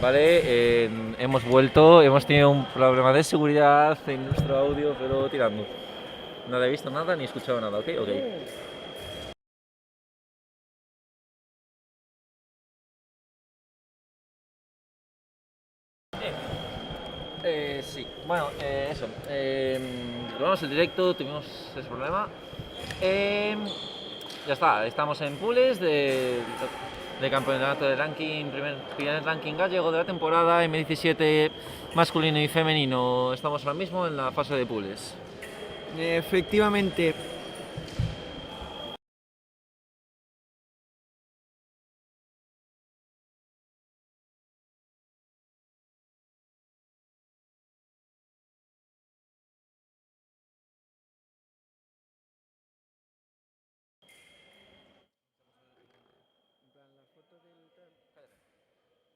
Vale, hemos vuelto, hemos tenido un problema de seguridad en nuestro audio, pero tirando. No he visto nada ni escuchado nada, ¿ok? Ok. Sí, bueno, eso. Grabamos el directo, tuvimos ese problema. Ya está, estamos en pools de campeonato de ranking, primer ranking gallego de la temporada, M17 masculino y femenino. Estamos ahora mismo en la fase de pools. Efectivamente.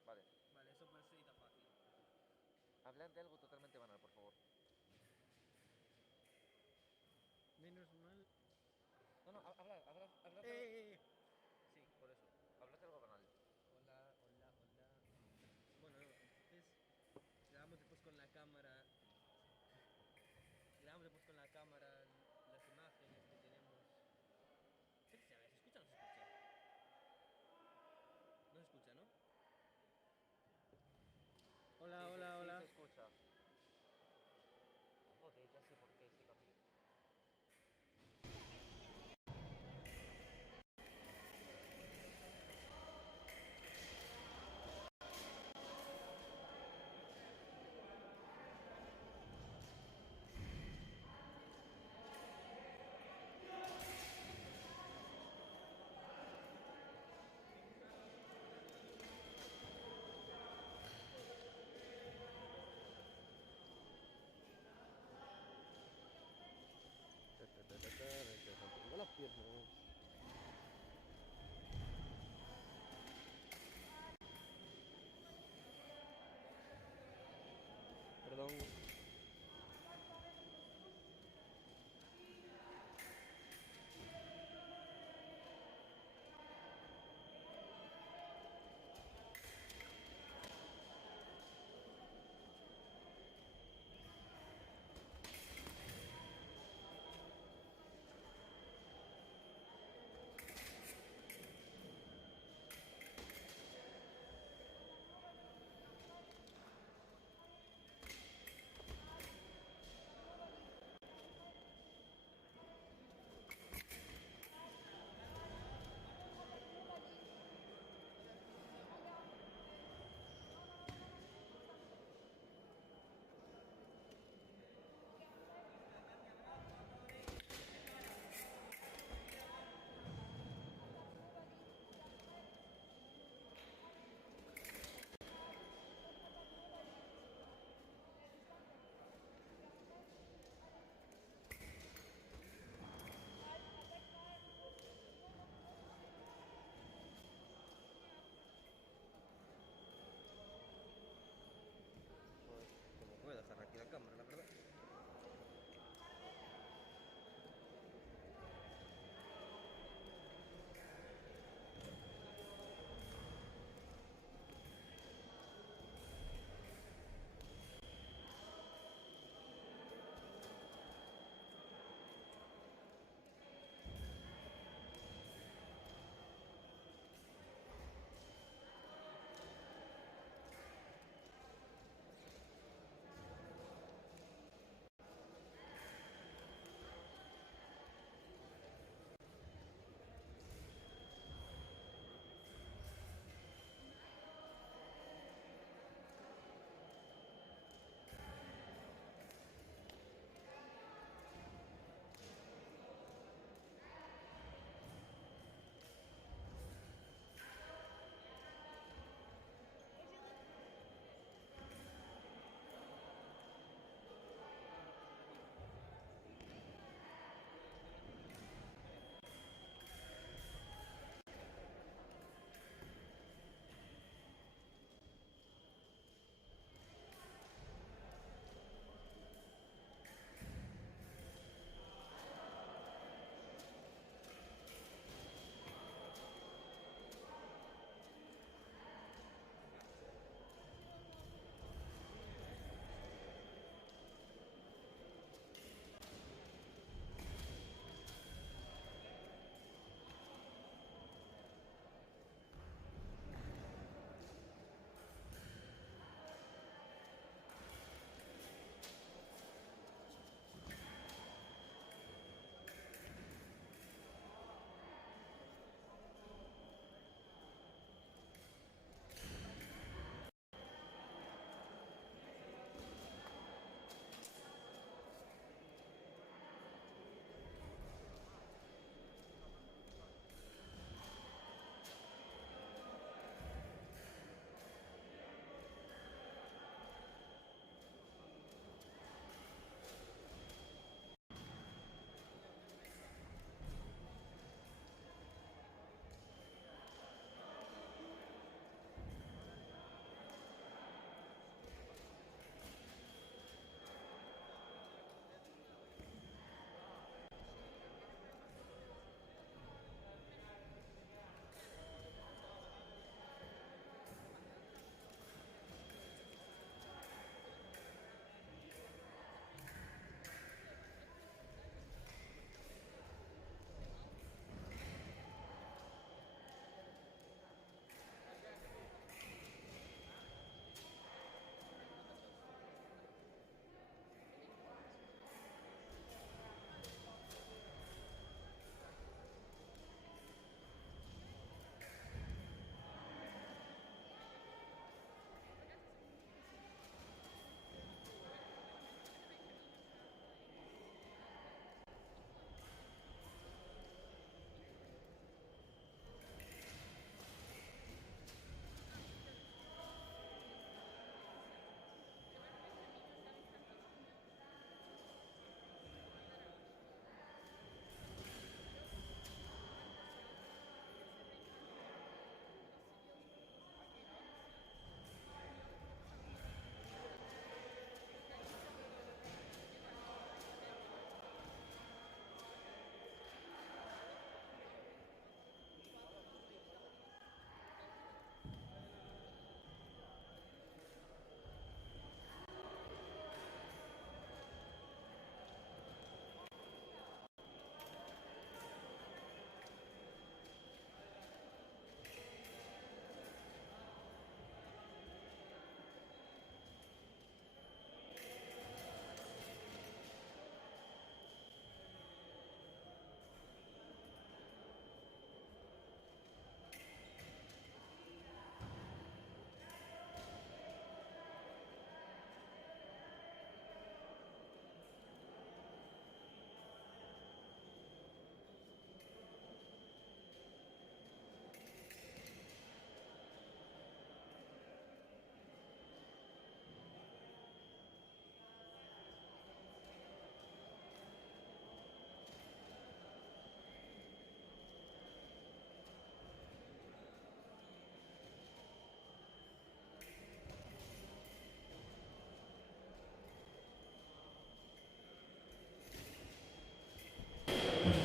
Vale. Vale, eso facilita fácil. Hablar de algo totalmente banal, por favor. Menos mal. No, hablar de algo. Eh, Sí, por eso. Hablar de algo banal. Hola, hola, hola. Bueno, entonces grabamos después con la cámara. Grabamos después con la cámara las imágenes que tenemos. Yo qué sé, a ver, ¿se escucha o no se escucha? No se escucha, ¿no? Hola, hola, Sí se hola. escucha. Joder, ya sé por qué se cambió.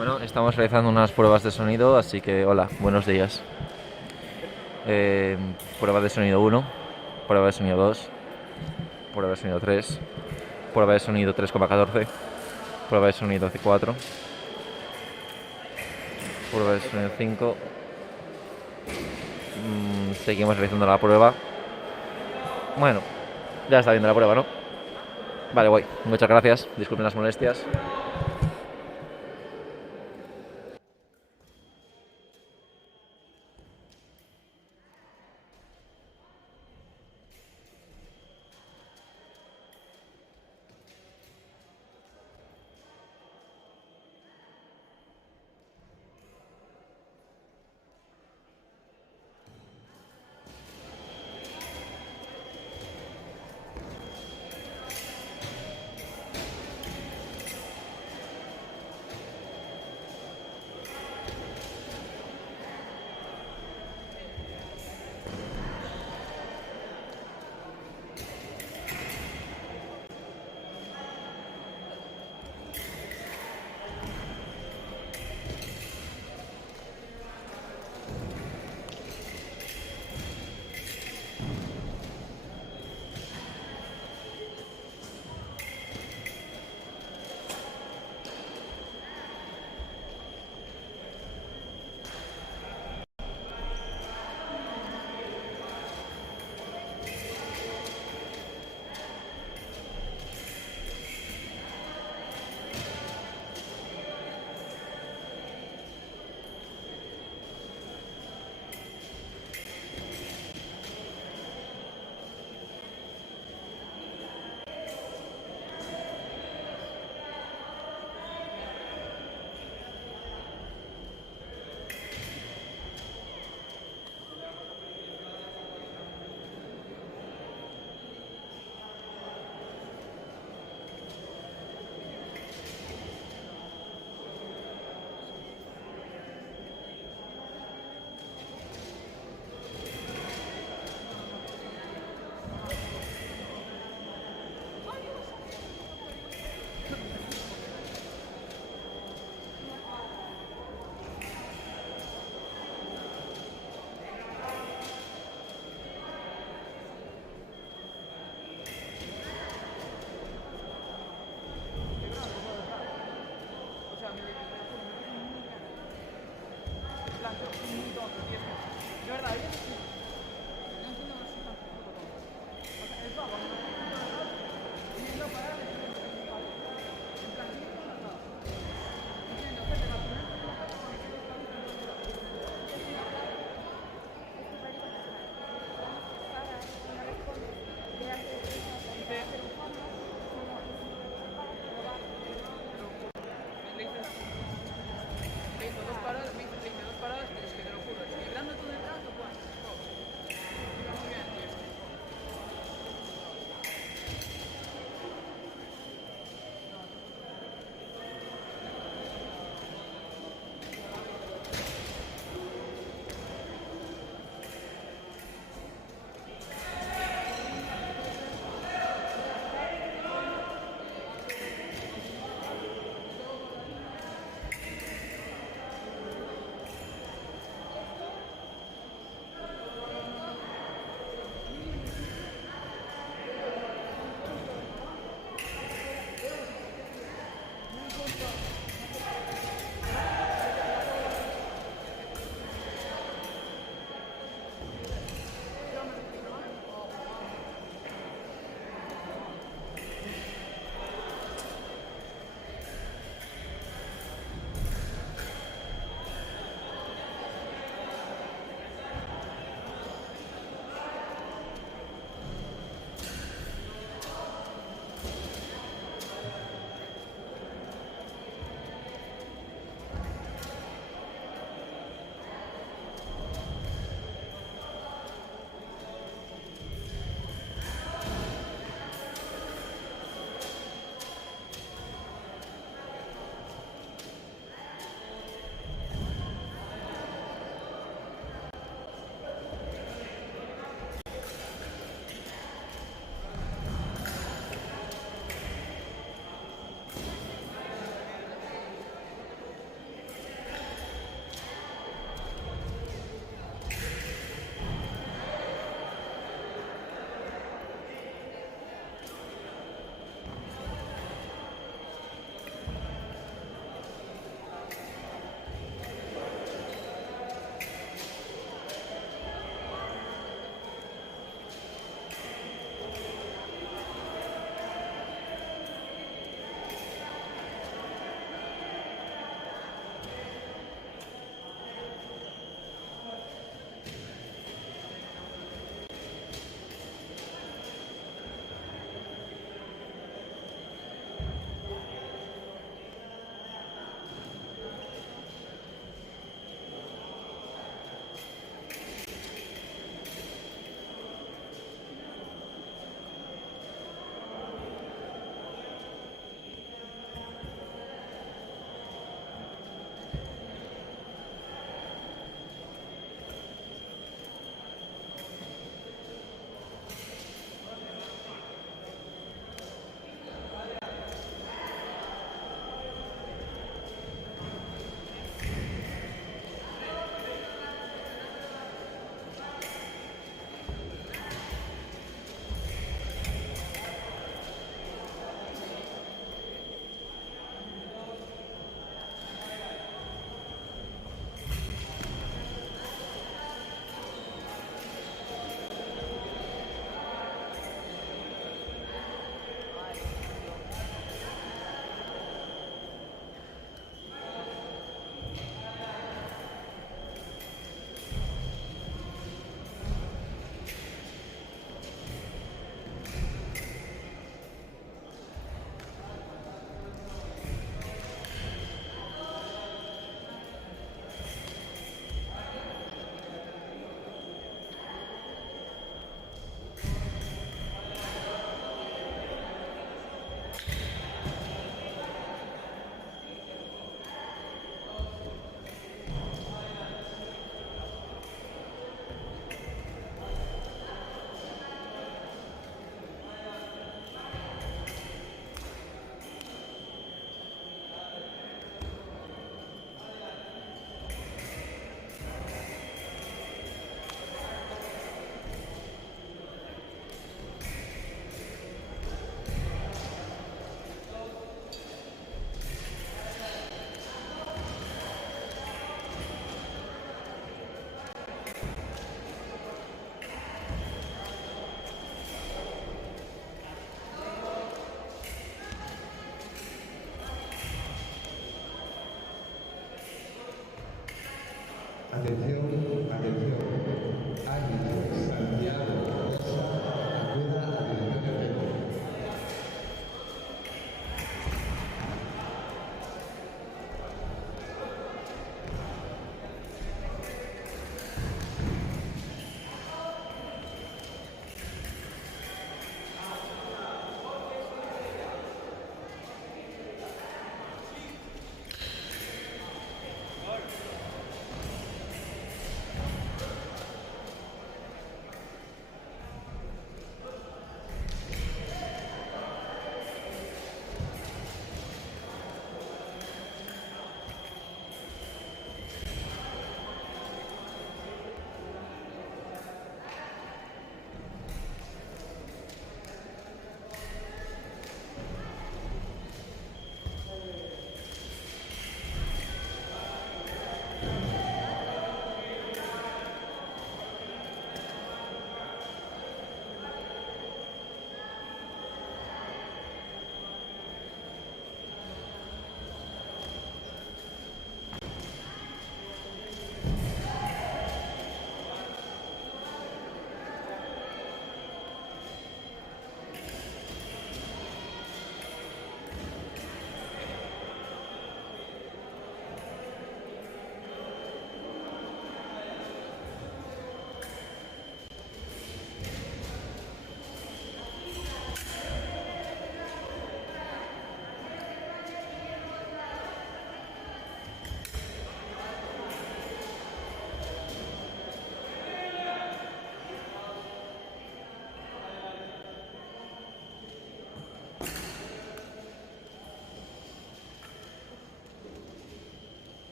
Bueno, estamos realizando unas pruebas de sonido, así que hola, buenos días. Prueba de sonido 1, prueba de sonido 2, prueba de sonido 3, prueba de sonido 3,14, prueba de sonido 4, prueba de sonido 5. Seguimos realizando la prueba. Bueno, ya está viendo la prueba, ¿no? Vale, voy. Muchas gracias. Disculpen las molestias.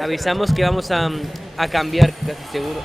Avisamos que vamos a cambiar, casi seguro.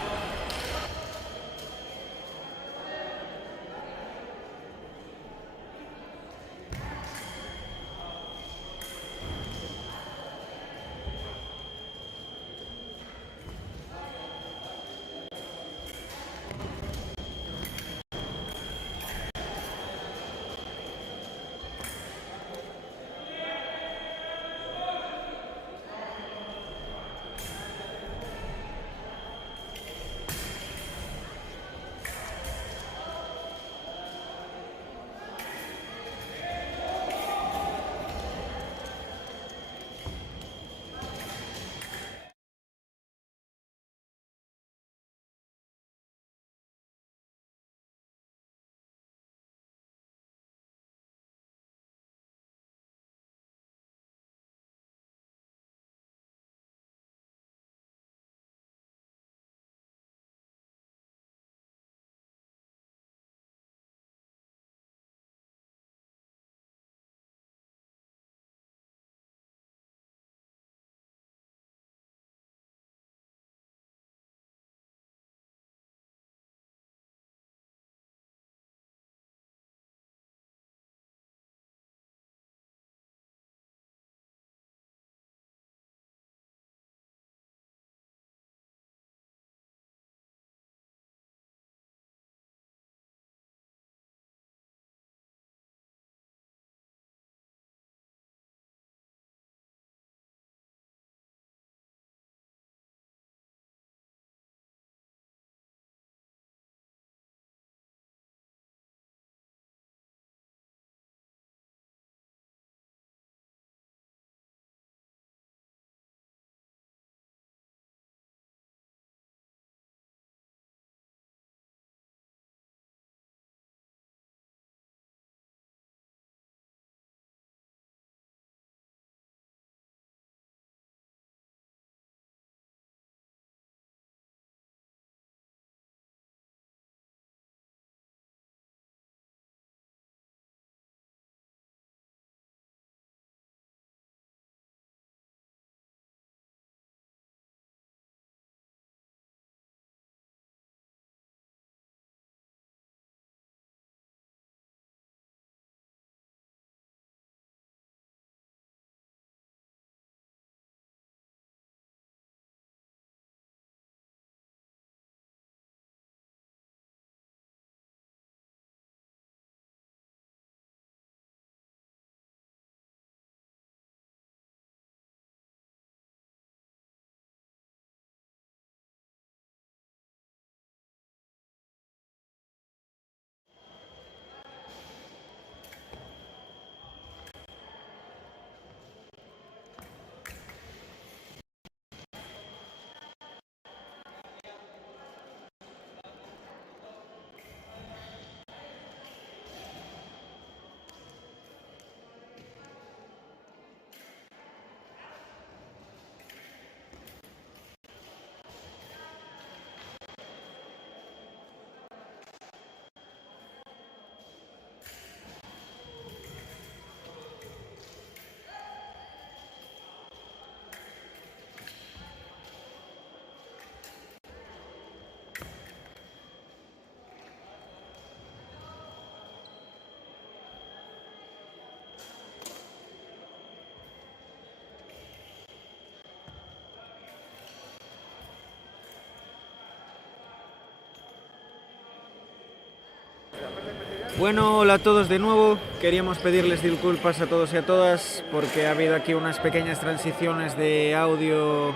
Bueno, hola a todos de nuevo. Queríamos pedirles disculpas a todos y a todas porque ha habido aquí unas pequeñas transiciones de audio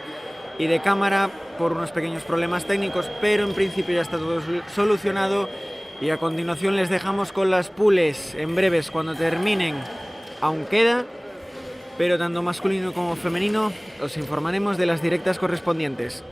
y de cámara por unos pequeños problemas técnicos, pero en principio ya está todo solucionado y a continuación les dejamos con las pools. En breves, cuando terminen, aún queda, pero tanto masculino como femenino os informaremos de las directas correspondientes.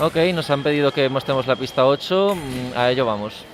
Ok, nos han pedido que mostremos la pista 8, a ello vamos.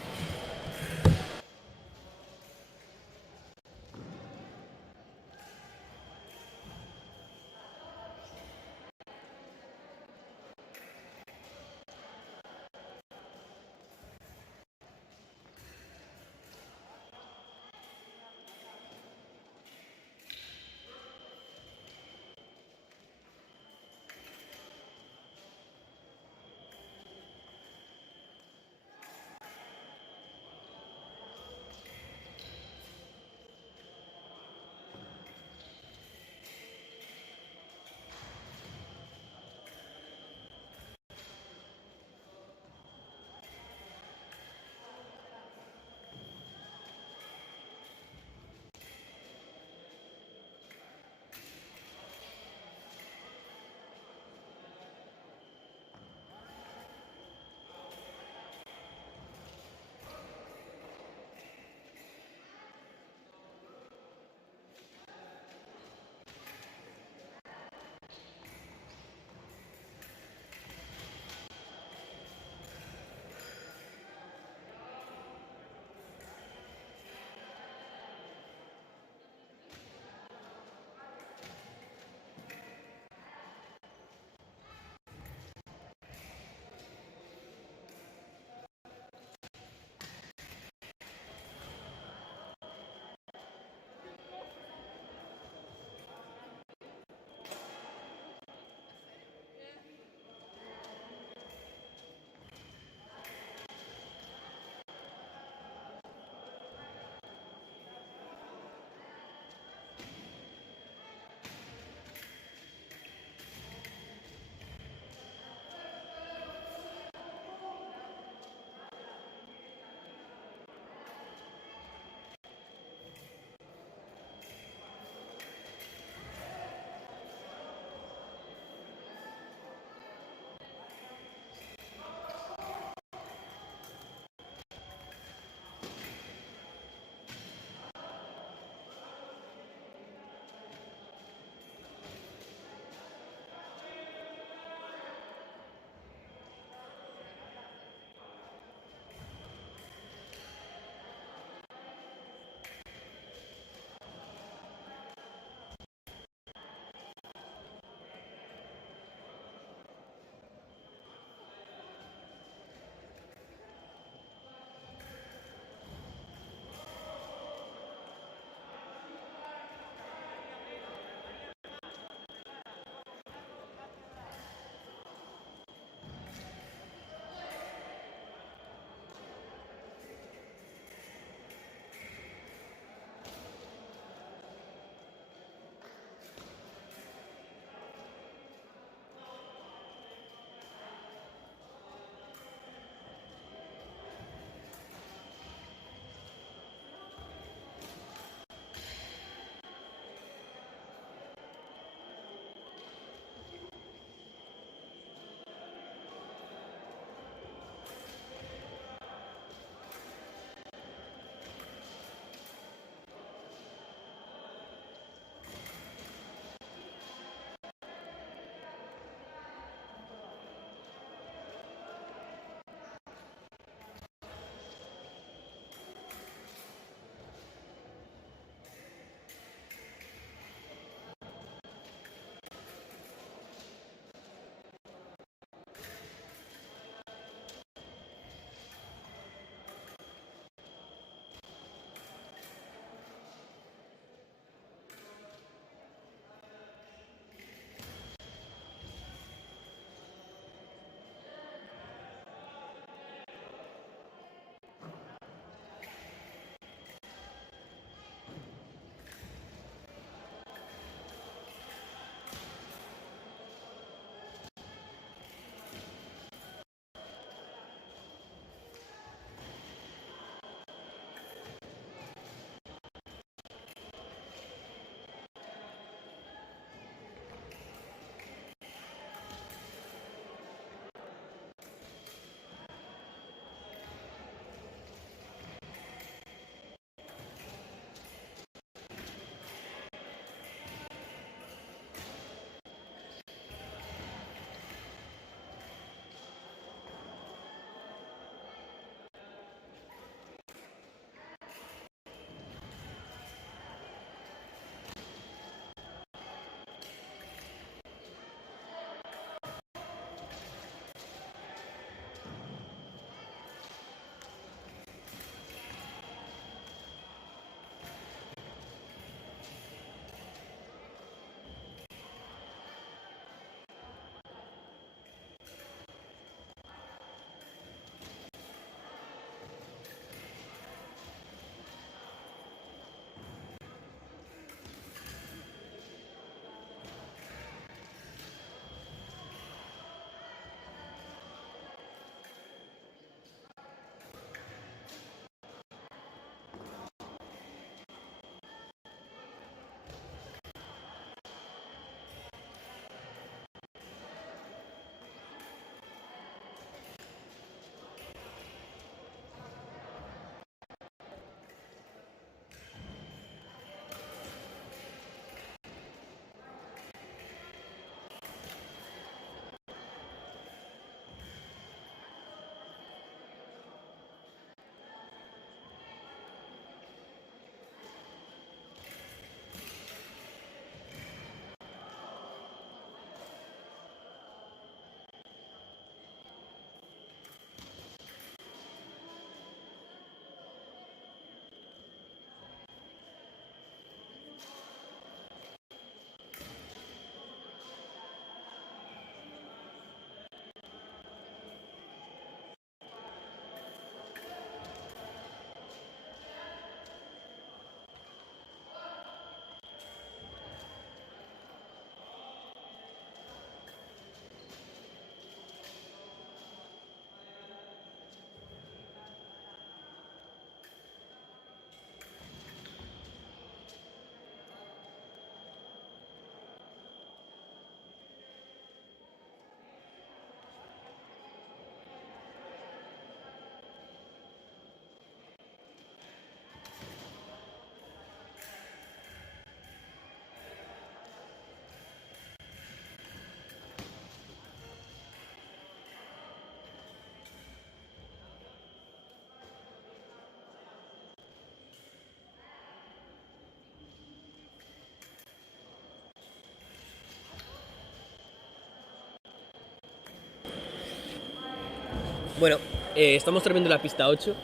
Bueno, estamos terminando la pista 8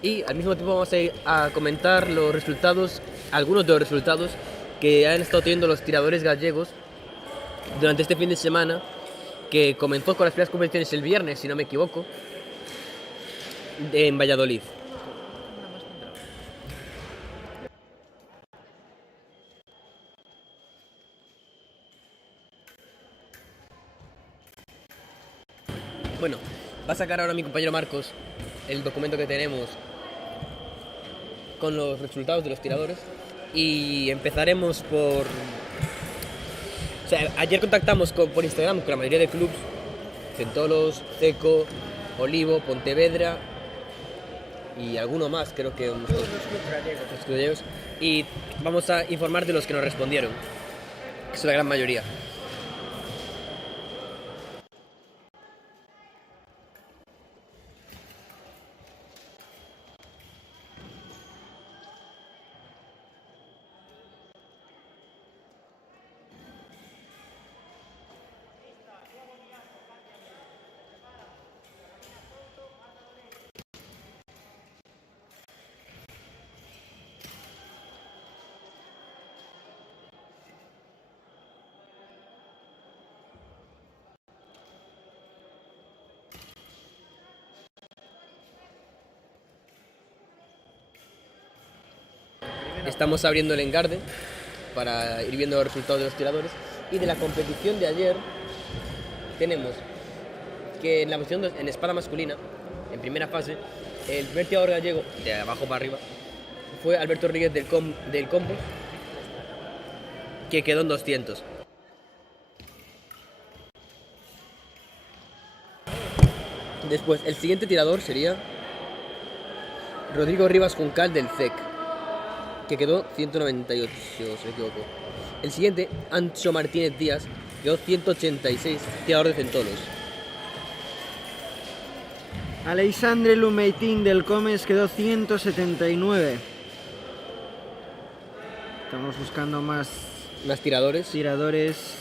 y al mismo tiempo vamos a comentar los resultados, algunos de los resultados que han estado teniendo los tiradores gallegos durante este fin de semana, que comenzó con las primeras competiciones el viernes, si no me equivoco, en Valladolid. Bueno, va a sacar ahora mi compañero Marcos el documento que tenemos con los resultados de los tiradores y empezaremos por... O sea, ayer contactamos por Instagram con la mayoría de clubes, Centolos, Ceco, Olivo, Pontevedra y alguno más, creo que unos Todos los clubes gallegos, y vamos a informar de los que nos respondieron, que es la gran mayoría. Estamos abriendo el engarde para ir viendo los resultados de los tiradores. Y de la competición de ayer tenemos que en la posición en espada masculina, en primera fase, el primer tirador gallego, de abajo para arriba, fue Alberto Rodríguez del Combo, que quedó en 200. Después, el siguiente tirador sería Rodrigo Rivas Juncal del CEC, que quedó 198, si no me equivoco. El siguiente, Ancho Martínez Díaz, quedó 186, tirador de Centolos. Alexandre Lumeitín del Comes quedó 179. Estamos buscando más tiradores. tiradores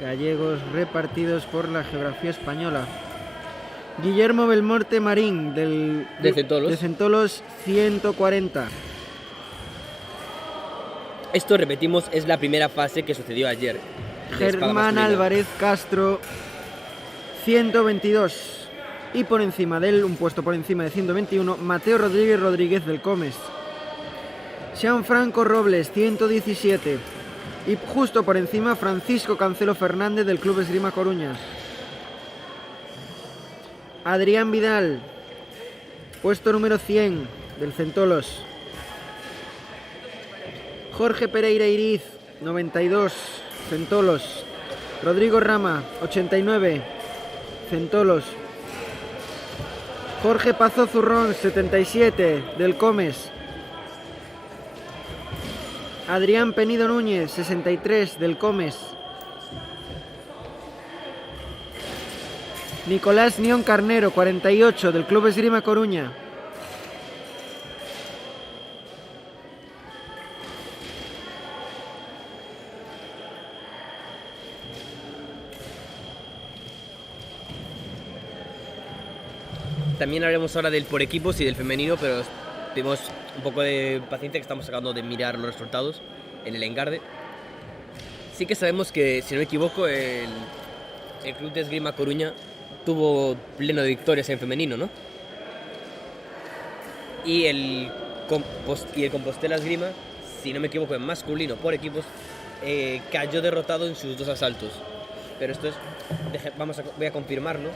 gallegos repartidos por la geografía española. Guillermo Belmonte Marín de Centolos. de Centolos 140. Esto, repetimos, es la primera fase que sucedió ayer. Germán Álvarez Castro 122. Y por encima de él, un puesto por encima de 121, Mateo Rodríguez Rodríguez del Comes. Franco Robles 117. Y justo por encima, Francisco Cancelo Fernández del Club Esgrima Coruña. Adrián Vidal, puesto número 100 del Centolos. Jorge Pereira Iriz 92, Centolos. Rodrigo Rama 89, Centolos. Jorge Pazó Zurrón 77 del Comes. Adrián Penido Núñez 63 del Comes. Nicolás Nión Carnero 48 del Club Esgrima Coruña. También hablaremos ahora del por equipos y del femenino, pero tenemos un poco de paciencia, que estamos acabando de mirar los resultados en el engarde. Sí que sabemos que, si no me equivoco, el Club de Esgrima Coruña tuvo pleno de victorias en femenino, ¿no? Y el Compostela Esgrima, si no me equivoco, en masculino por equipos, cayó derrotado en sus 2 asaltos. Pero esto es... voy a confirmarlo.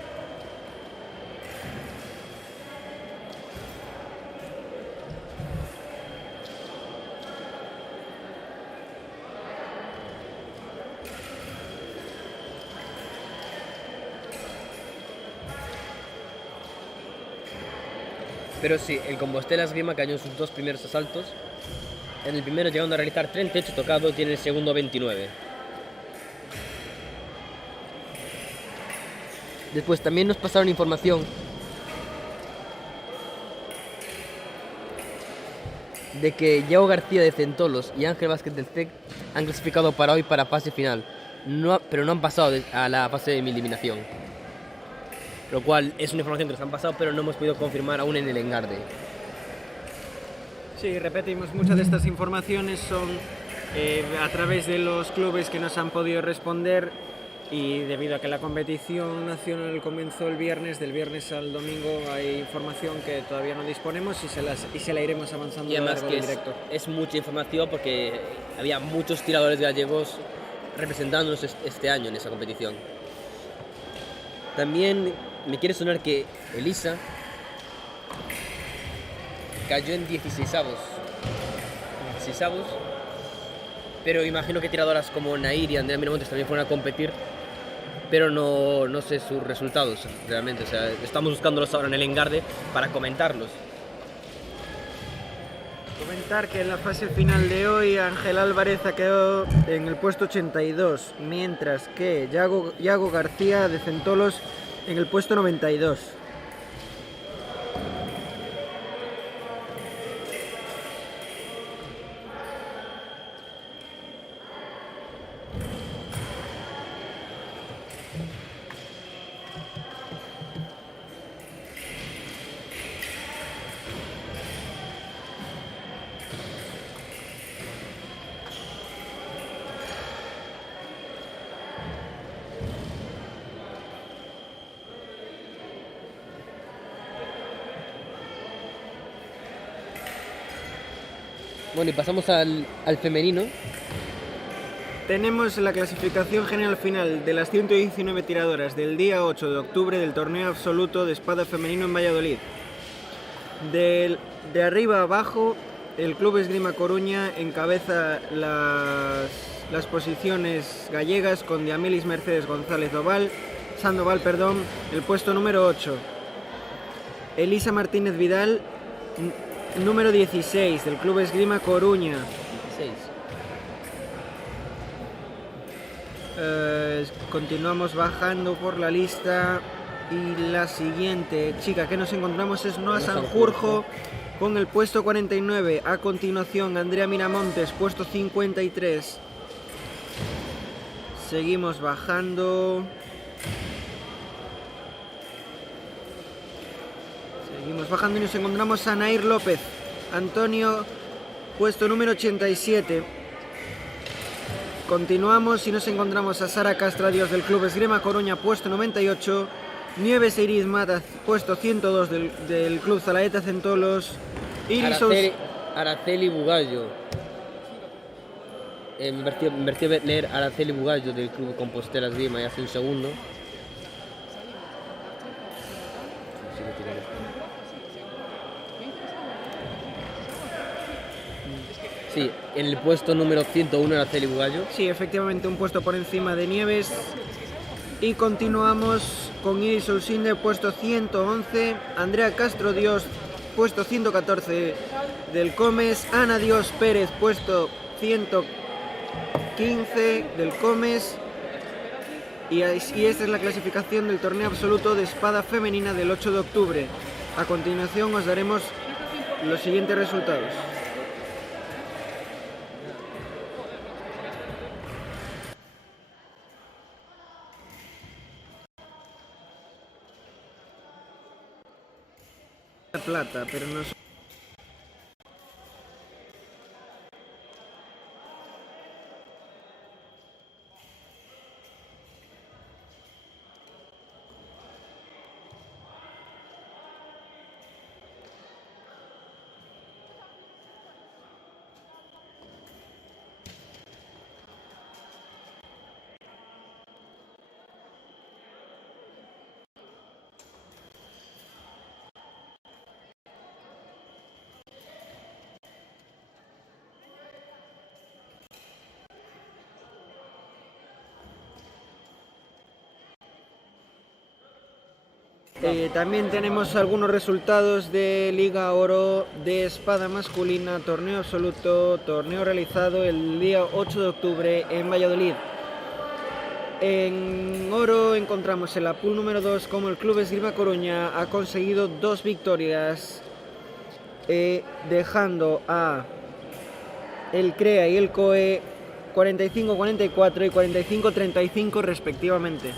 Pero sí, el Compostela Esgrima cayó en sus 2 primeros asaltos. En el primero llegando a realizar 38 tocados y en el segundo 29. Después también nos pasaron información de que Yago García de Centolos y Ángel Vázquez del CEC han clasificado para hoy para fase final, pero no han pasado a la fase de eliminación. lo cual es una información que nos han pasado, pero no hemos podido confirmar aún en el Engarde. Sí, repetimos, muchas de estas informaciones son a través de los clubes que nos han podido responder, y debido a que la competición nacional comenzó el viernes, del viernes al domingo hay información que todavía no disponemos y se la iremos avanzando Y a lo además largo que del directo. es mucha información porque había muchos tiradores gallegos representándonos este año en esa competición. También me quiere sonar que Elisa cayó en 16avos, pero imagino que tiradoras como Nair y Andrea Miramontes también fueron a competir, pero no sé sus resultados realmente. O sea, estamos buscándolos ahora en el Engarde para comentarlos. Comentar que en la fase final de hoy Ángel Álvarez ha quedado en el puesto 82, mientras que Yago García de Centolos en el puesto 92. Bueno, y pasamos al femenino. Tenemos la clasificación general final de las 119 tiradoras del día 8 de octubre del torneo absoluto de espada femenino en Valladolid. De arriba a abajo, el Club Esgrima Coruña encabeza las posiciones gallegas con Diamilis Mercedes González Sandoval, el puesto número 8. Elisa Martínez Vidal, número 16 del Club Esgrima Coruña. 16. Continuamos bajando por la lista y la siguiente chica que nos encontramos es Noa Sanjurjo con el puesto 49. A continuación Andrea Miramontes, puesto 53. Seguimos bajando. Y nos encontramos a Nair López Antonio, puesto número 87. Continuamos y nos encontramos a Sara Castradios del Club Esgrima Coruña, puesto 98. Nieves Iris Mata, puesto 102 del Club Zalaeta Centolos. Araceli Bugallo. Me pareció leer Araceli Bugallo del Club Compostela Esgrima y hace un segundo. Sí, en el puesto número 101 Araceli Bugallo. Sí, efectivamente, un puesto por encima de Nieves. Y continuamos con Iris Ousinde, puesto 111. Andrea Castro Dios, puesto 114 del Comes. Ana Dios Pérez, puesto 115 del Comes. Y esta es la clasificación del torneo absoluto de espada femenina del 8 de octubre. A continuación os daremos los siguientes resultados. Plata, pero no. También tenemos algunos resultados de Liga Oro de espada masculina, torneo absoluto, torneo realizado el día 8 de octubre en Valladolid. En oro encontramos en la pool número 2 como el Club Esgrima Coruña ha conseguido 2 victorias, dejando a el CREA y el COE 45-44 y 45-35 respectivamente.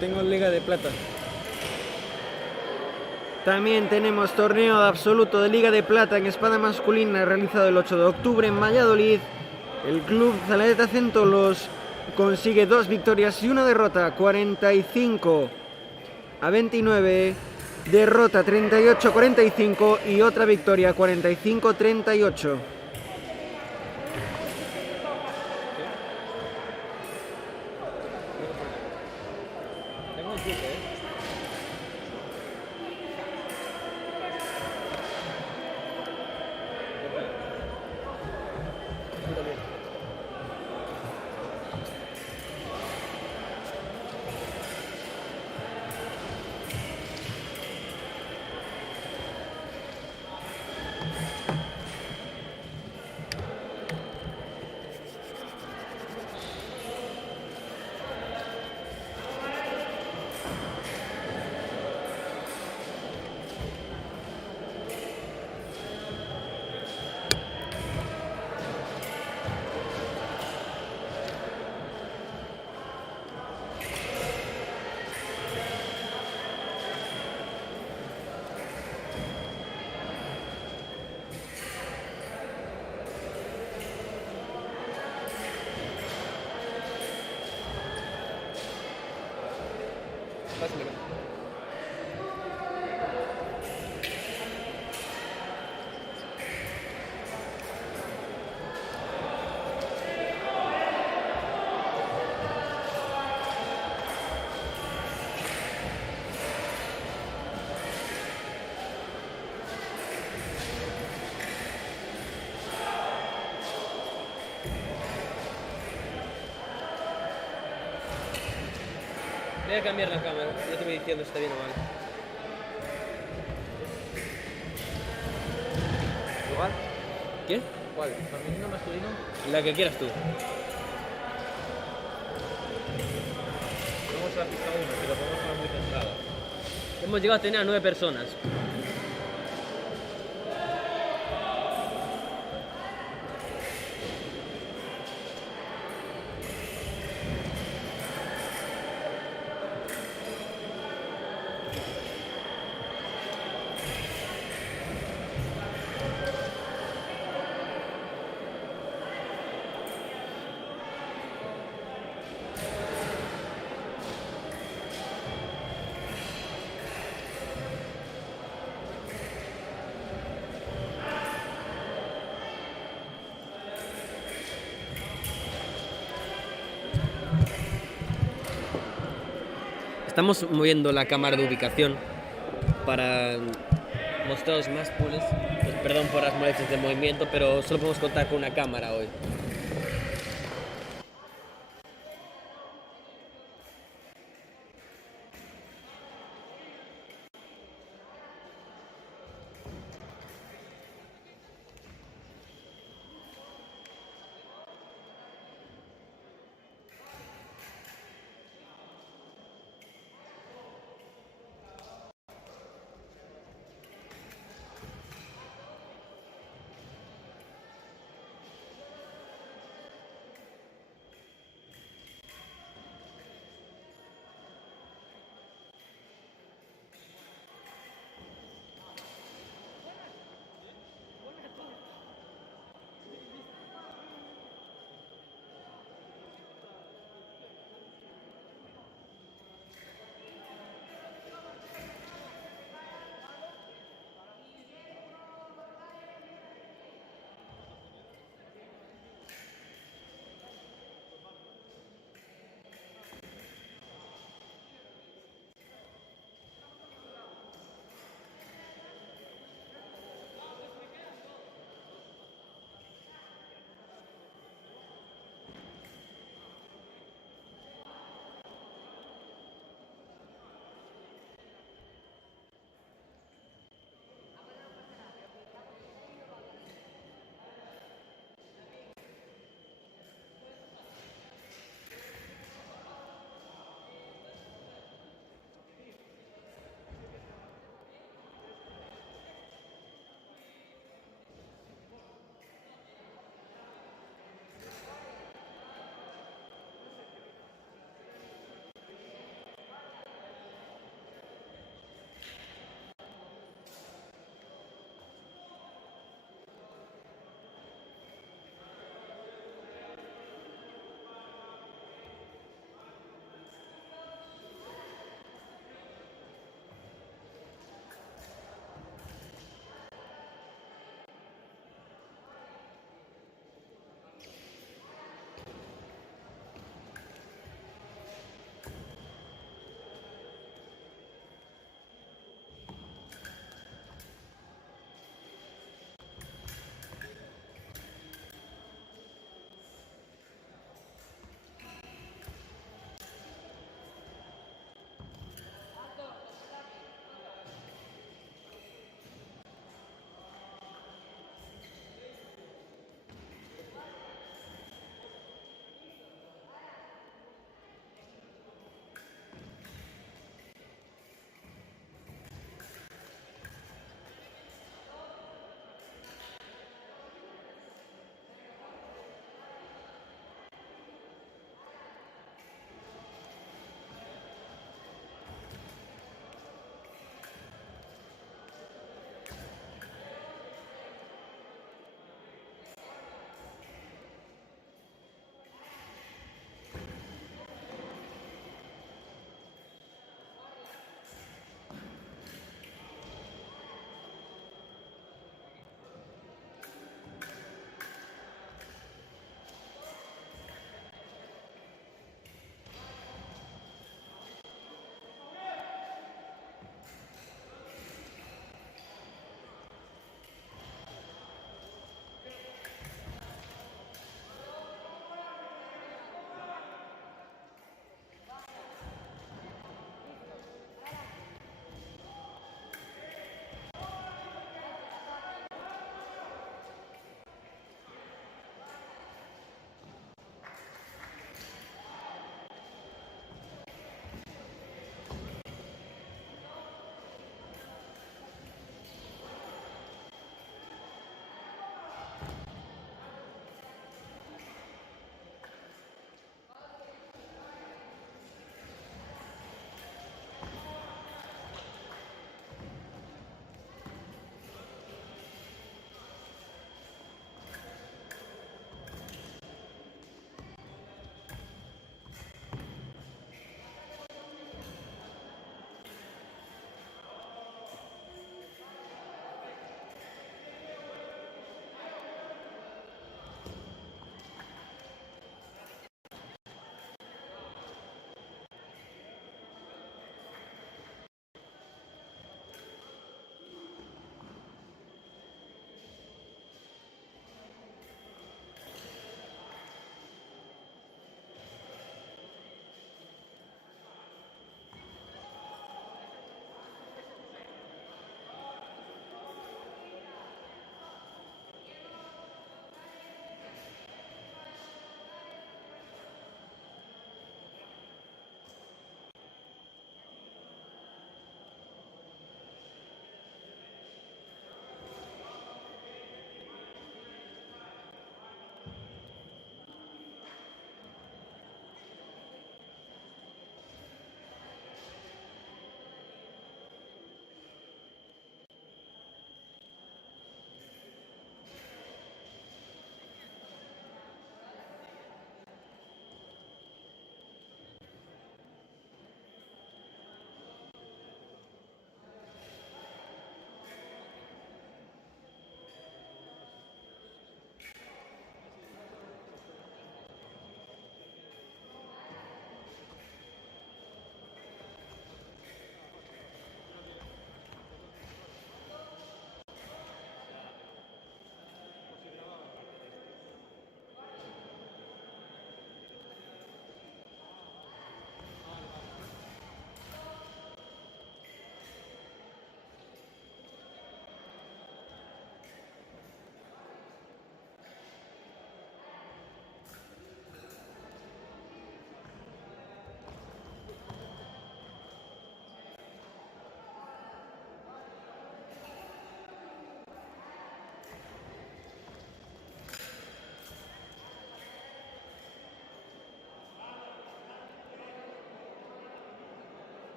Tengo Liga de Plata. También tenemos torneo absoluto de Liga de Plata en espada masculina realizado el 8 de octubre en Valladolid. El club Zaladeta Centolos consigue 2 victorias y 1 derrota, 45-29, derrota 38-45 y otra victoria 45-38. Pásamelo. Voy a cambiar la cámara, yo te voy diciendo si está bien o mal. ¿Igual? ¿Qué? ¿Cuál? ¿Femenino, masculino? La que quieras tú. Vamos a la pista 1, que lo podemos poner muy centrado. Hemos llegado a tener a 9 personas. Estamos moviendo la cámara de ubicación para mostraros más pools. Pues perdón por las molestias de movimiento, pero solo podemos contar con una cámara hoy.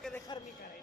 que dejar mi cara ahí.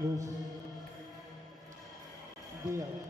Luz. Díaz.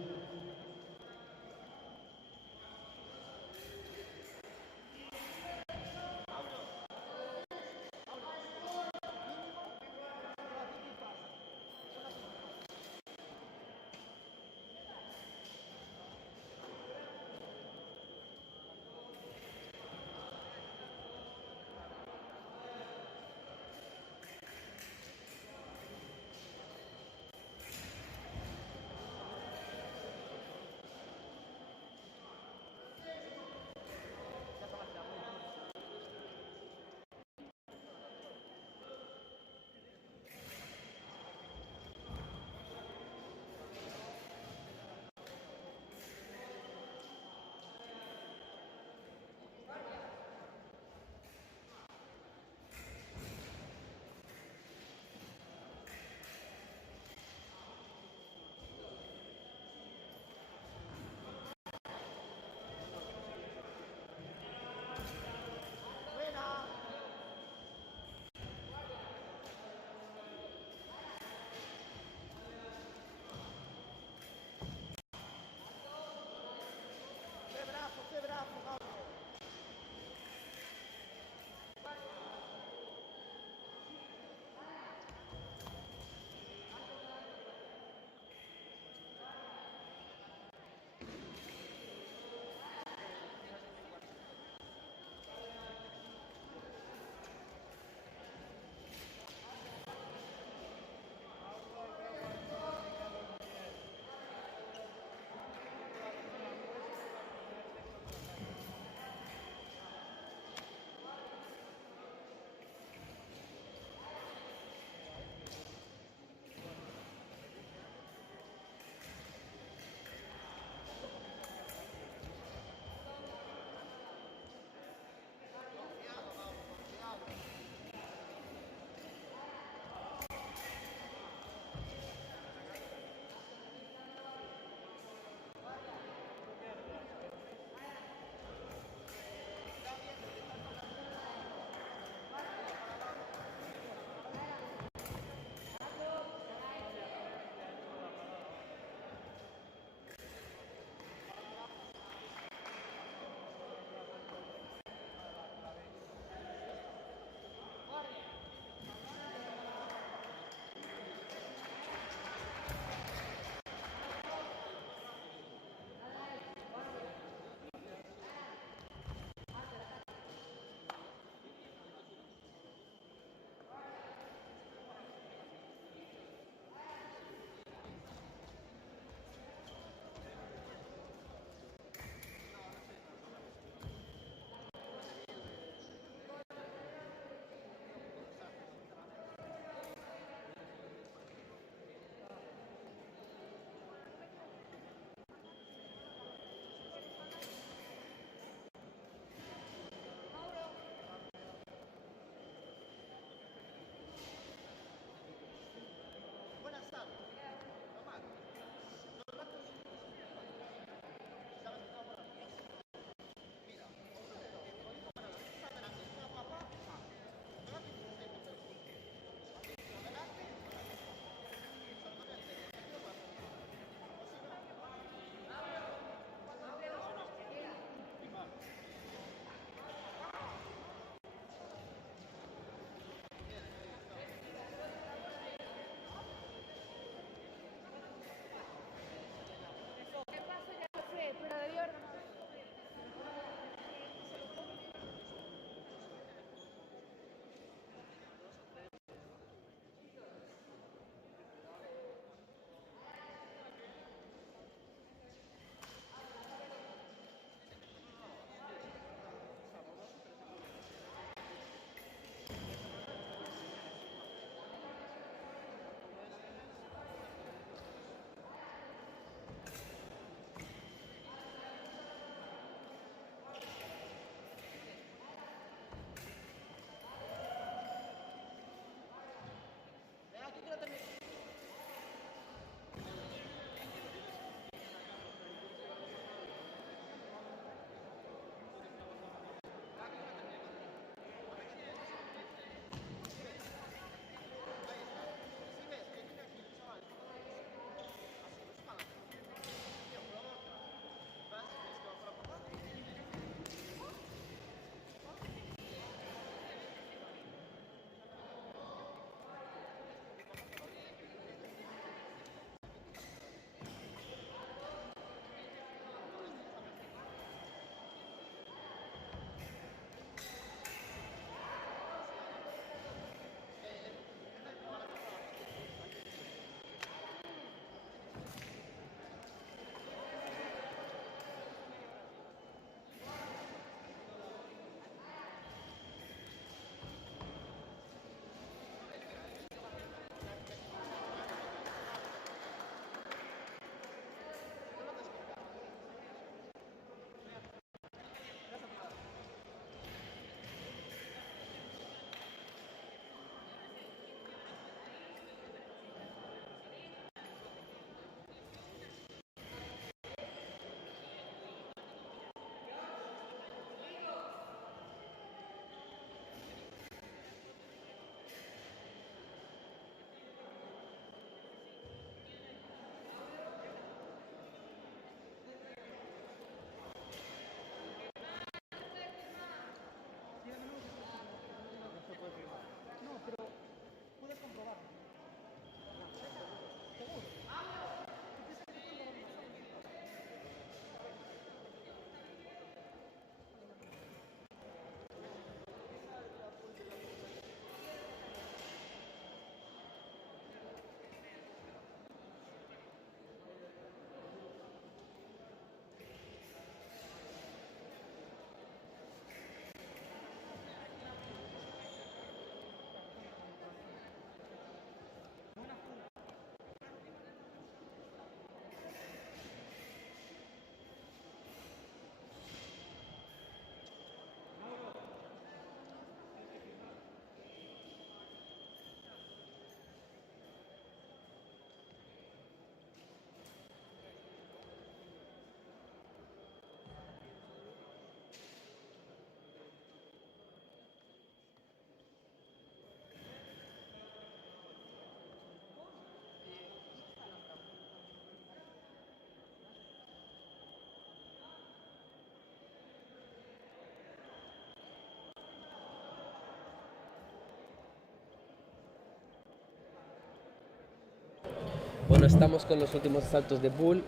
Bueno, estamos con los últimos saltos de pool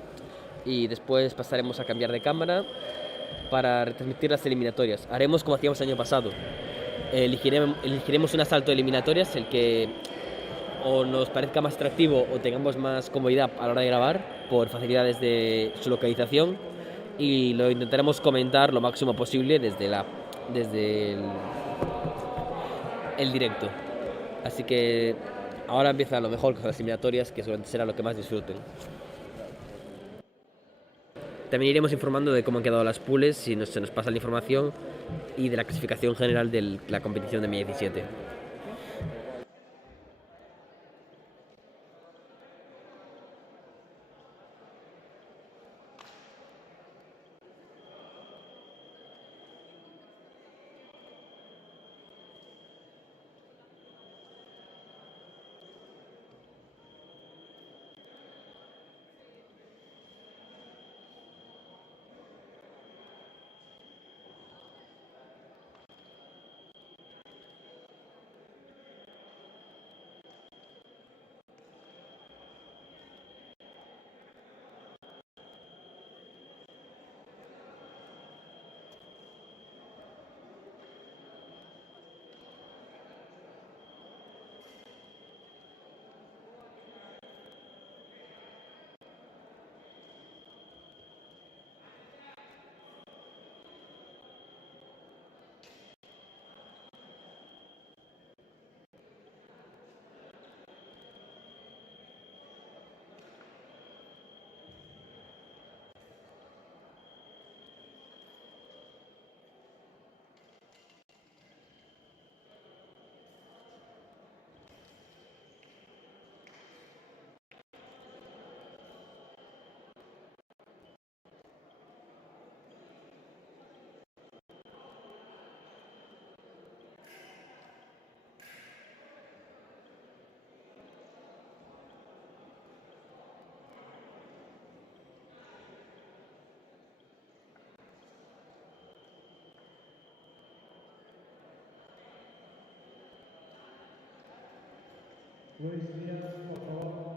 y después pasaremos a cambiar de cámara para retransmitir las eliminatorias. Haremos como hacíamos el año pasado. Elegiremos un asalto de eliminatorias, el que o nos parezca más atractivo o tengamos más comodidad a la hora de grabar por facilidades de su localización, y lo intentaremos comentar lo máximo posible desde el directo. Así que ahora empieza lo mejor con las eliminatorias, que seguramente será lo que más disfruten. También iremos informando de cómo han quedado las pools, si se nos pasa la información, y de la clasificación general de la competición de Mi 17. Luis Díaz, por favor.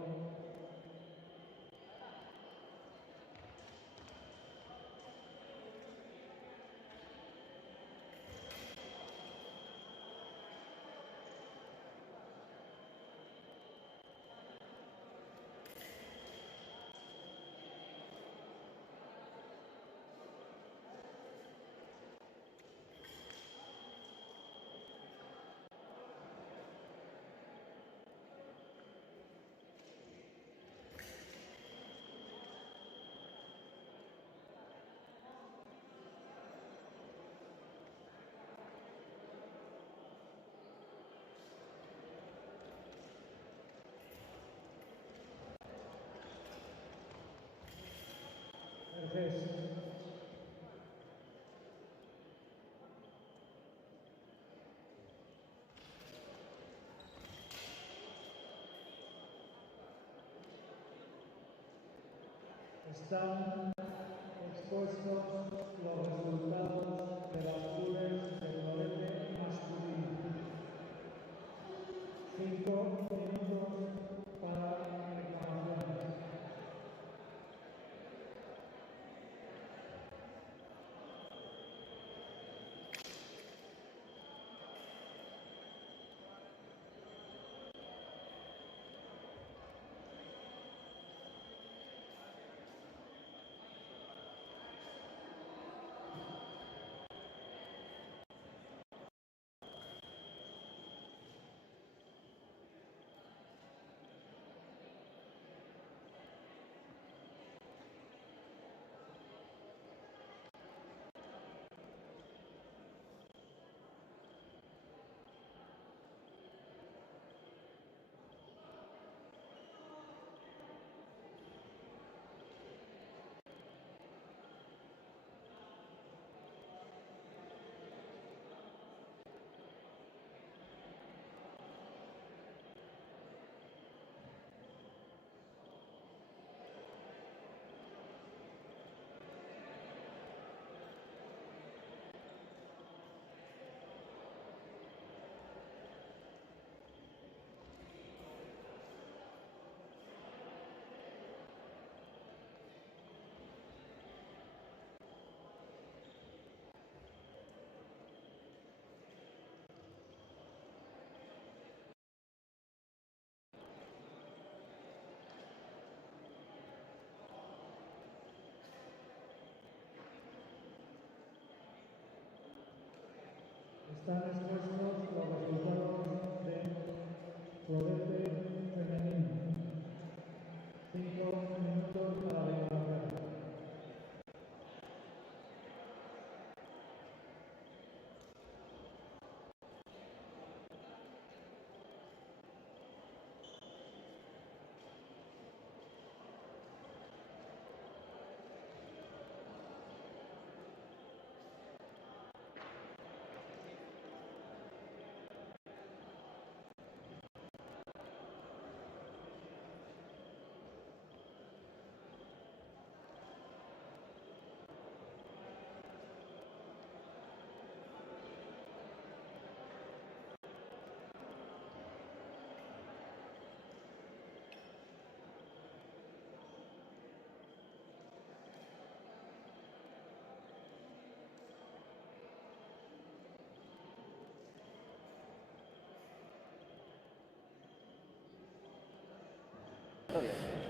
Gracias. Están expuestos los resultados de las pools del florete masculino. 5 minutos para reclamaciones.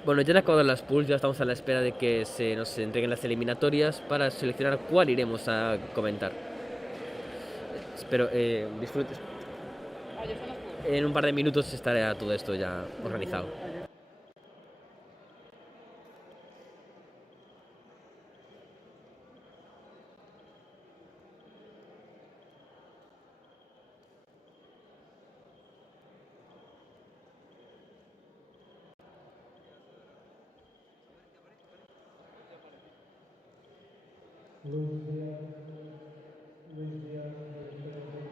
Bueno, ya han acabado las pools, ya estamos a la espera de que se nos entreguen las eliminatorias para seleccionar cuál iremos a comentar. Espero disfrutes. En un par de minutos estará todo esto ya organizado. Luis Díaz, Luis Díaz del PSV.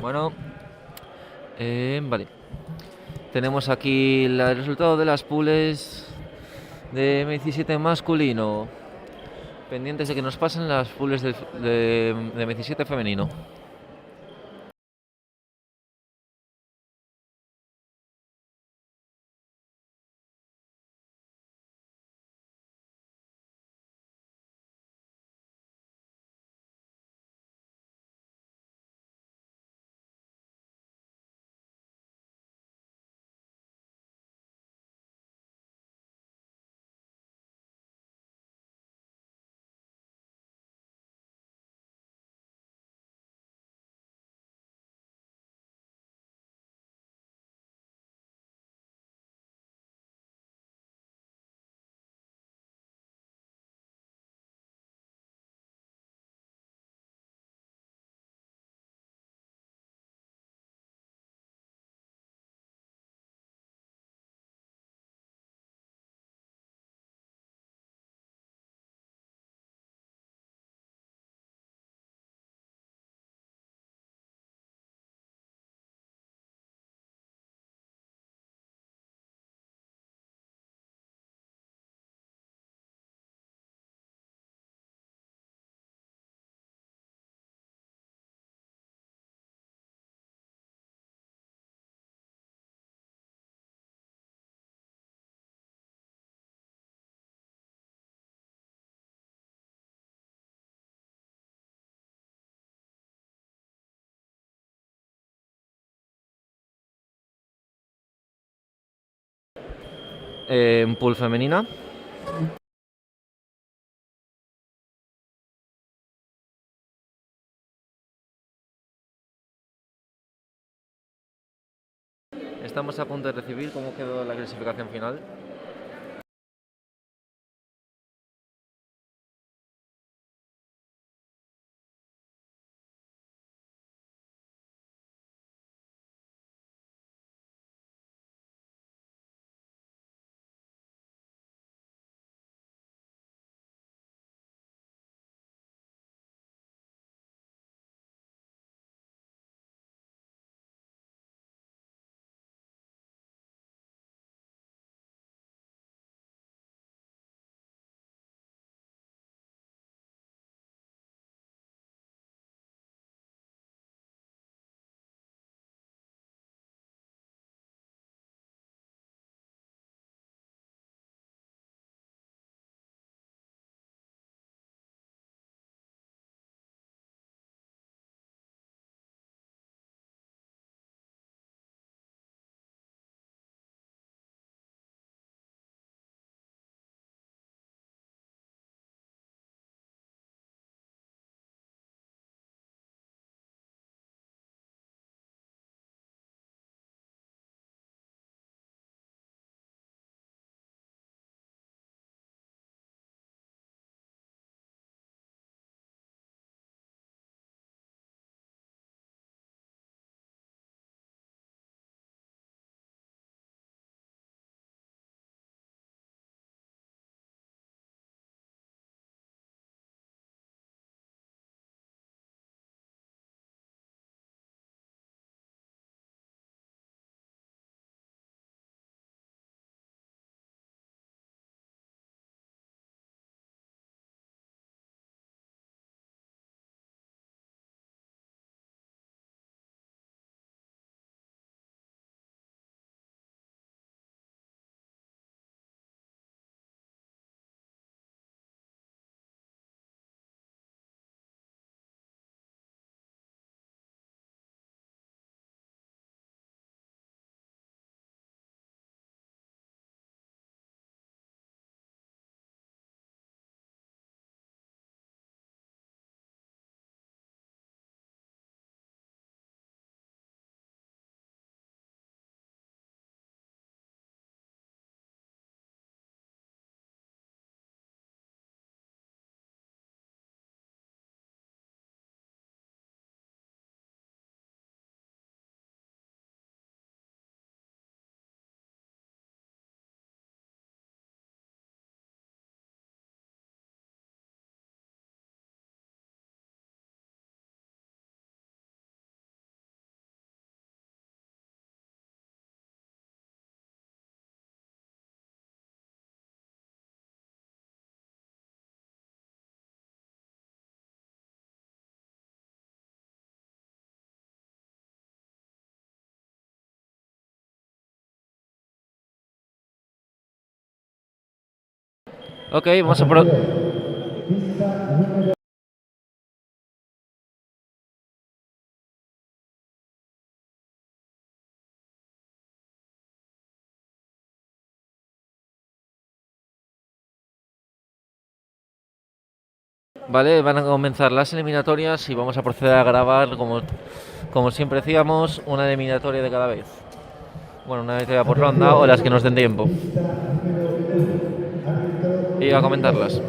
Bueno, vale. Tenemos aquí el resultado de las pools de M17 masculino. Pendientes de que nos pasen las pools de M17 femenino. En pool femenina. Estamos a punto de recibir cómo quedó la clasificación final. Ok, vamos a por... Vale, van a comenzar las eliminatorias y vamos a proceder a grabar, como siempre decíamos, una eliminatoria de cada vez. Bueno, una eliminatoria por ronda o las que nos den tiempo. Y a comentarlas.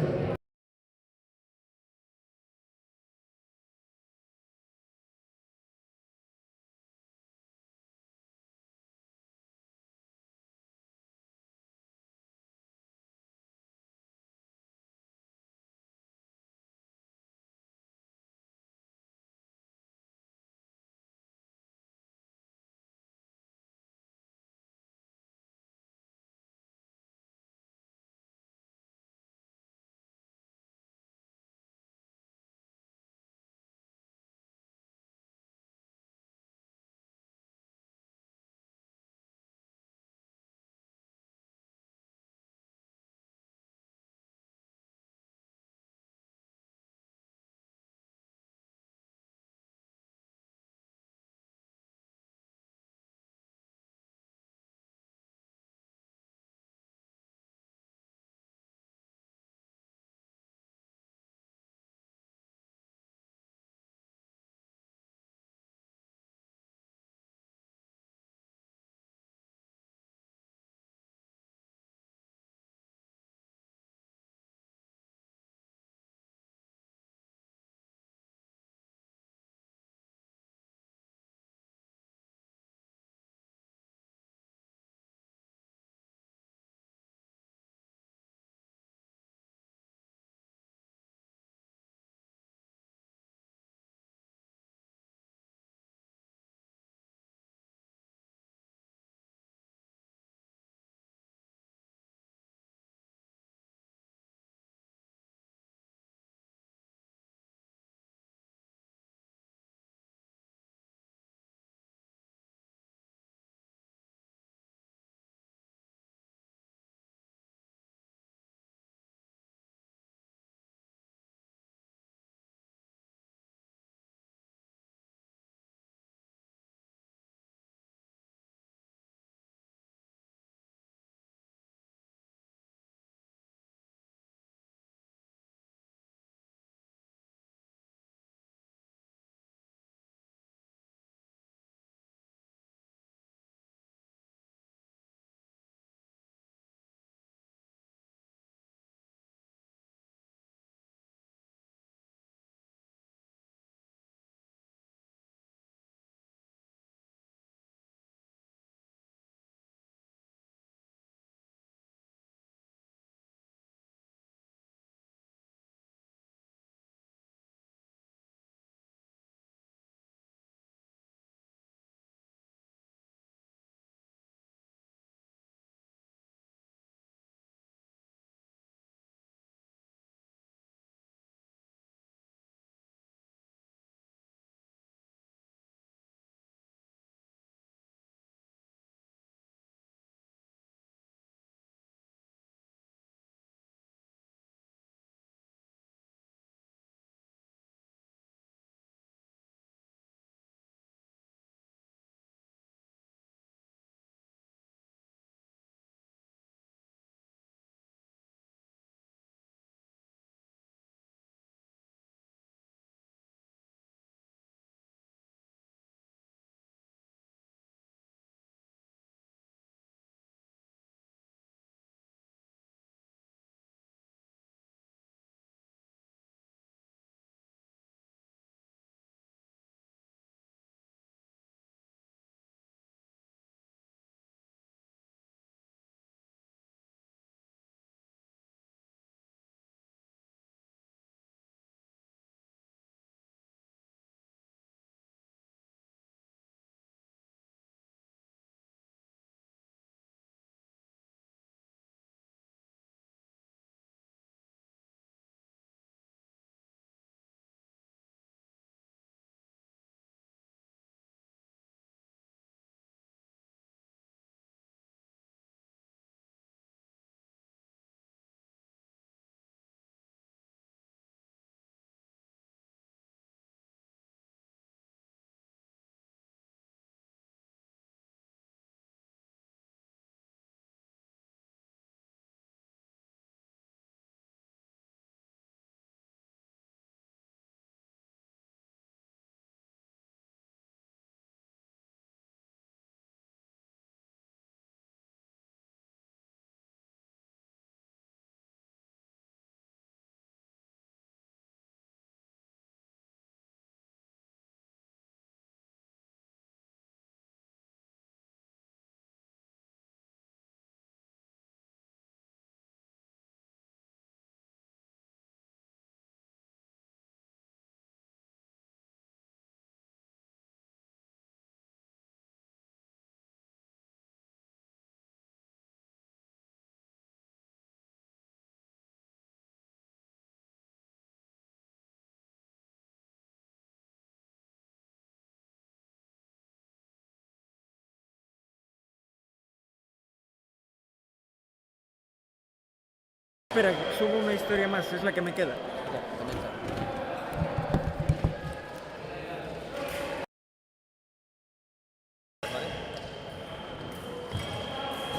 Espera, subo una historia más, es la que me queda. Ya, comenta.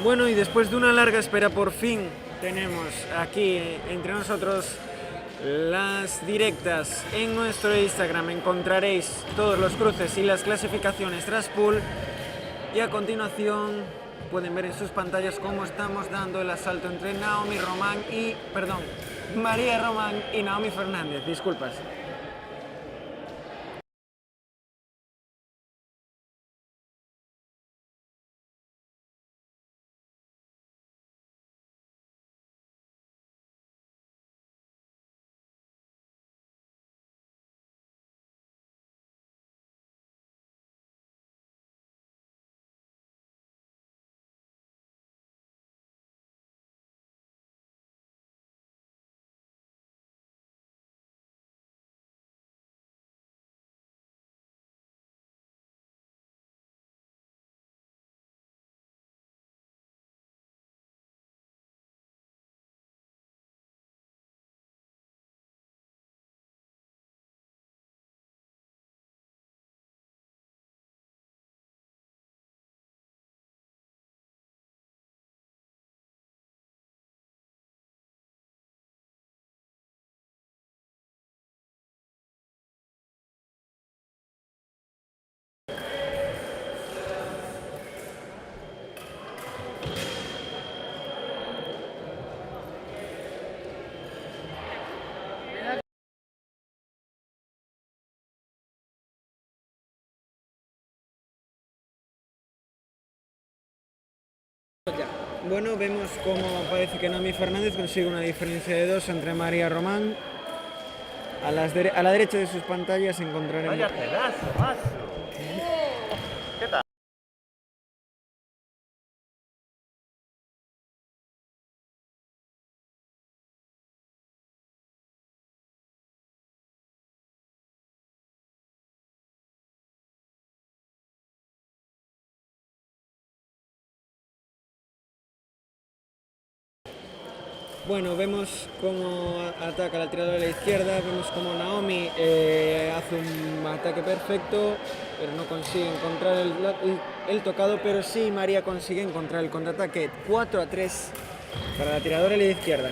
Bueno, y después de una larga espera, por fin tenemos aquí entre nosotros las directas. En nuestro Instagram encontraréis todos los cruces y las clasificaciones tras pool. Y a continuación pueden ver en sus pantallas cómo estamos dando el asalto entre María Román y Naomi Fernández. Disculpas. Bueno, vemos cómo parece que Naomi Fernández consigue una diferencia de 2 entre María Román. A la derecha de sus pantallas encontraremos... Vaya pedazo, macho. ¿Qué tal? Bueno, vemos cómo ataca la tiradora de la izquierda, vemos cómo Naomi hace un ataque perfecto, pero no consigue encontrar el tocado, pero sí María consigue encontrar el contraataque. 4-3 para la tiradora de la izquierda.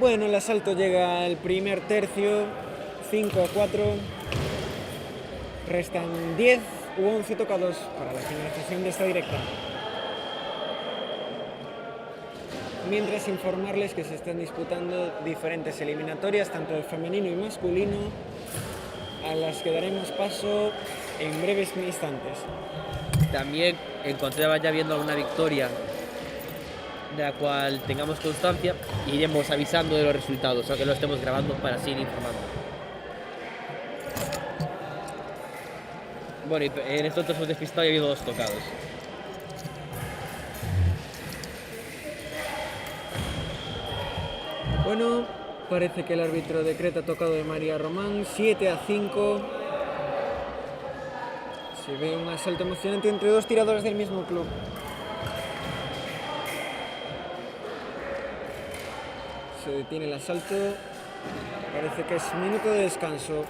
Bueno, el asalto llega al primer tercio, 5-4. Restan 10 u 11 tocados para la finalización de esta directa. Mientras informarles que se están disputando diferentes eliminatorias, tanto de femenino y masculino, a las que daremos paso en breves instantes. También encontraba ya viendo alguna victoria de la cual tengamos constancia y iremos avisando de los resultados, aunque lo estemos grabando para seguir informando. Bueno, y en estos otros hemos despistado y ha habido 2 tocados. Bueno, parece que el árbitro decreta tocado de María Román, 7-5. Se ve un asalto emocionante entre dos tiradores del mismo club. Se detiene el asalto, parece que es minuto de descanso.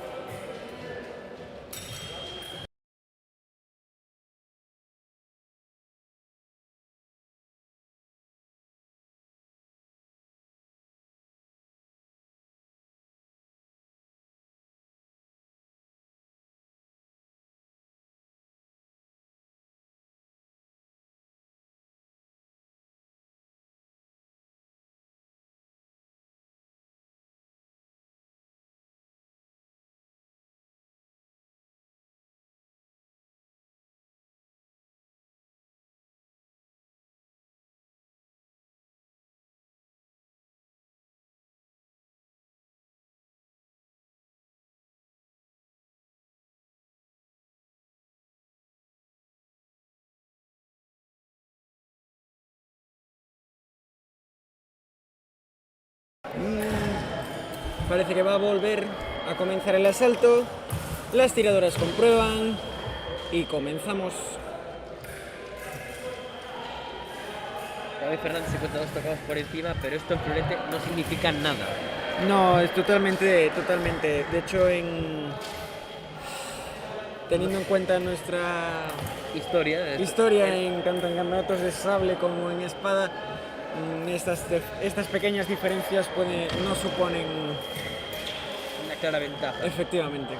Parece que va a volver a comenzar el asalto. Las tiradoras comprueban y comenzamos. David Fernández se encuentra 2 tocados por encima, pero esto en florete no significa nada. No, es totalmente. De hecho, teniendo en cuenta nuestra historia tanto en campeonatos de sable como en espada, estas pequeñas diferencias no suponen Una clara ventaja. efectivamente.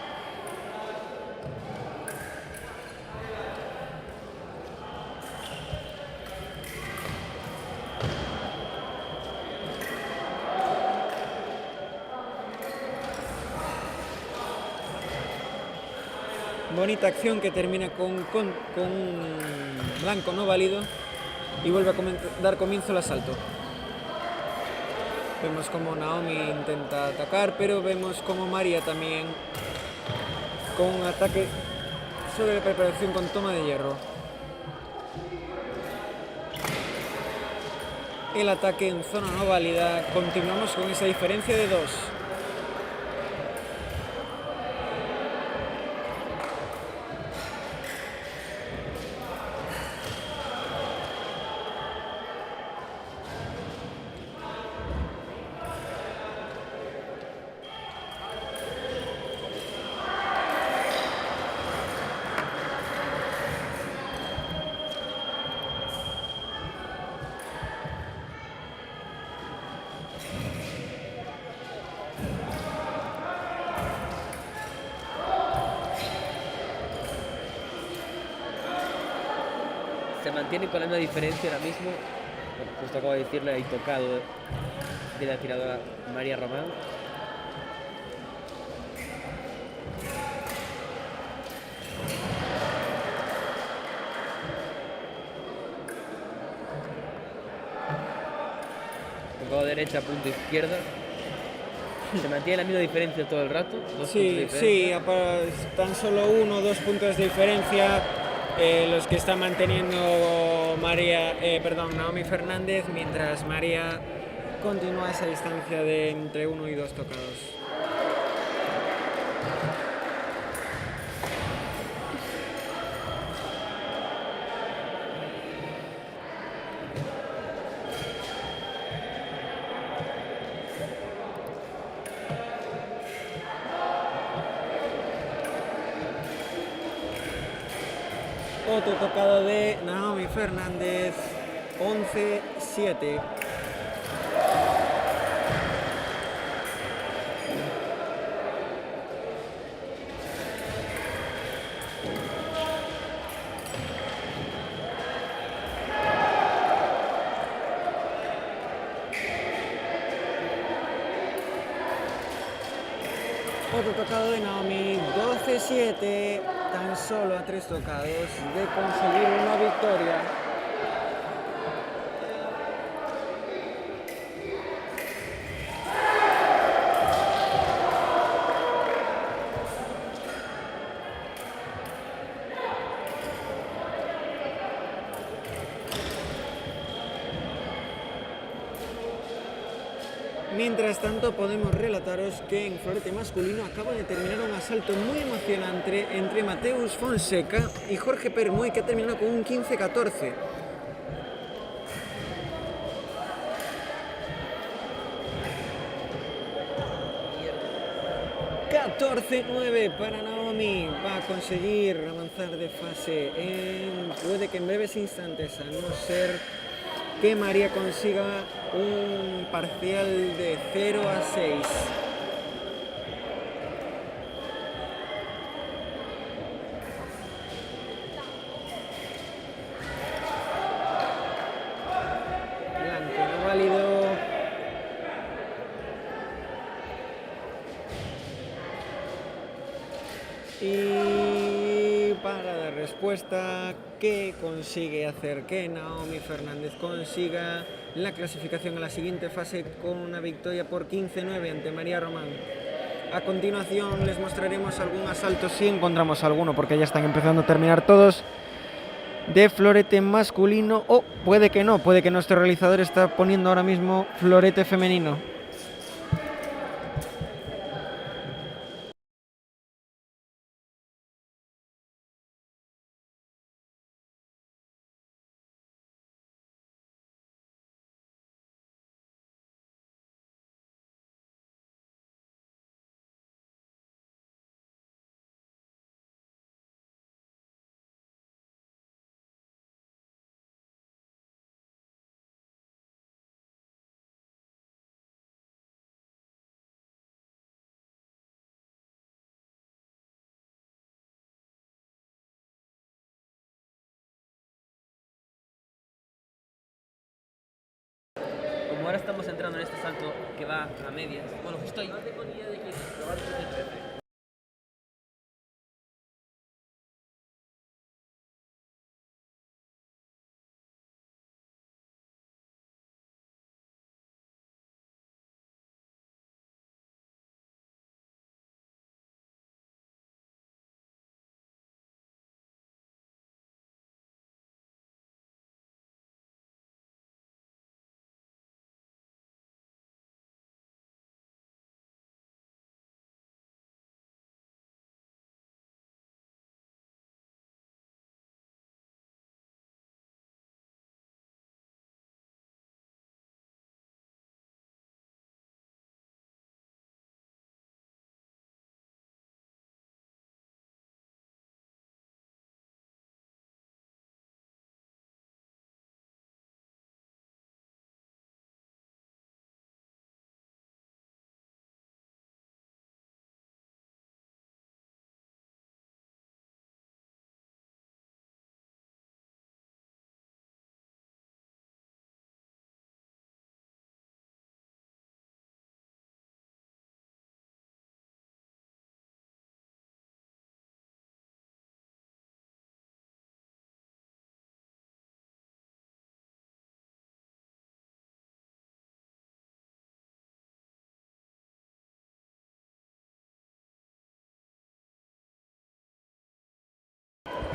Bonita acción que termina con un blanco no válido y vuelve a dar comienzo al asalto. Vemos como Naomi intenta atacar, pero vemos como María también con un ataque sobre la preparación con toma de hierro. El ataque en zona no válida. Continuamos con esa diferencia de 2. Se mantienen con la misma diferencia ahora mismo. Bueno, justo acabo de decirle, hay tocado de la tiradora María Román. Tocado derecha, punto izquierda. Se mantiene la misma diferencia todo el rato. 2 puntos de Sí, diferencia. tan solo 1 o 2 puntos de diferencia los que está manteniendo Naomi Fernández, mientras María continúa esa distancia de entre 1 y 2 tocados. Otro tocado de Naomi Fernández, 11-7. Otro tocado de Naomi, 12-7, tan solo a 3 tocados de conseguir una victoria. Mientras tanto, podemos relataros que en florete masculino acaba de terminar un asalto muy emocionante entre Mateus Fonseca y Jorge Permuy, que ha terminado con un 15-14. ...14-9 para Naomi. Va a conseguir avanzar de fase puede que en breves instantes, a no ser que María consiga un parcial de 0-6. Blanco no válido. Y para la respuesta que consigue hacer que Naomi Fernández consiga la clasificación a la siguiente fase con una victoria por 15-9 ante María Román. A continuación les mostraremos algún asalto, si encontramos alguno, porque ya están empezando a terminar todos, de florete masculino, o puede que no, nuestro realizador está poniendo ahora mismo florete femenino. ahora estamos entrando en este salto que va a medias, bueno, justo ahí.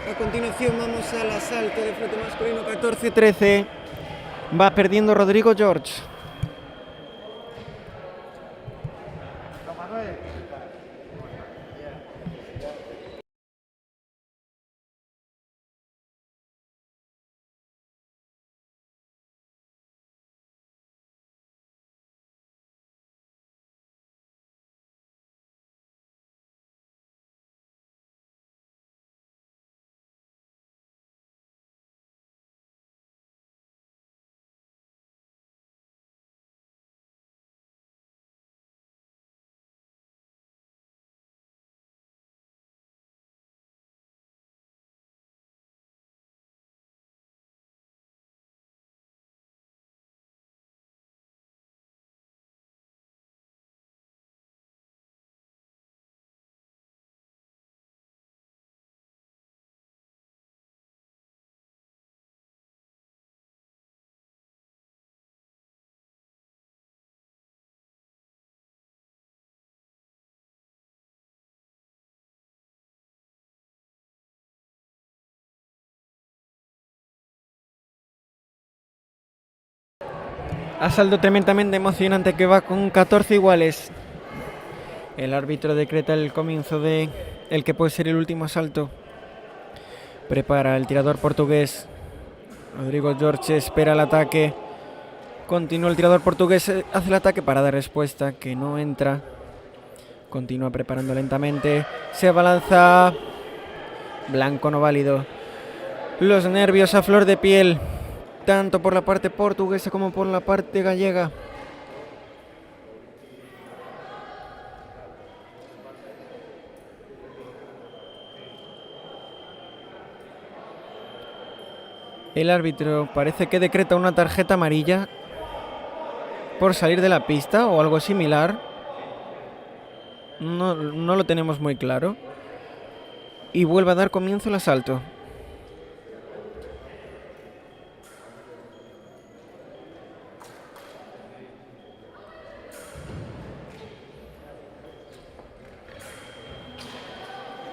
A continuación vamos al asalto de flete masculino 14-13. Va perdiendo Rodrigo George. Asalto tremendamente emocionante que va con 14 iguales. El árbitro decreta el comienzo de el que puede ser el último asalto. Prepara el tirador portugués. Rodrigo George espera el ataque. Continúa el tirador portugués, hace el ataque para dar respuesta, que no entra. Continúa preparando lentamente. Se abalanza. Blanco no válido. Los nervios a flor de piel, tanto por la parte portuguesa como por la parte gallega. El árbitro parece que decreta una tarjeta amarilla por salir de la pista o algo similar. No lo tenemos muy claro. Y vuelve a dar comienzo el asalto.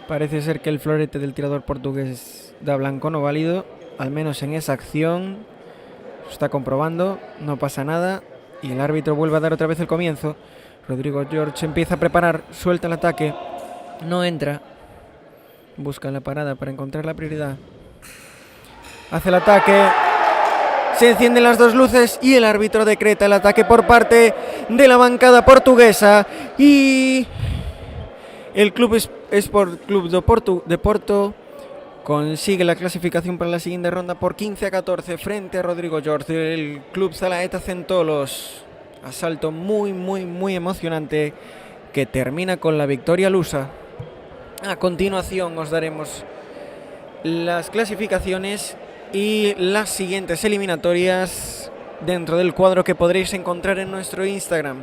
Parece ser que el florete del tirador portugués da blanco no válido, al menos en esa acción. Lo está comprobando, no pasa nada. Y el árbitro vuelve a dar otra vez el comienzo. Rodrigo George empieza a preparar, suelta el ataque. No entra. Busca la parada para encontrar la prioridad. Hace el ataque. Se encienden las dos luces y el árbitro decreta el ataque por parte de la bancada portuguesa. Y el Club Sport Club de Porto consigue la clasificación para la siguiente ronda por 15-14 frente a Rodrigo George. El Club Zalaeta Centolos. Asalto muy emocionante que termina con la victoria lusa. A continuación os daremos las clasificaciones y las siguientes eliminatorias dentro del cuadro que podréis encontrar en nuestro Instagram.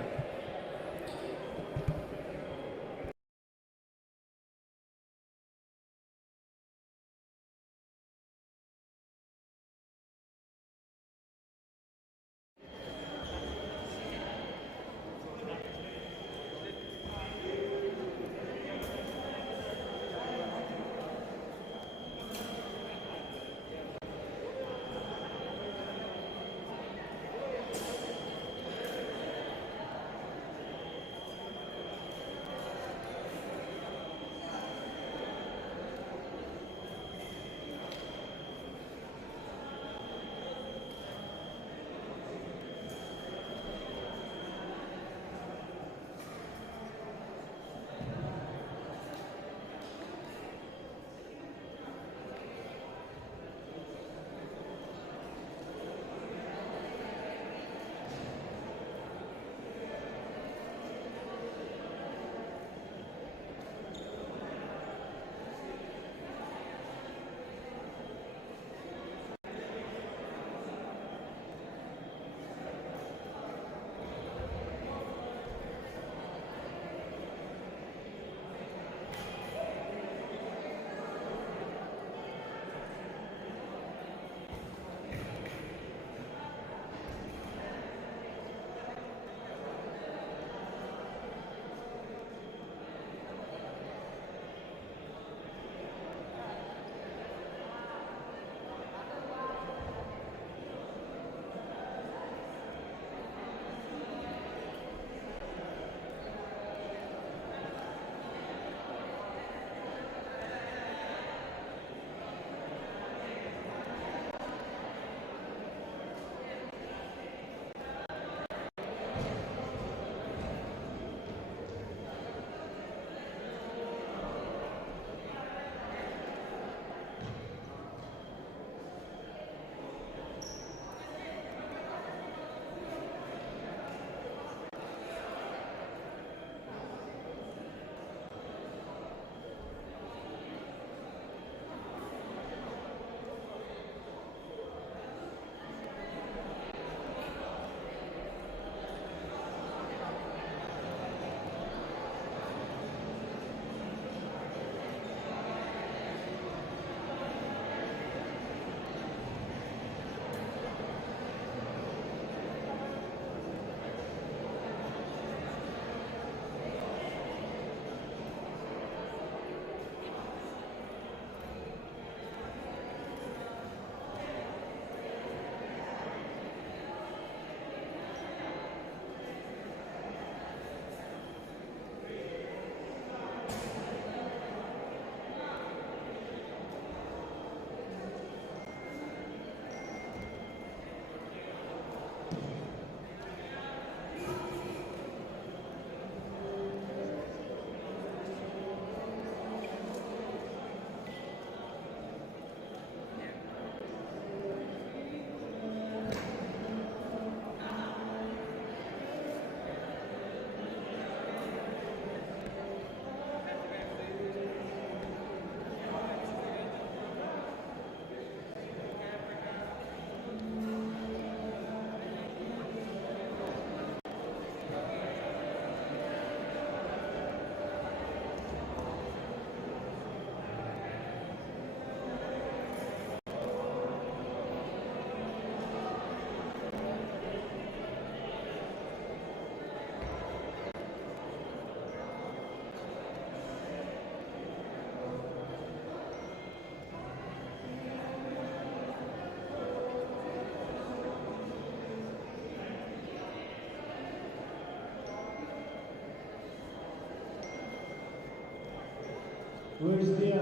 Luis Díaz,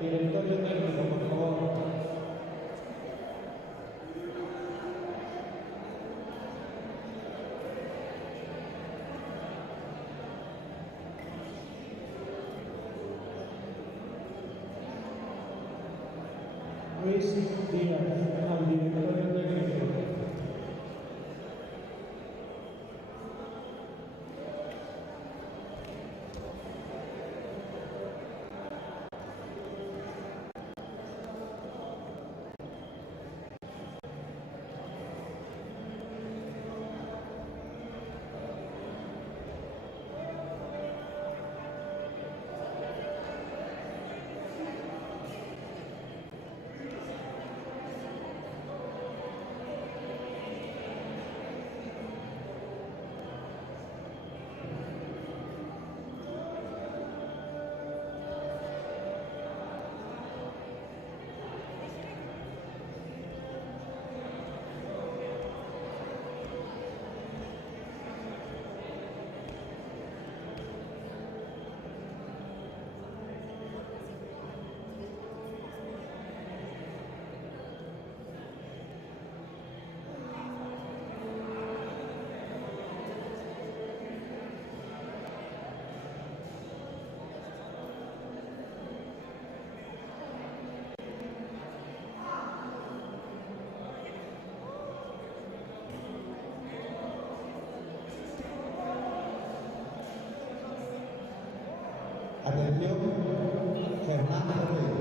directorio técnico, por favor. Luis Díaz, al directorio técnico. Atención, Fernando Rey.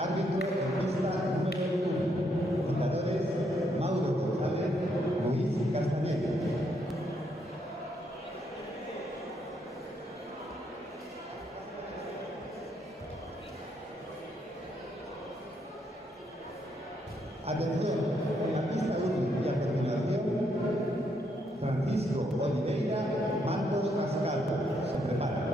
Árbitro en pista número 1. Jugadores Mauro González, Luis Castañeda. Atención, en la pista 1 y a continuación, Francisco Oliveira, Marcos Pascal. Se prepara.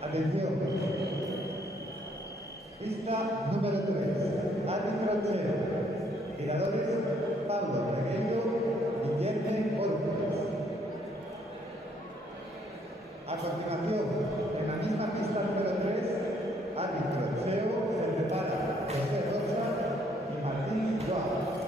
Atención. Pista número 3. Árbitro 0. Tiradores Pablo Regueiro, Guillermo Ortiz. A continuación, en la misma pista número 3, árbitro CEO se prepara José Rocha y Martín Joao.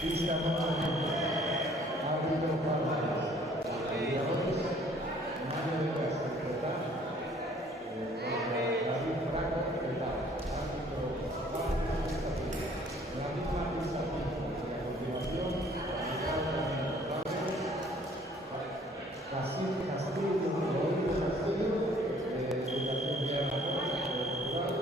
Pista número 1. Árbitro Pablo. Tiradores Mario de Casa, ¿verdad? David Franco, ¿verdad? Árbitro en la misma pista 5. Y a continuación, Castillo, Castillo, de Fundación de Aragón, Portugal,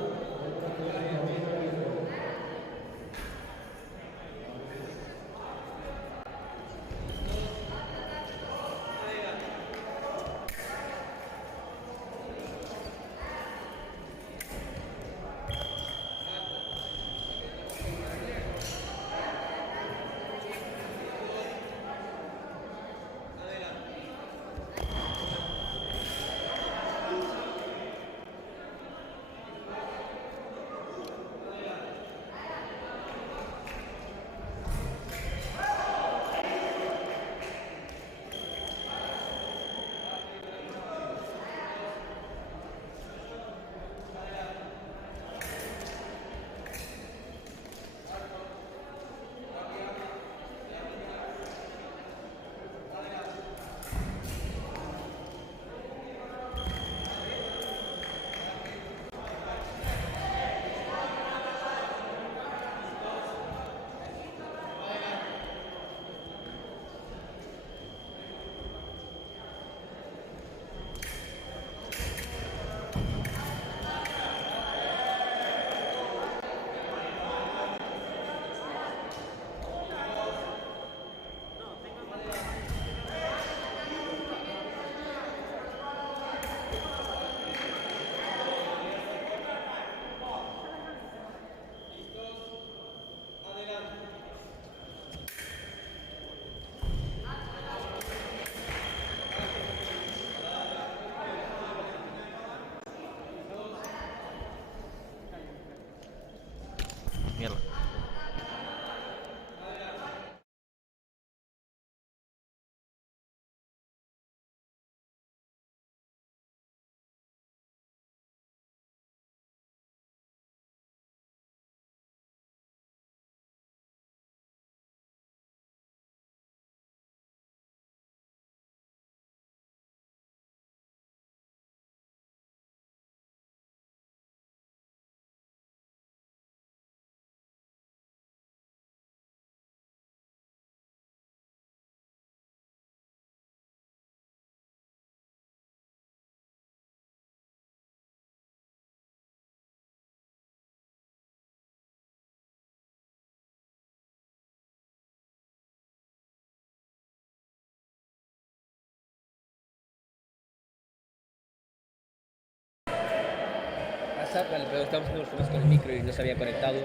pasar, vale, pero estamos haciendo los fotos con el micro y no se había conectado.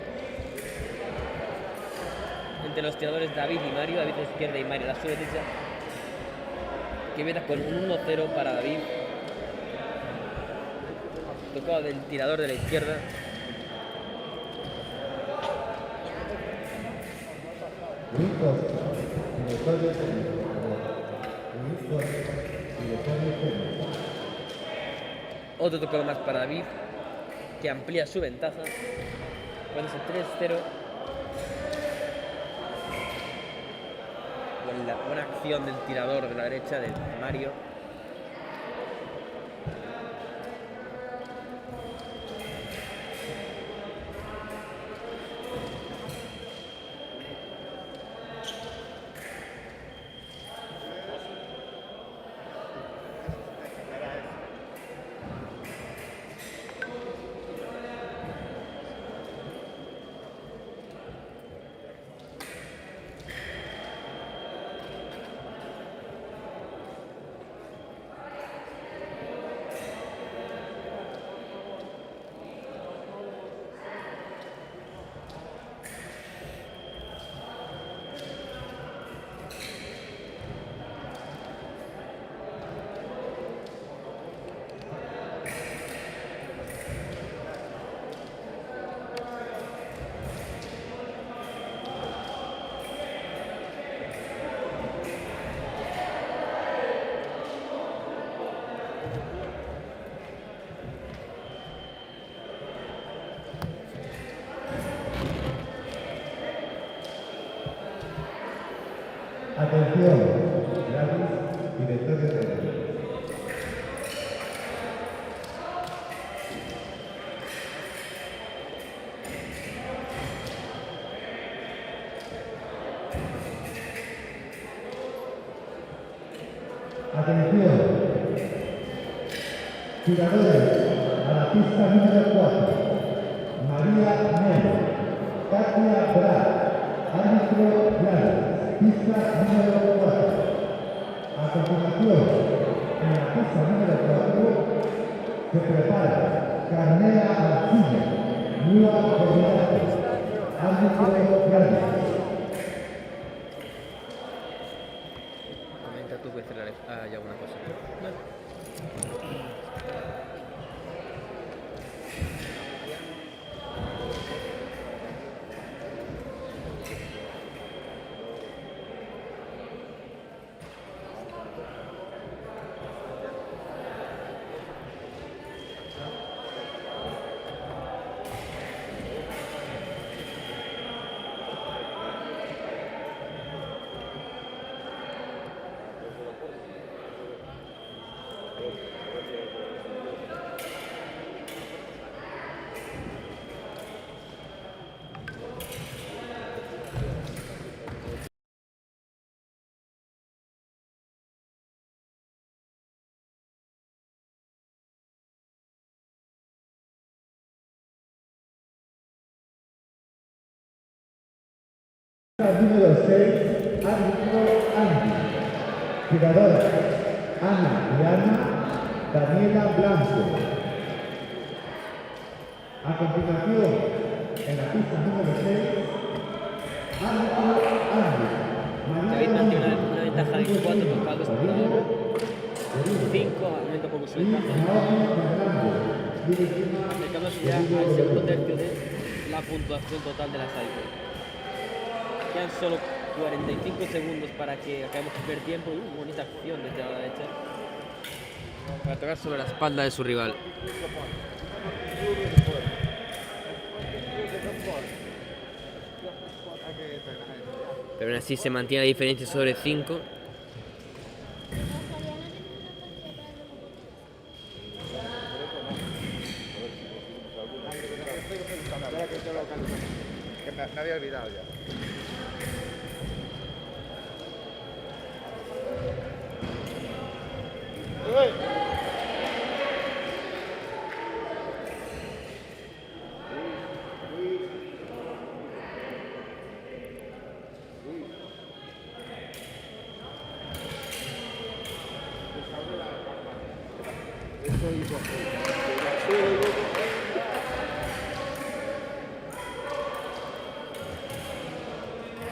Entre los tiradores David y Mario, David a la izquierda y Mario a su derecha. Que empieza con un 1-0 para David. Tocado del tirador de la izquierda. Gritos, directores técnicos. Gritos, directores técnicos. Otro tocado más para David, que amplía su ventaja. Cuando es el 3-0. Con la buena acción del tirador de la derecha, de Mario. Atención, gracias, directores técnicos. Atención, tiradores a la pista número 4, María Melo, Katia Brad, árbitro Blanco. Pista número 4. A continuación, en la pista número 4, se prepara Carmela Arcilla, nueva coordinadora, árbitro grande. Comenta tú, puedes cerrar ya alguna cosa. Número 6, árbitro Andy. Tiradora Ana y Daniela Blanco. A continuación, en la pista número 6, árbitro Andy. David mantiene una ventaja de 4 tocados por ahora. 5, aumenta poco su ventaja. Acercamos ya al segundo tercio de la puntuación total de la cycle. Quedan solo 45 segundos para que acabemos el primer tiempo. Bonita acción desde la derecha. Para tocar sobre la espalda de su rival. Pero aún así se mantiene la diferencia sobre 5. Me había olvidado ya.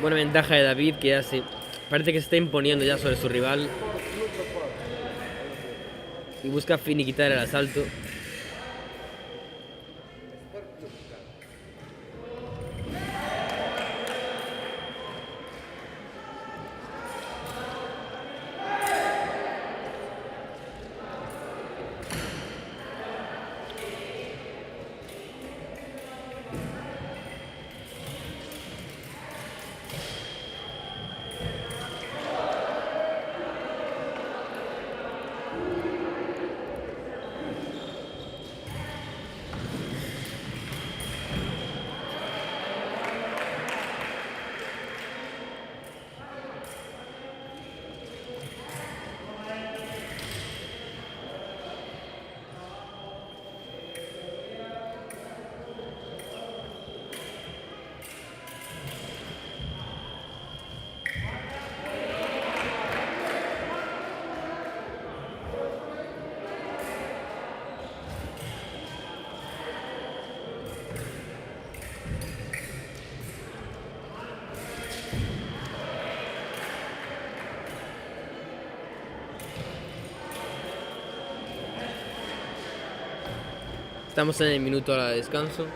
Buena ventaja de David, que ya parece que se está imponiendo ya sobre su rival. Y busca finiquitar el asalto. Estamos en el minuto de descanso.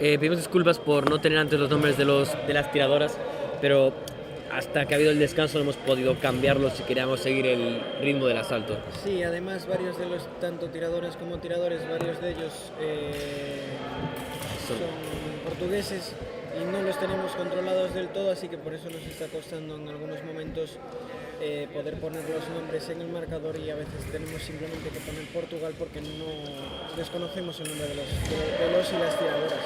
Pedimos disculpas por no tener antes los nombres de las tiradoras, pero hasta que ha habido el descanso no hemos podido cambiarlos si queríamos seguir el ritmo del asalto. Sí, además varios de los, tanto tiradores como tiradores, varios de ellos son portugueses y no los tenemos controlados del todo, así que por eso nos está costando en algunos momentos poder poner los nombres en el marcador, y a veces tenemos simplemente que poner Portugal porque no desconocemos el nombre de los y las tiradoras.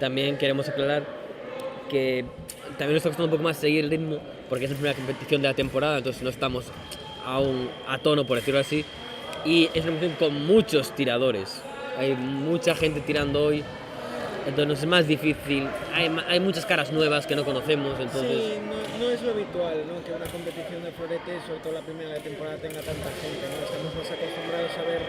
También queremos aclarar que también nos está costando un poco más seguir el ritmo porque es la primera competición de la temporada, entonces no estamos aún a tono, por decirlo así, y es una competición con muchos tiradores, hay mucha gente tirando hoy, entonces nos es más difícil, hay muchas caras nuevas que no conocemos, entonces... Sí, no es lo habitual, ¿no? Que una competición de florete, sobre todo la primera de temporada, tenga tanta gente, ¿no? Estamos más acostumbrados a ver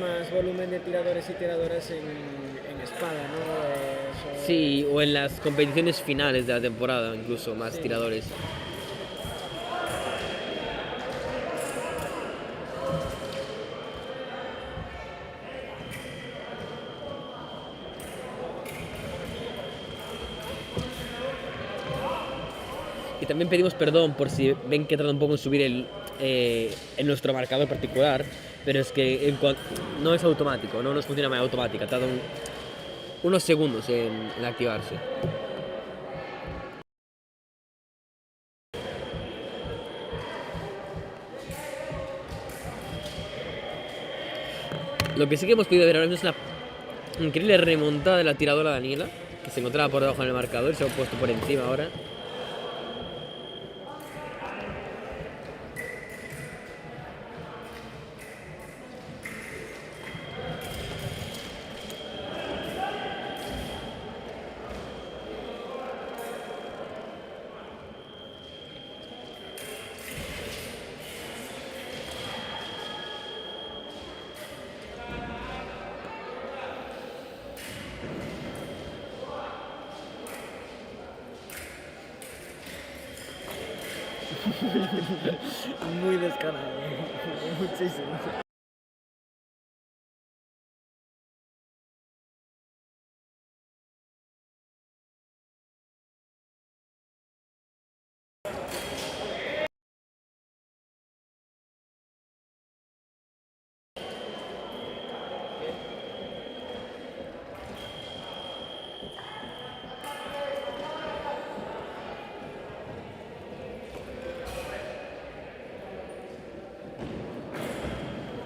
más volumen de tiradores y tiradoras en espada, ¿no? Sí, o en las competiciones finales de la temporada, incluso más Sí. tiradores. Y también pedimos perdón por si ven que tarda un poco en subir en nuestro marcador particular, pero es que no es automático, no nos funciona de manera automática, tarda unos segundos en activarse. Lo que sí que hemos podido ver ahora mismo es una increíble remontada de la tiradora Daniela, que se encontraba por debajo en el marcador y se ha puesto por encima ahora. Muy descarado, muchísimo.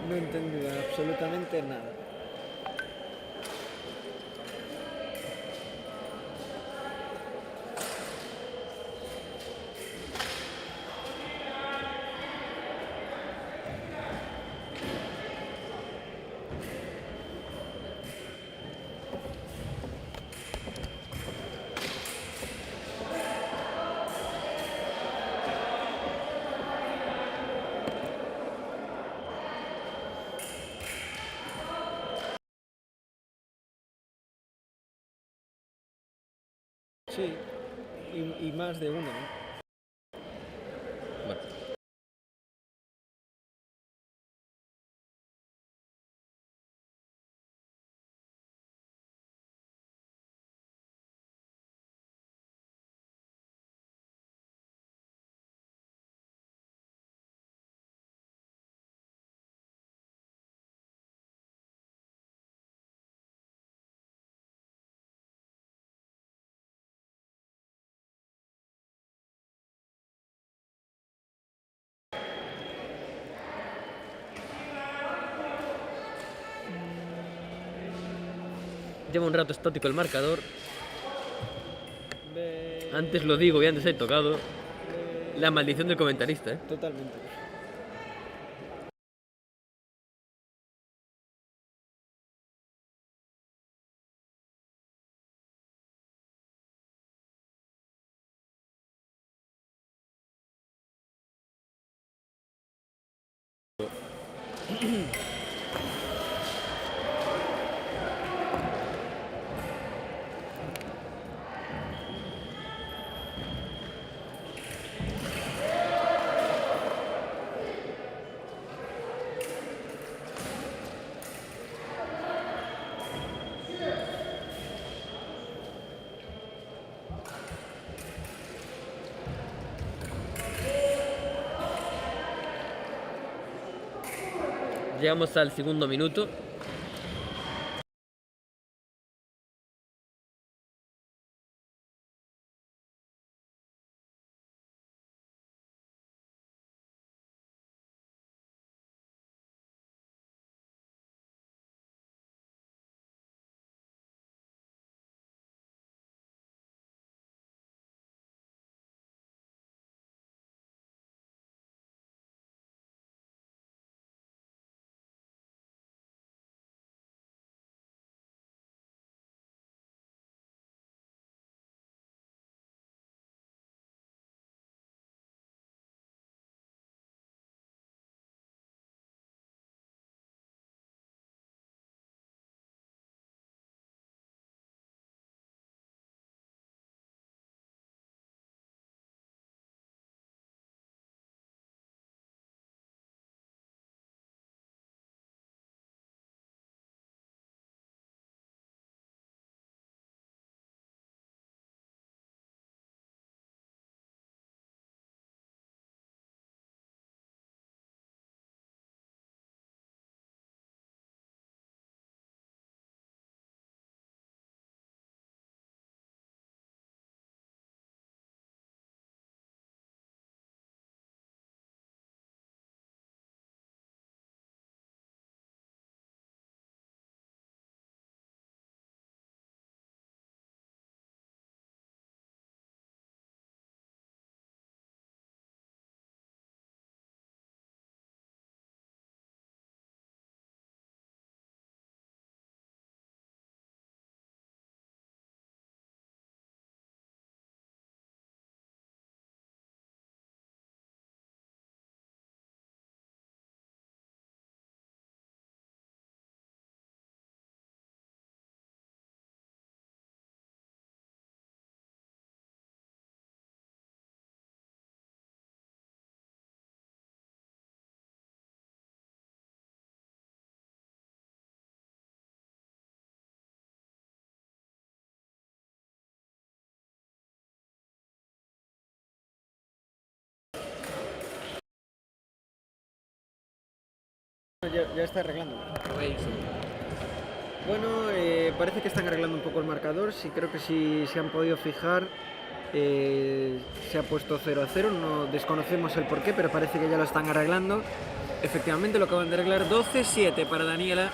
No he entendido absolutamente nada. Sí, y más de una, ¿no? Bueno. Lleva un rato estático el marcador. Antes lo digo y antes he tocado. La maldición del comentarista, ¿eh? Totalmente. Llegamos al segundo minuto. Ya está arreglando. Bueno, parece que están arreglando un poco el marcador. Sí, creo que si se han podido fijar, se ha puesto 0-0. No desconocemos el porqué, pero parece que ya lo están arreglando. Efectivamente, lo acaban de arreglar. 12-7 para Daniela.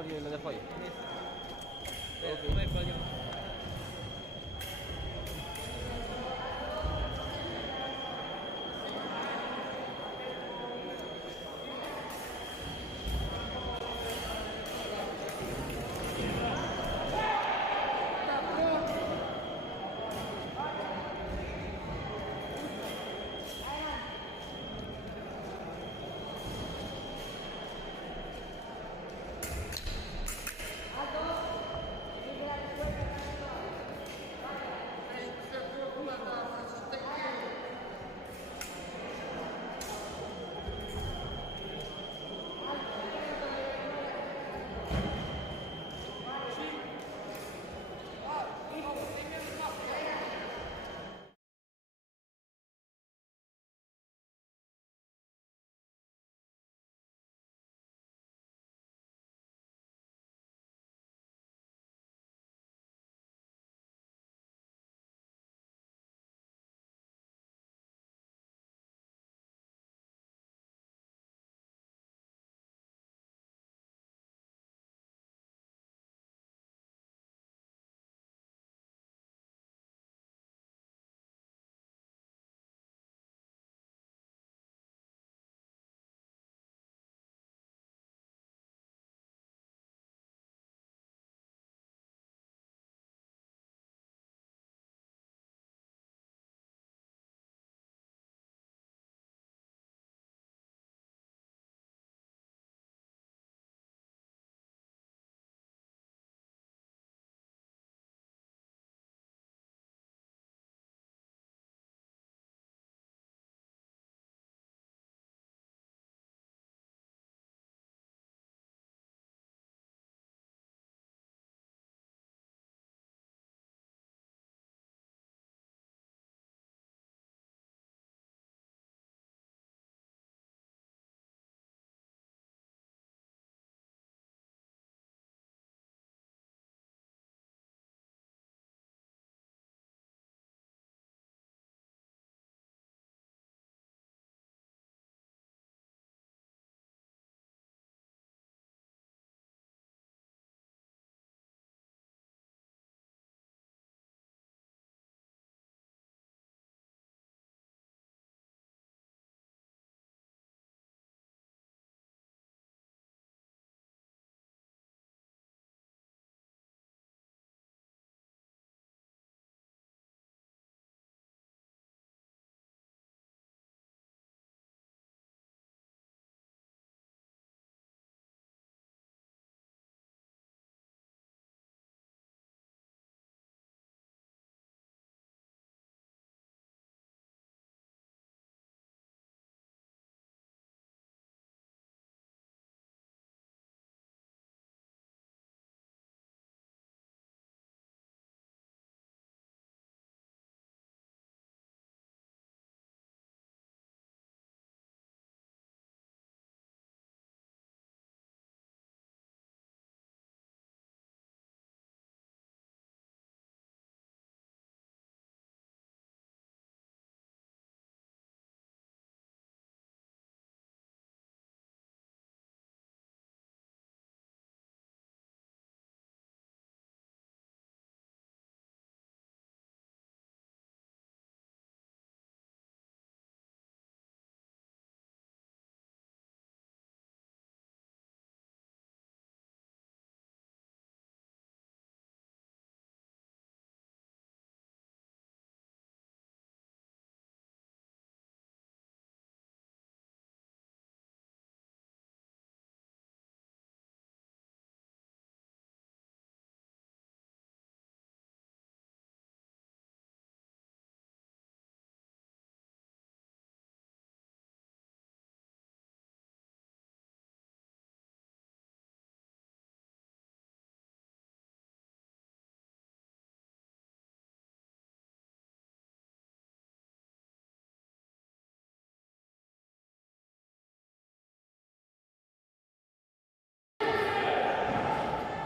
abrir y lo dejo ahí.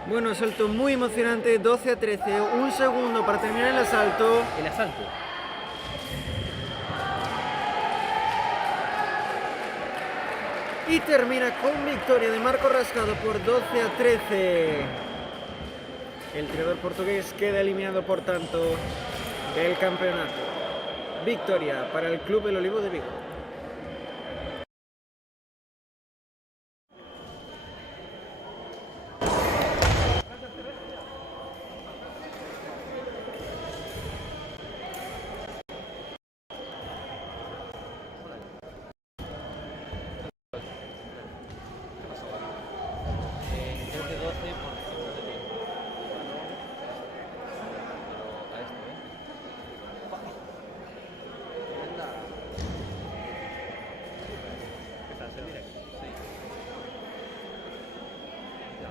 Bueno, asalto muy emocionante, 12-13, un segundo para terminar el asalto. El asalto. Y termina con victoria de Marco Rascado por 12-13. El tirador portugués queda eliminado, por tanto, del campeonato. Victoria para el Club El Olivo de Vigo. Creo que 12 por segundo de tiempo. Pero a esto, ¿Estás en directo? Sí. Ya.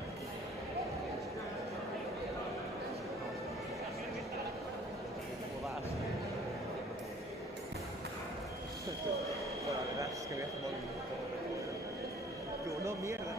Bueno, la verdad es que voy a hacer un poco. Digo, no, mierda.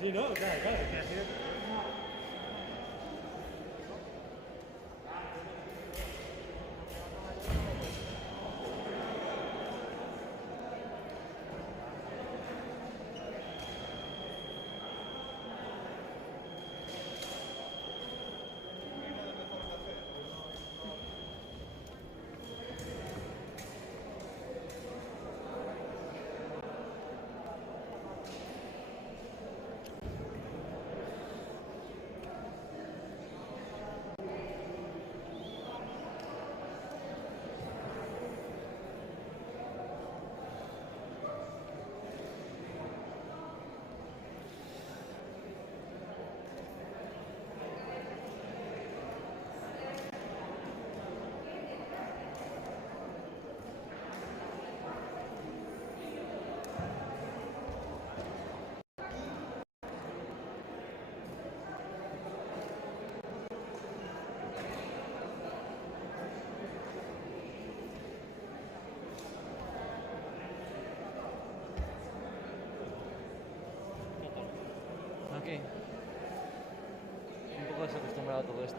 Sí, no, claro, claro. Que así de... Ok. Un poco desacostumbrado a todo esto.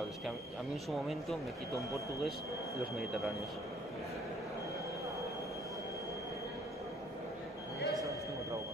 me es que a mí en su momento me quitó en portugués los mediterráneos. Tengo trauma.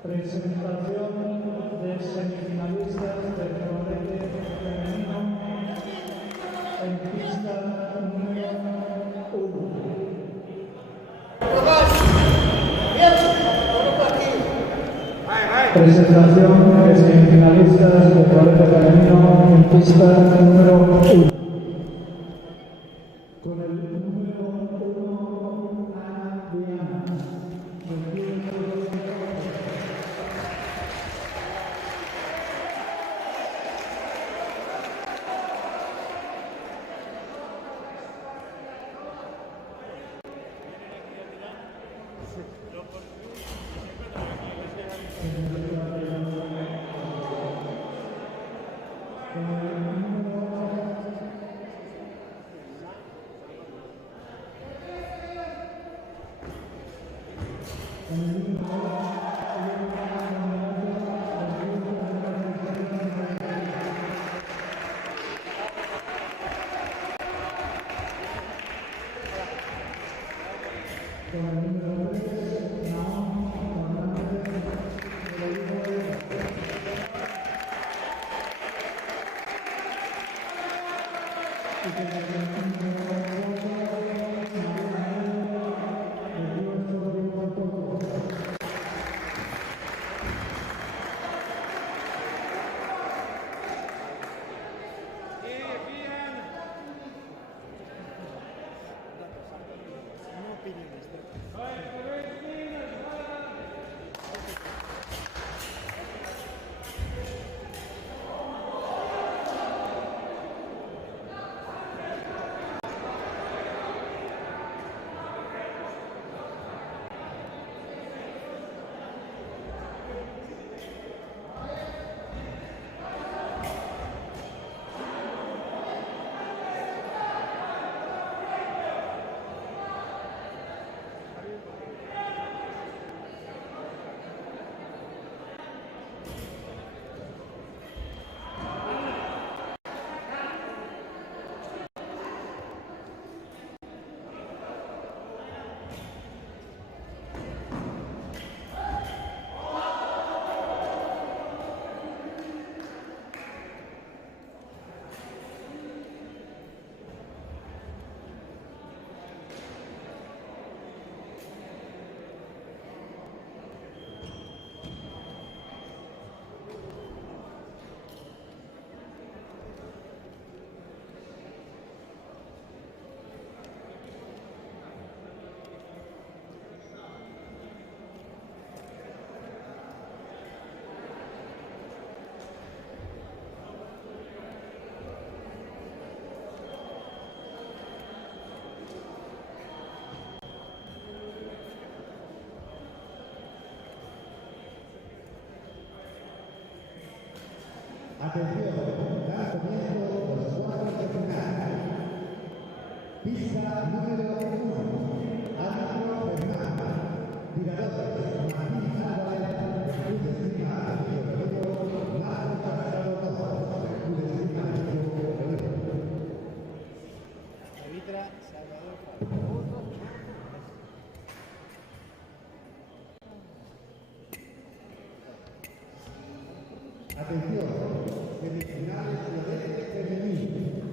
Presentación de semifinalistas del florete femenino en pista número 1. Presentación de semifinalistas del florete femenino en pista número 1. Con el número 1, Ana Diana. Atención, dan comienzo los cuartos de final. Pista número 1. Árbitro Fernando. Tiradores Martín Álvarez, Cruz de Esgrima Anillo Rodrigo, Marco Casado Rojas, Cruz de Esgrima Anillo Rodrigo. Arbitra Salvador Fabio. Atención, semifinales de femenino.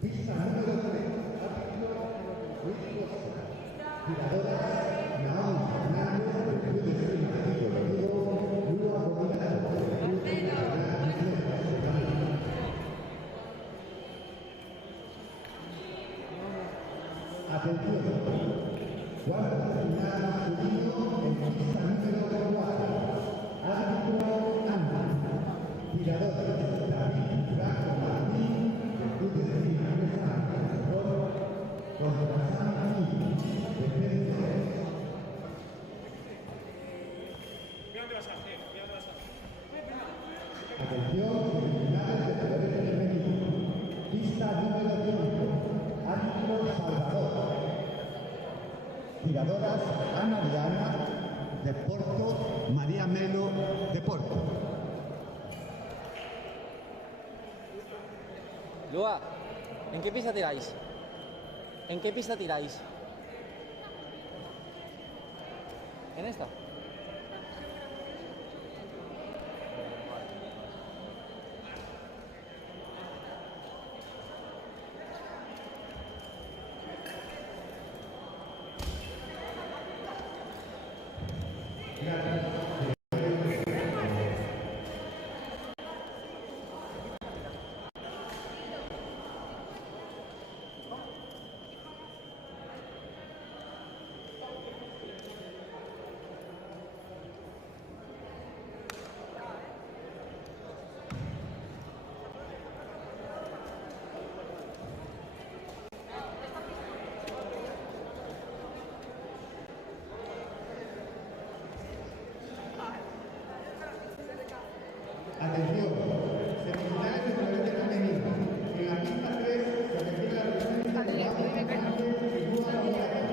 Pista número 3, árbitro Luis Costa. Tiradoras Naomi Fernández, del Club de Esgrima Anillo Rodrigo, Lua Bonilato, del Club de Esgrima Anillo. Atención, cuarto de final masculino en pista número 4. Árbitro Ana. Tiradores David Franco Martín, del Club de Esgrima Mesa Alrededor, contra San Martín, defensores. Atención, semifinales de florete femenino. Pista número 5. Árbitro Salvador. Tiradoras Ana Diana, de Porto, María Melo, de Porto. Lua, ¿en qué pista tiráis? ¿En qué pista tiráis? ¿En esta? Atención, semifinales de florete femenino. En la pista 3 se refiere la presencia de Naomi Fernández y Lua Bonilato.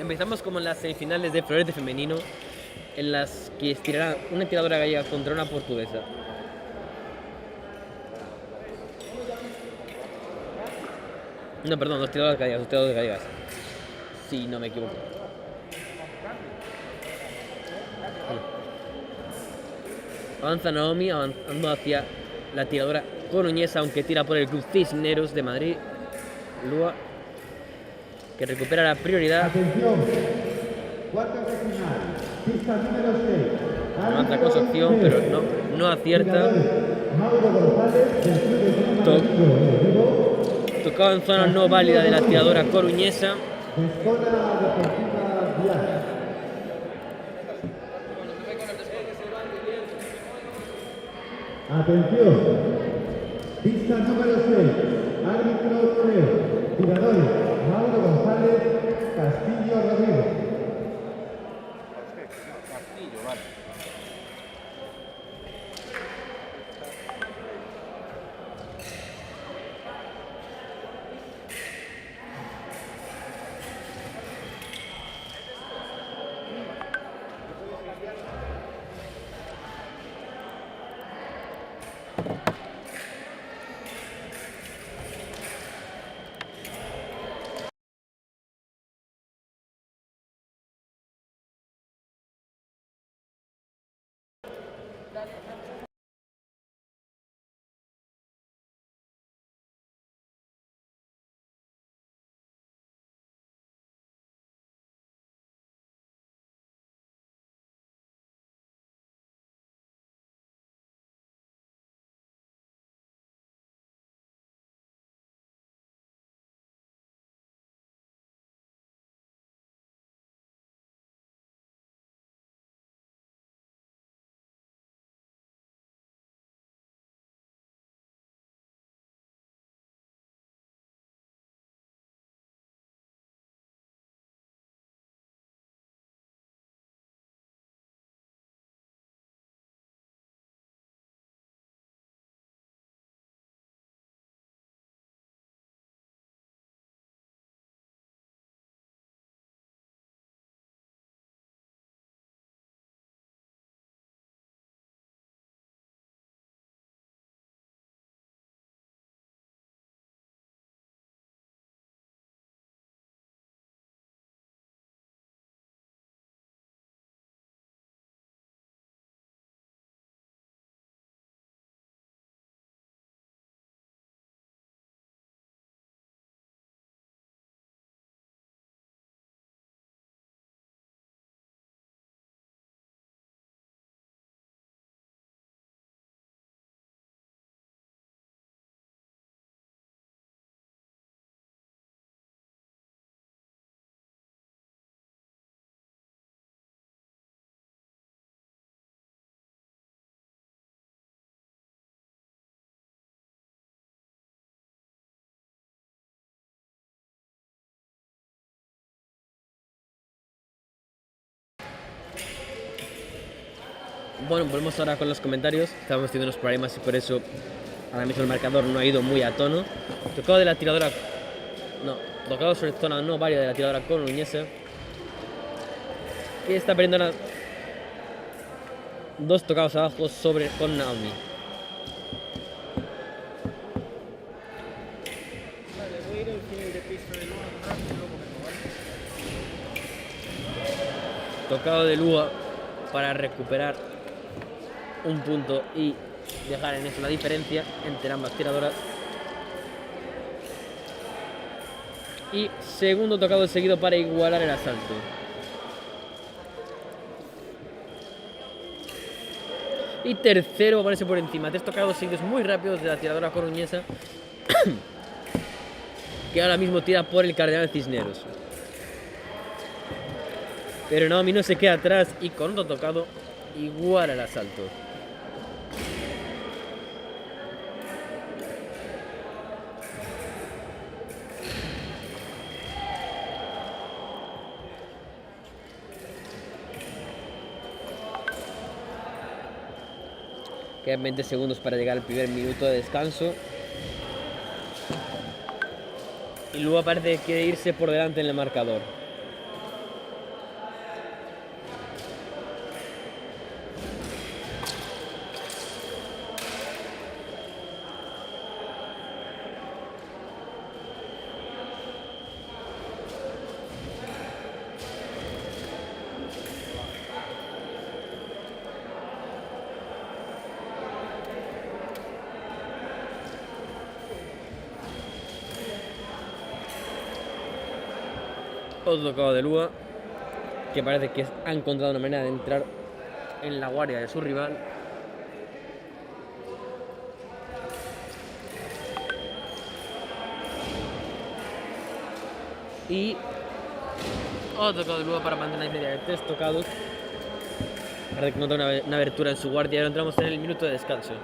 Empezamos como en las semifinales de florete femenino, en las que estirará una tiradora gallega contra una portuguesa. No, perdón, dos tiradoras gallegas. Si no me equivoco. Avanza Naomi, avanzando hacia la tiradora coruñesa, aunque tira por el Club Cisneros de Madrid. Lua, que recupera la prioridad. Atención, cuartos de final, pista número 6. Avanza con su opción, pero no acierta. Mauro González, del Club de Esgrima Anillo Rodrigo. Tocado en zona no válida de la tiradora coruñesa. De Escola Deportiva Vial. Atención, pista número 6, árbitro Toreo, tiradores Mauro González, Castillo Rodrigo. Castillo, vale. Bueno, volvemos ahora con los comentarios. Estábamos teniendo unos problemas y por eso ahora mismo el marcador no ha ido muy a tono. Tocado de la tiradora... No, tocado sobre zona no varia de la tiradora coruñesa, que está perdiendo ahora 2 tocados abajo sobre con Naomi. Tocado de Lua para recuperar un punto y dejar en eso la diferencia entre ambas tiradoras. Y segundo tocado seguido para igualar el asalto. Y tercero va a ponerse por encima. 3 tocados seguidos muy rápidos de la tiradora coruñesa, que ahora mismo tira por el Cardenal Cisneros. Pero Naomi no se queda atrás y con otro tocado iguala el asalto. Quedan 20 segundos para llegar al primer minuto de descanso. Y luego parece que quiere irse por delante en el marcador. Otro tocado de Lua, que parece que ha encontrado una manera de entrar en la guardia de su rival. Y otro tocado de Lua para mantener la media de 3 tocados. Parece que nota una abertura en su guardia y ahora entramos en el minuto de descanso.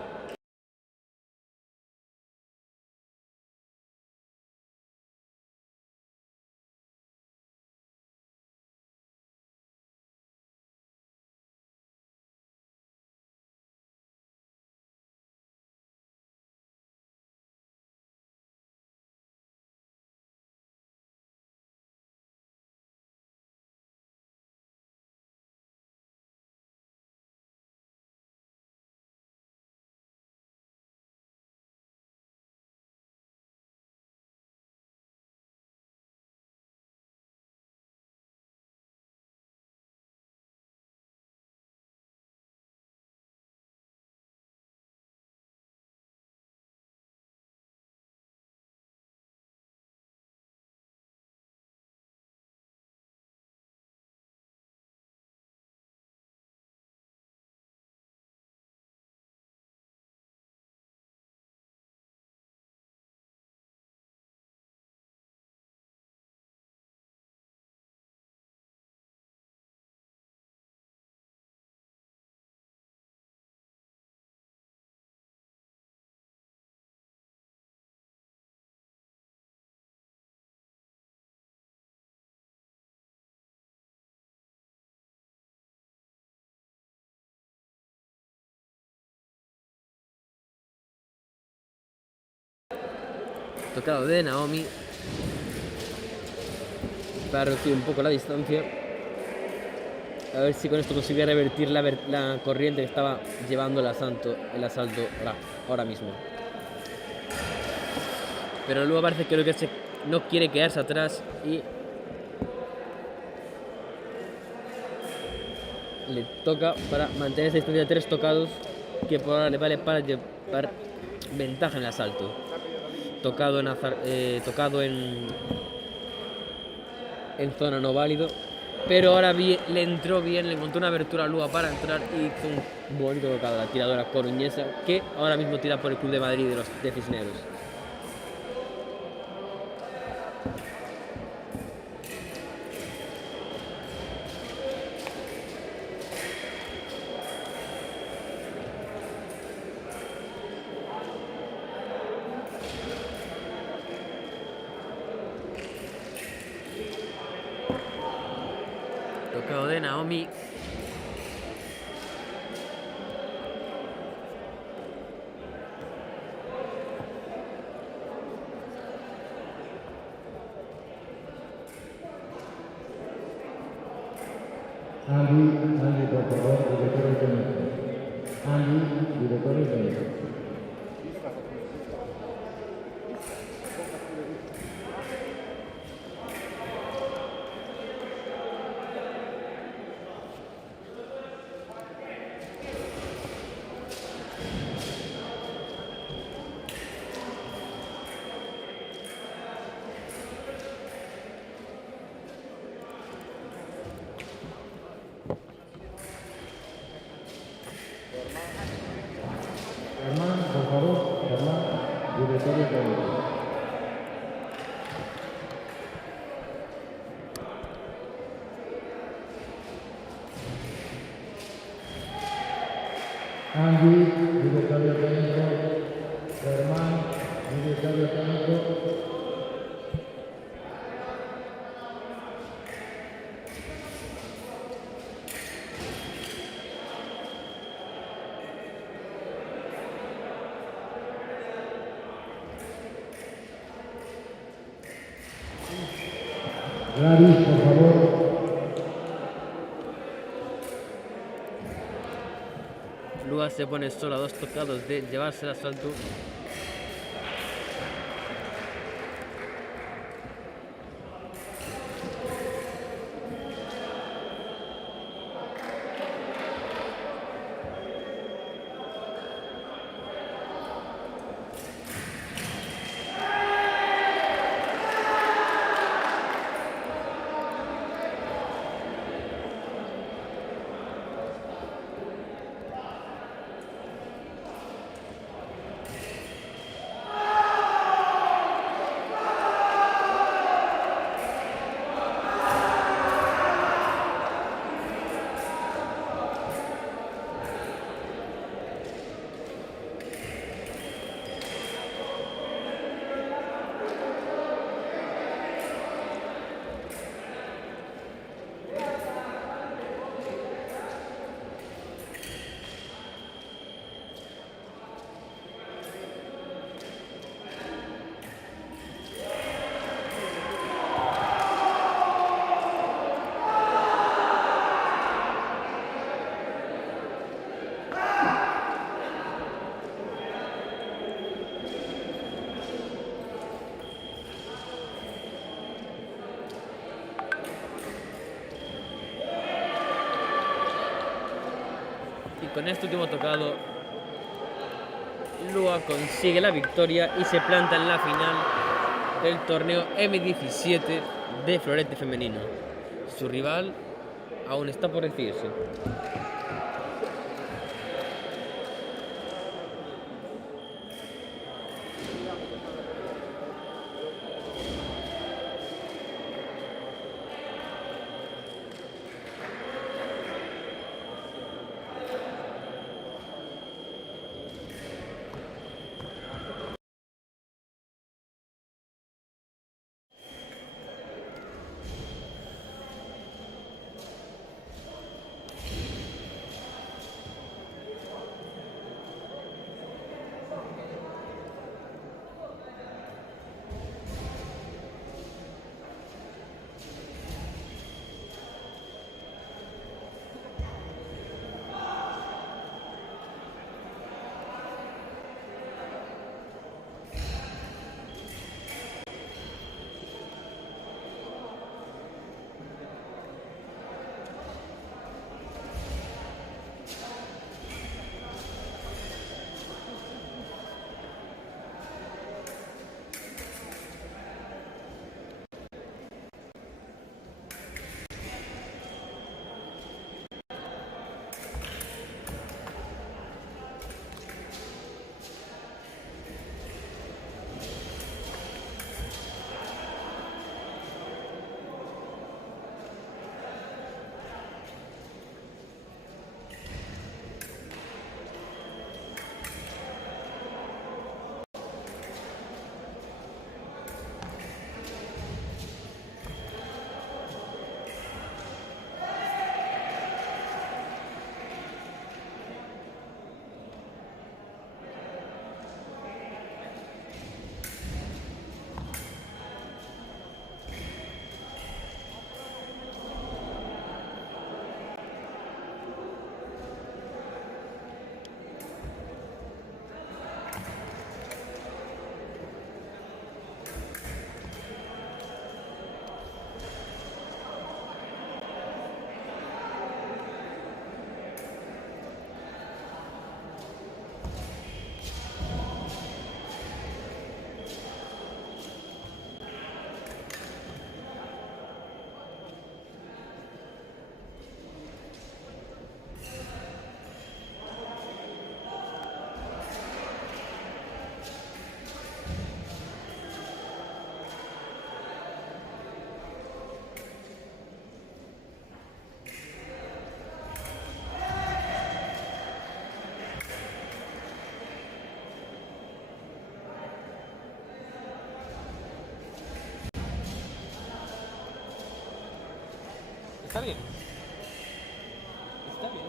Tocado de Naomi. Para reducir un poco la distancia. A ver si con esto consigue revertir la corriente que estaba llevando el asalto ahora mismo. Pero luego parece que no quiere quedarse atrás y le toca para mantener esa distancia de 3 tocados, que por ahora le vale para llevar ventaja en el asalto. Tocado en zona no válido, pero ahora le entró bien, le encontró una abertura a Lua para entrar y hizo un bonito tocado a la tiradora coruñesa, que ahora mismo tira por el Club de Madrid de Cisneros. Tocado de Naomi. Andy, por favor, director técnico. Andy, director técnico. Germán, por favor, Germán, director técnico. Andy, directorio técnico. Germán, directorio técnico. Gladys, por favor. Lua se pone solo a 2 tocados de llevarse el asalto. Con este último tocado, Lua consigue la victoria y se planta en la final del torneo M17 de florete femenino. Su rival aún está por decidirse. Está bien. Está bien.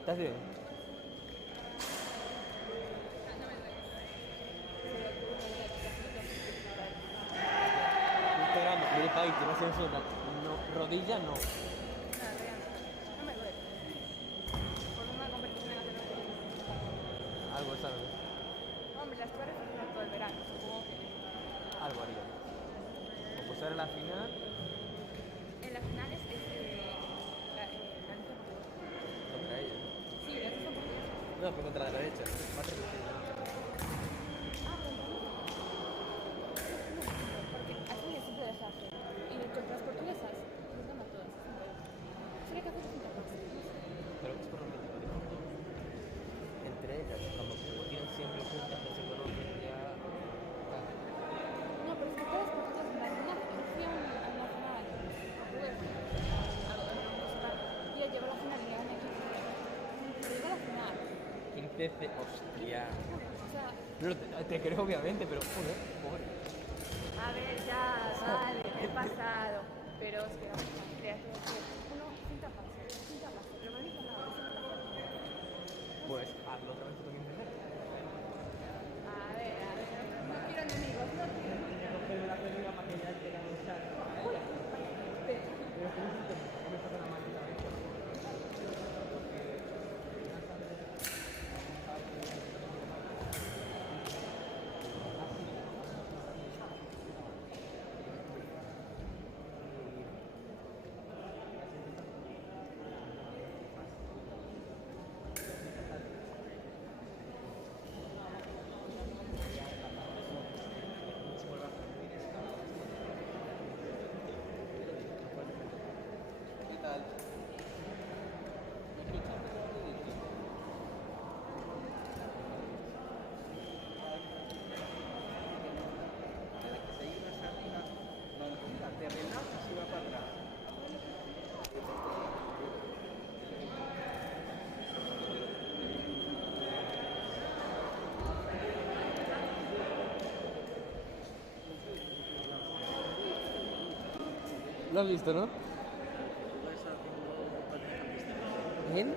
¿Estás bien? Instagram, mire país, que no se censura. No, rodilla no. No me duele. Por una competición en la que Algo, ¿sabes? hombre, la estuve reflejando todo el verano, supongo que Algo haría. O pues ahora la final. en las finales es la lista portuguesa. Contra ella. Sí, la lista portuguesa. No, fue contra la derecha. Más Porque así es siempre desastre. Y contra las portuguesas, nos gana todas. Sería que hacer distintas cosas. Pero es por lo mismo. Entre ellas, como tienen siempre juntas, no se conocen ya. No, pero es que todas las portuguesas, la final, fui a al nacional portugués, y ella llegó a la final y gané 15. Pero llegó a la final. 15 hostia. O sea, No, te creo obviamente, pero joder, joder. a ver, ya, vale, he pasado. Pero es que vamos a crear todo que uno cinta pase, pero no dice nada, Pues hazlo otra vez tú también primero. a ver, no quiero enemigos, no quiero enemigos. Pero la primera para que ya te la usar. Uy, espera. Pero tú no me pasa la maldita vez. ¿Lo has visto, no? ¿En?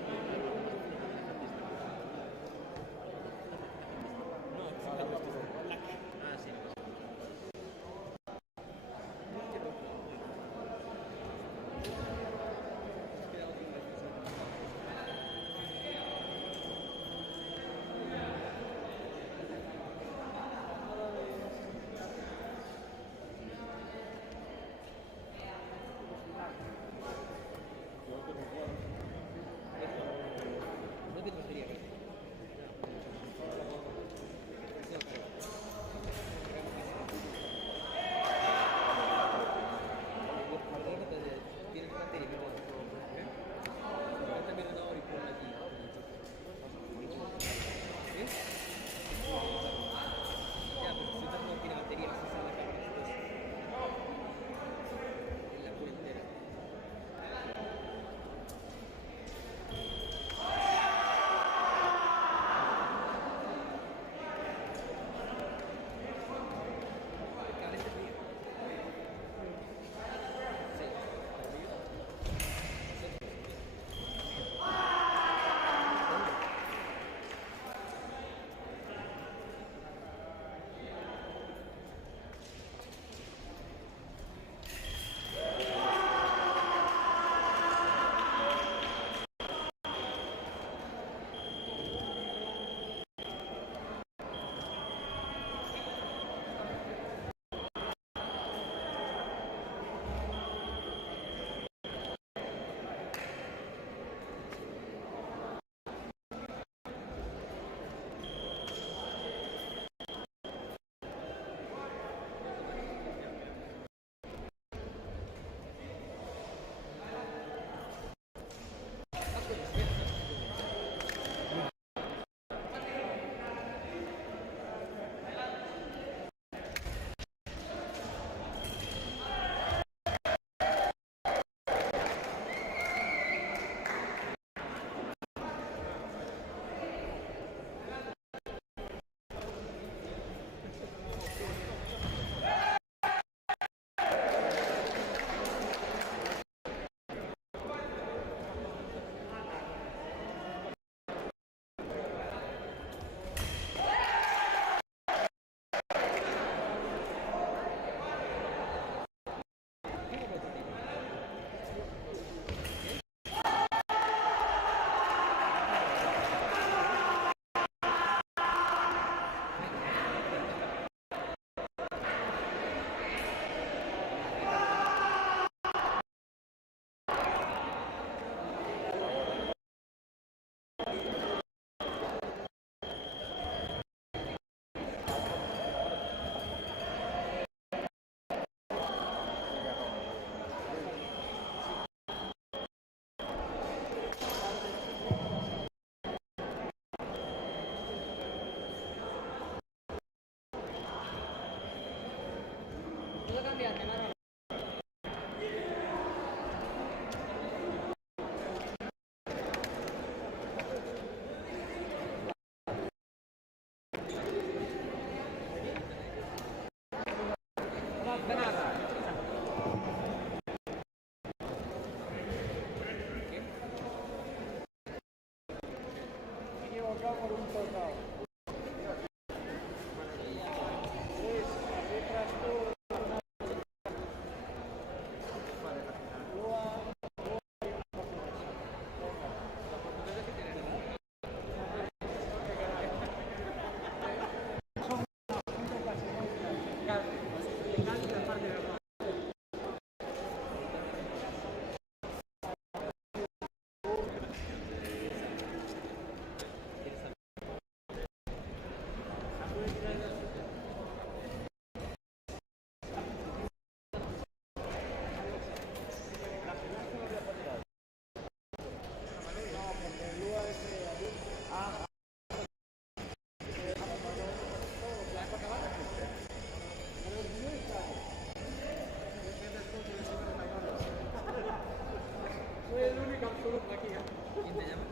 ¿Quién te llama?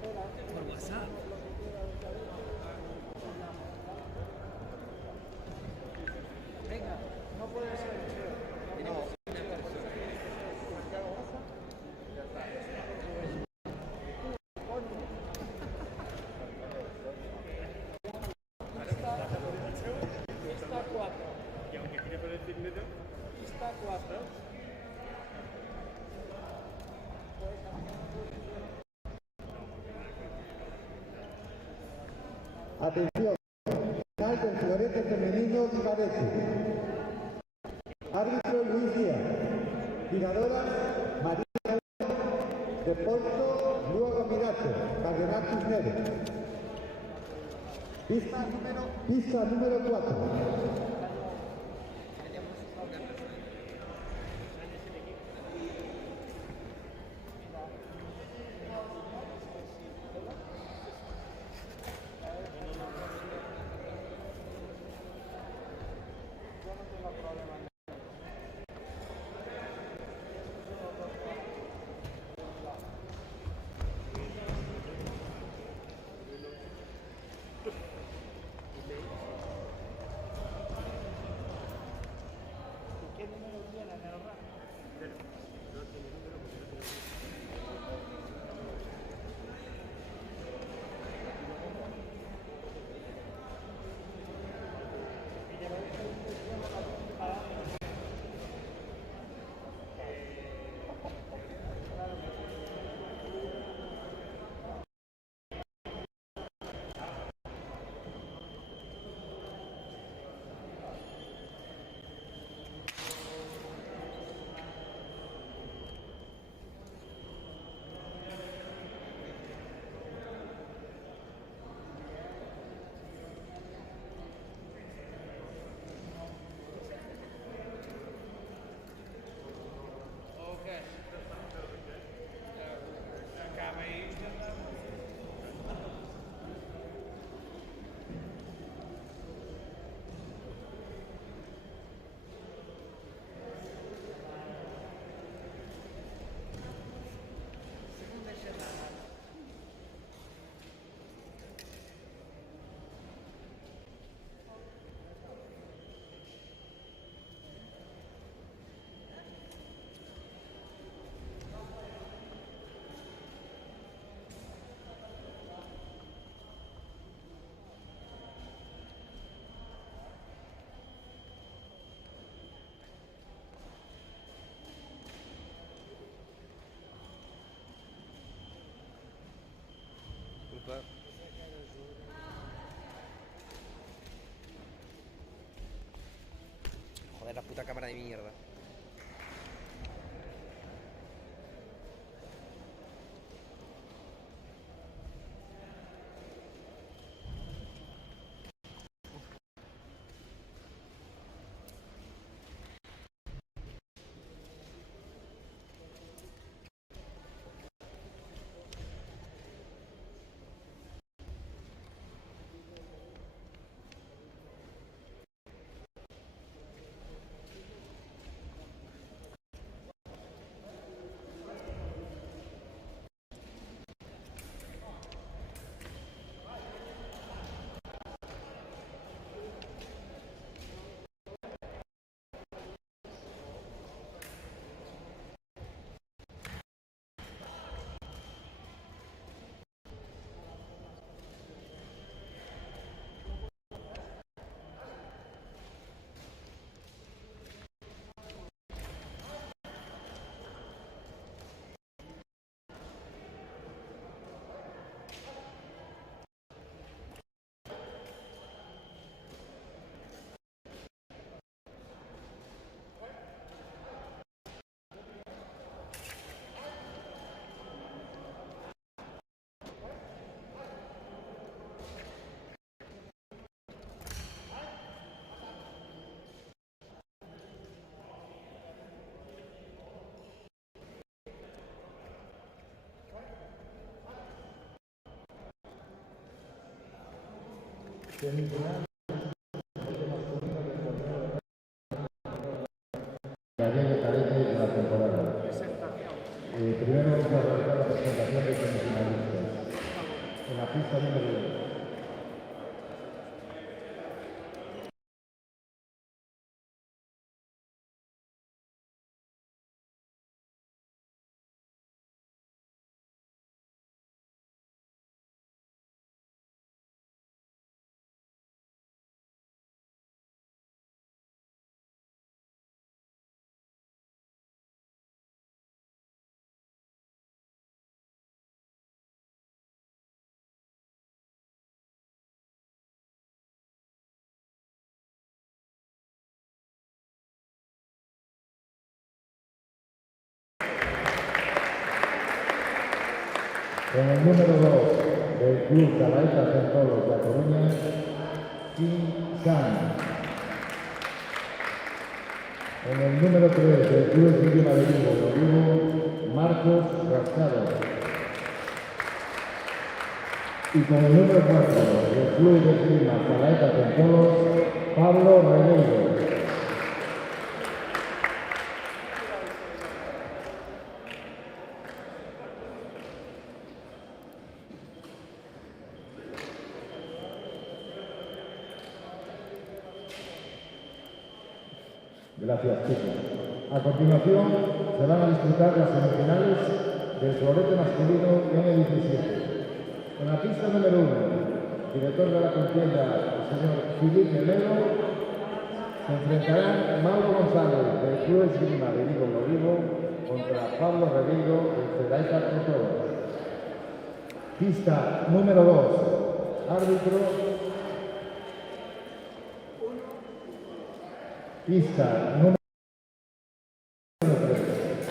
Por WhatsApp. Venga, no puede ser. Tenemos una persona. Pista 4. Y aunque tire por el medio. Pista 4. Atención, final del florete femenino cadete. Árbitro Luis Díaz. Tiradoras María de Porto, Luego Mirato, Cardenal Cisneros. Pista número 4. Joder, la puta cámara de mierda. Gallego cadete de la temporada. Primero vamos a realizar la presentación de semifinalistas. En la pista número 1. Con el número 2 del Club Calaeta Centolos de A Coruña, Kim San. Con el número 3 del Club Esgrima de Vigo, Marcos Rascado. Y con el número 4 del Club de Esgrima Calaeta Centolos, Pablo Regueiro. Gracias, chicos. A continuación se van a disputar las semifinales del florete masculino M17. En la pista número 1, director de la contienda, el señor Filipe Melo, se enfrentarán Mauro González del Club Esgrima de Vigo contra Pablo Regueiro del Celaeta Centolos. Pista número 2, árbitro. Pista número 3,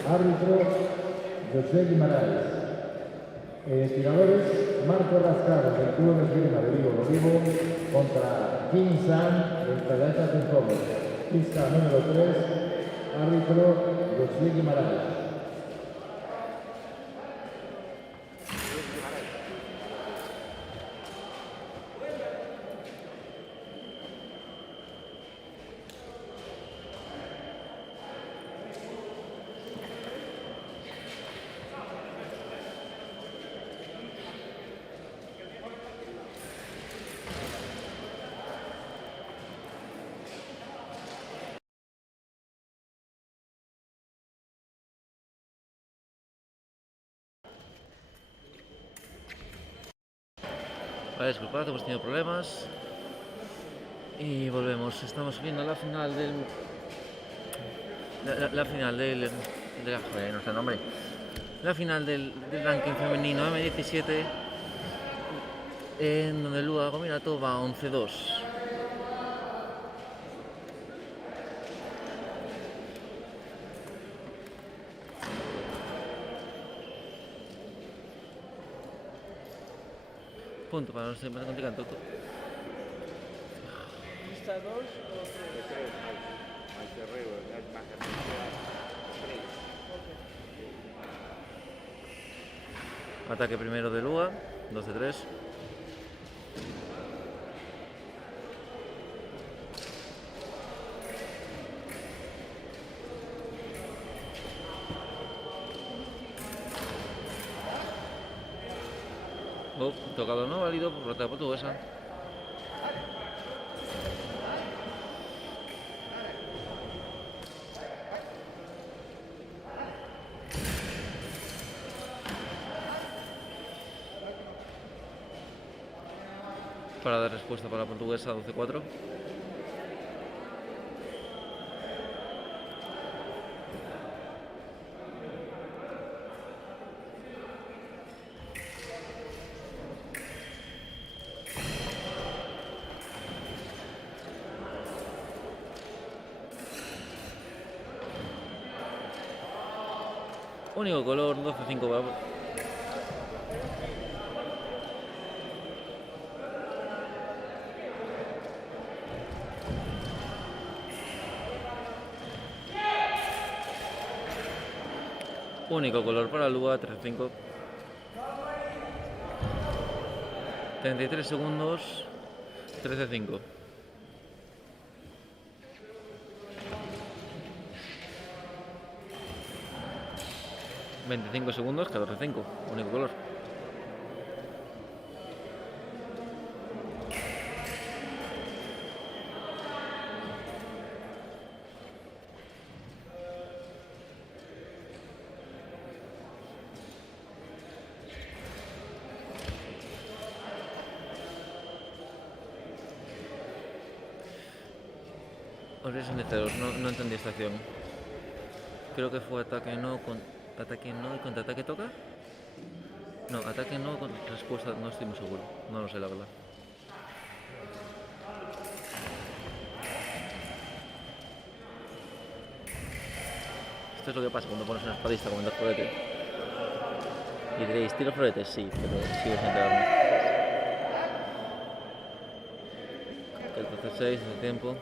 árbitro José Guimaraes. Tiradores Marco Rascado del Club Esgrima de Vigo contra Kim San del Calaeta Centolos. Pista número 3, árbitro José Guimaraes. Vale, disculpad, hemos tenido problemas. Y volvemos. Estamos viendo la final del. La final del. Joder, no sé el nombre. La final del ranking femenino M17. En donde Lua Gominato va 11-2. Punto para no ser más complicado. Pista 2 o 3. Ataque primero de Lua, 2-3. Oh, tocado no válido por pelota portuguesa. Para dar respuesta para la portuguesa, 12-4. Único color, 12-5 para... Único color para Lua, 13-5. 33 segundos, 13-5. 25 segundos, 14-5, único color. Os voy a ser sinceros, no entendí esta acción. Creo que fue ataque no y contraataque toca. No, ataque no con respuesta, no estoy muy seguro. No lo sé, la verdad. Esto es lo que pasa cuando pones una espadista como el florete. Y diréis, ¿tiro floretes? Sí, pero sigo sin enterarme. El 16 hace tiempo.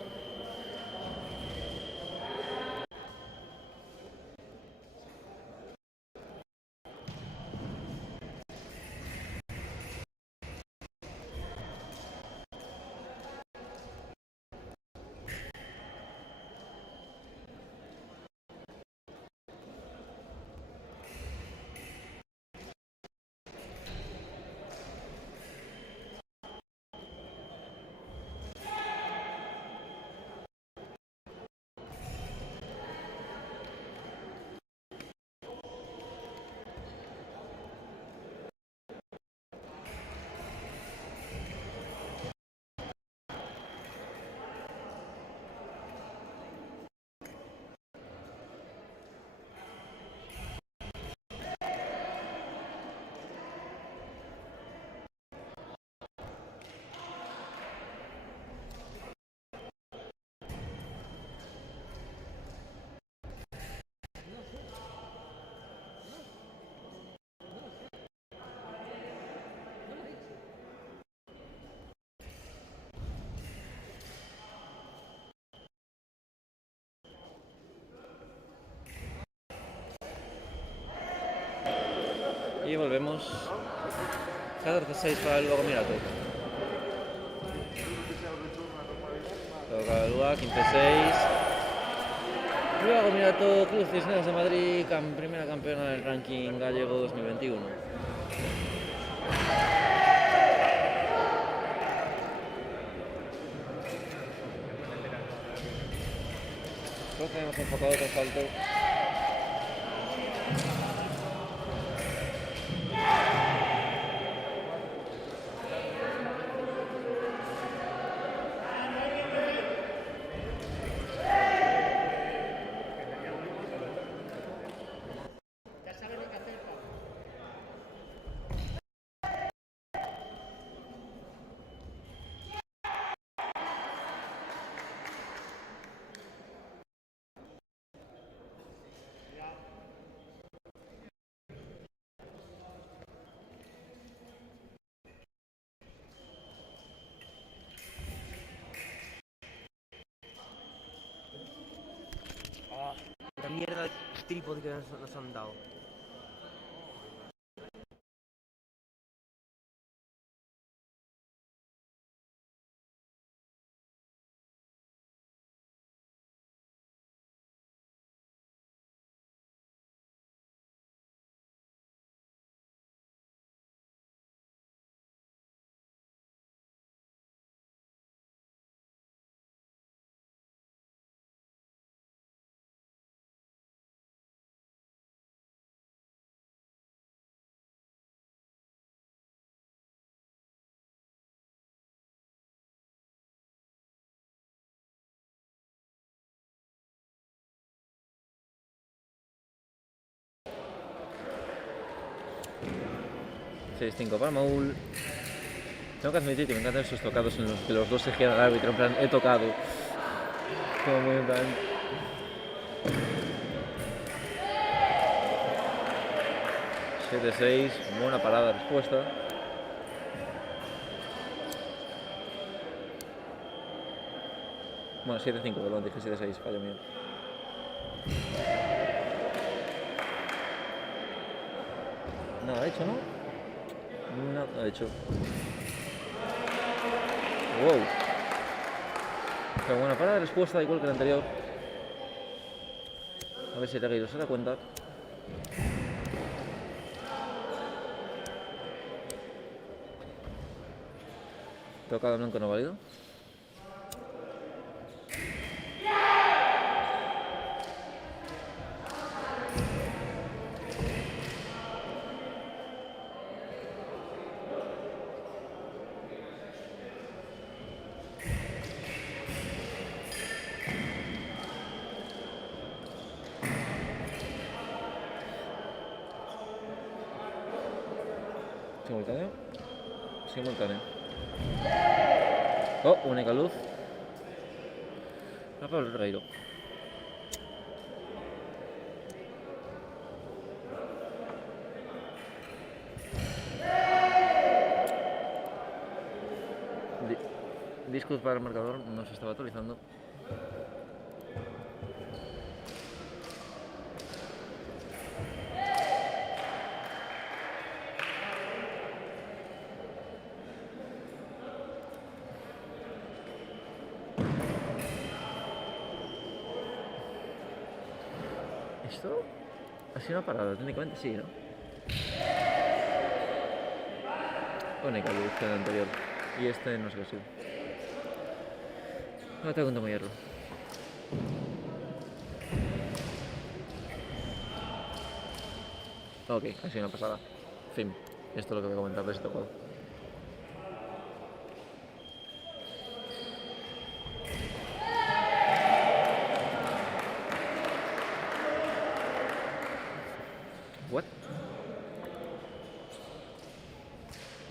Y volvemos. 14-6 para el Logomirato. Toca el Lua, 15-6. Logomirato, Club Cisneros de Madrid, primera campeona del ranking gallego 2021. Creo que hemos enfocado otro salto. La mierda de trípode que nos han dado. ...6-5 para Maúl. Tengo que admitir que me encantan esos tocados en los que los dos se giran al árbitro, en plan, he tocado. Como muy en plan... ...7-6, buena parada de respuesta. Bueno, 7-5, perdón, dije 7-6, fallo mío. Nada hecho, ¿no? Nada hecho. Wow. Pero buena parada de respuesta, igual que la anterior. A ver si el Regueiro se da cuenta. Tocado blanco no válido. Simultáneo. Simultáneo. Oh, única luz. A Pablo Regueiro. Discos para el marcador, no se estaba actualizando. ¿Esto? ¿Ha sido una parada? Técnicamente sí, ¿no? Única luz que el anterior. Y este no sé qué ha sido. Ahora tengo que tomarlo. Ok, ha sido una pasada. Fin. Esto es lo que voy a comentar de este juego. What?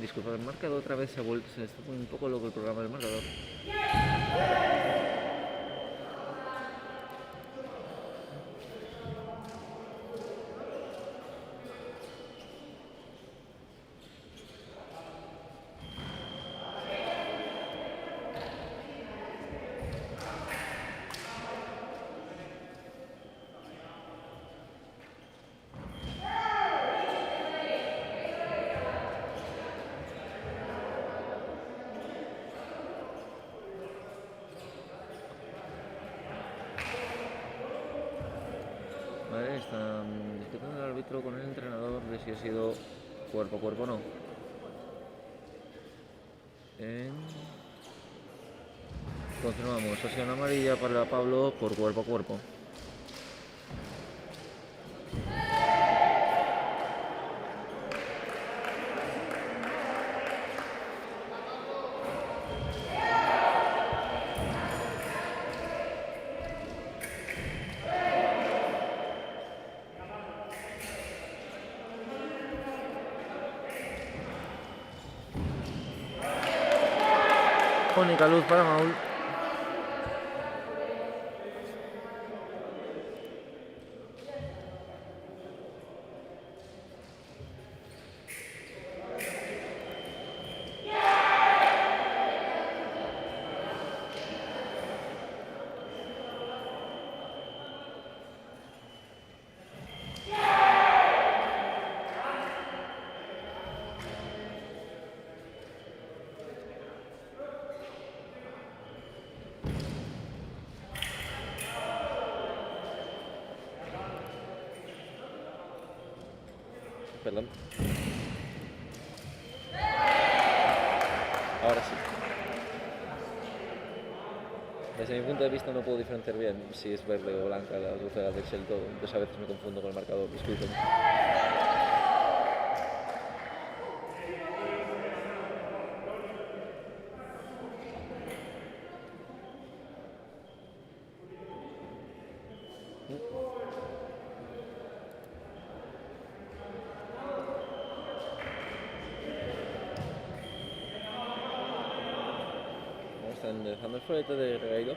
Disculpa, el marcador otra vez se ha vuelto. Se está poniendo un poco loco el programa del marcador. Vale, está discutiendo el árbitro con el entrenador de si ha sido cuerpo a cuerpo o no. Continuamos, ha sido una amarilla para Pablo por cuerpo a cuerpo. Única luz para Maul. Perdón. Ahora sí. Desde mi punto de vista no puedo diferenciar bien si es verde o blanca la luz de Excel todo, entonces a veces me confundo con el marcador, disculpen. Están dejando el florete de Regueiro.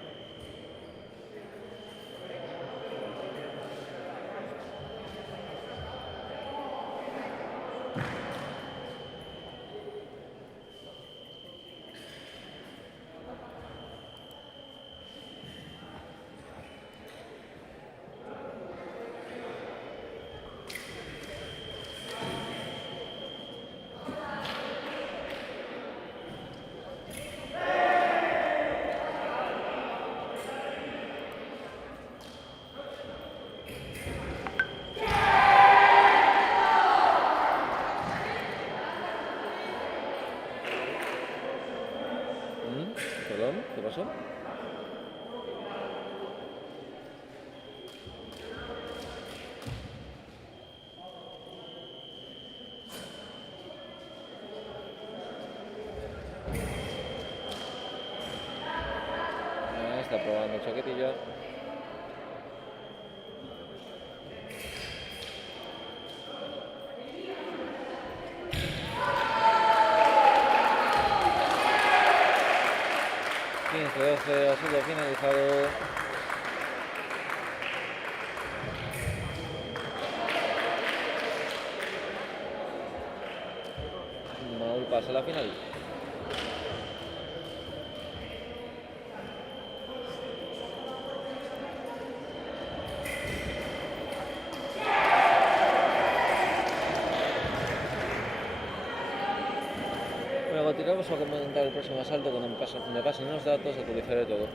pasó? Está probando chaquetilla. ...15-12 ha sido finalizado. Maul pasa a la final. Luego tiramos a comentar el próximo asalto cuando me pasen los datos, actualizaré todo.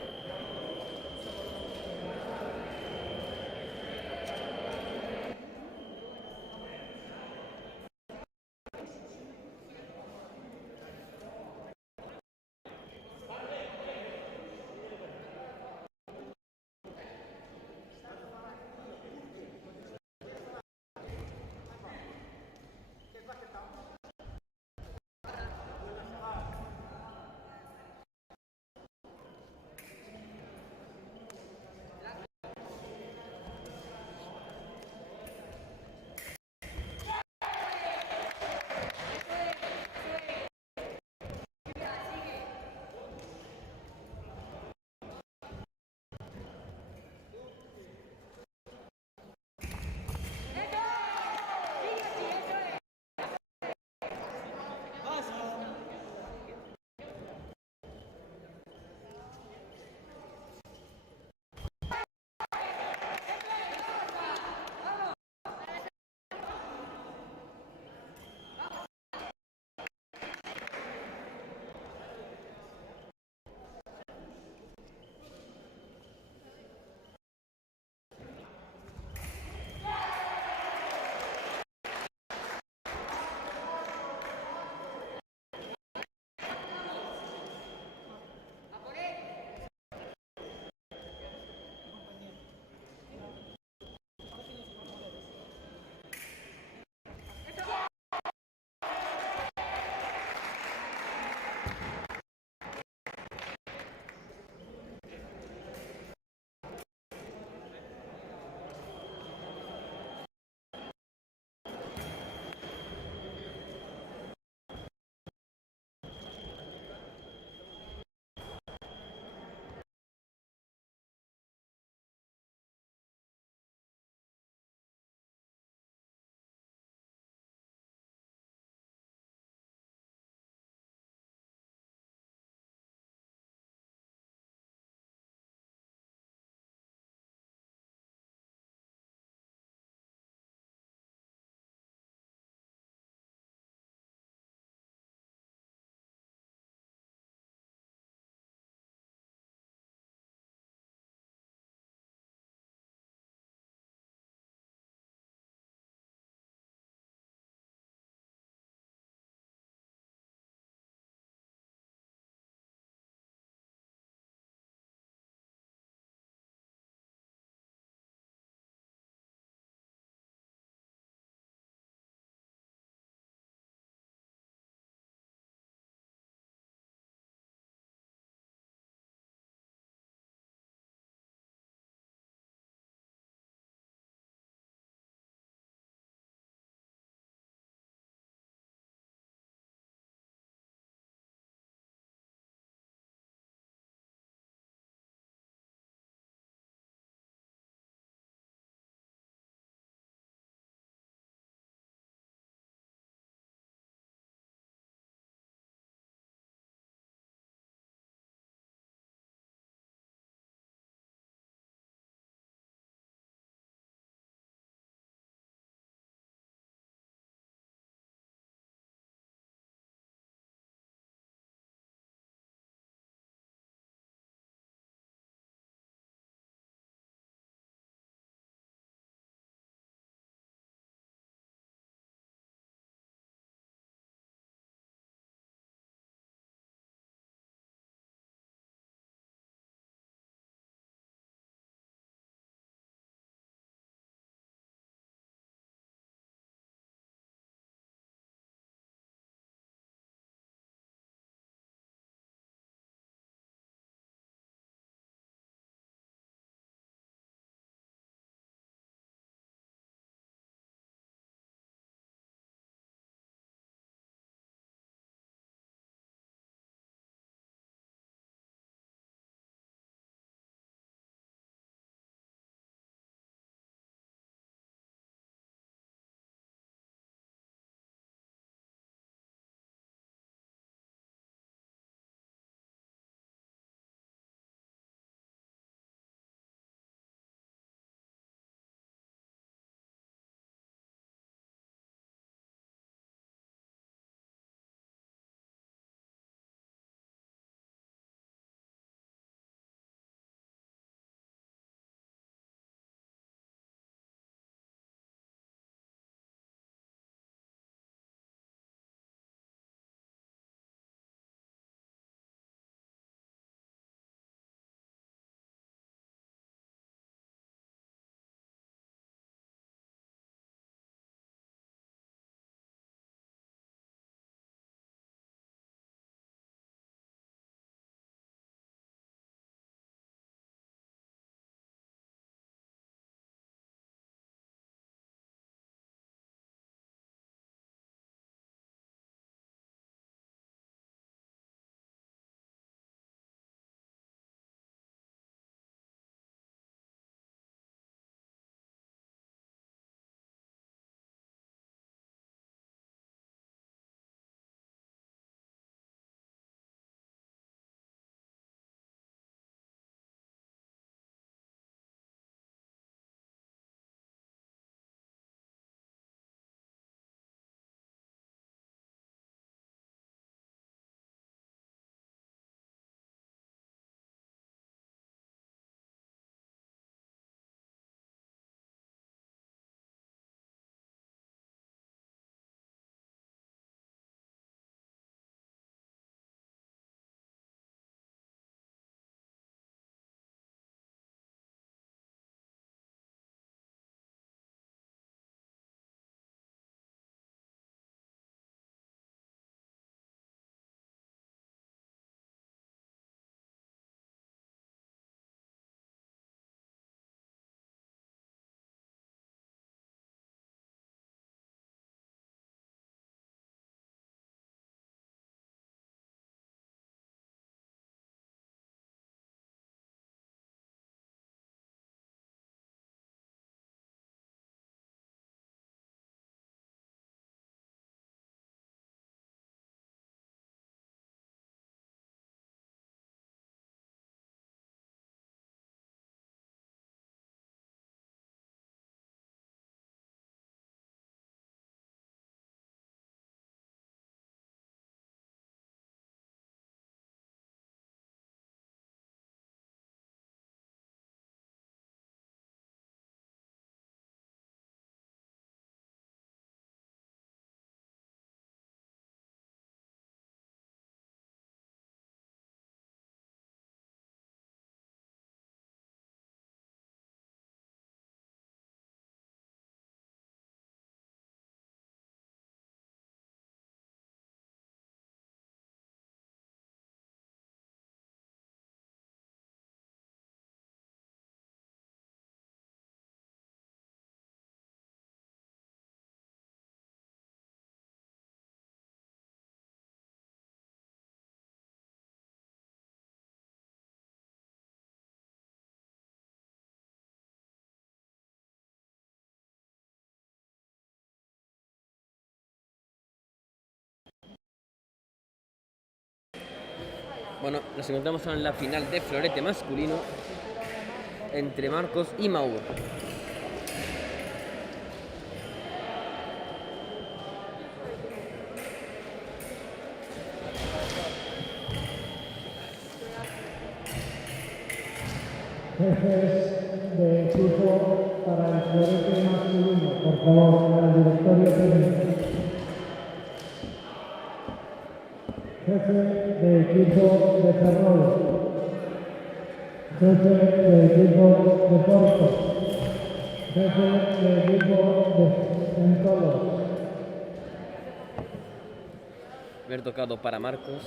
Bueno, nos encontramos ahora en la final de florete masculino entre Marcos y Maur. Jefes de equipo para el florete masculino, por favor, al directorio técnico. Jefe de equipo de Ferrol. Jefe de equipo de Porto. Jefe de equipo de Entolos. Haber tocado para Marcos.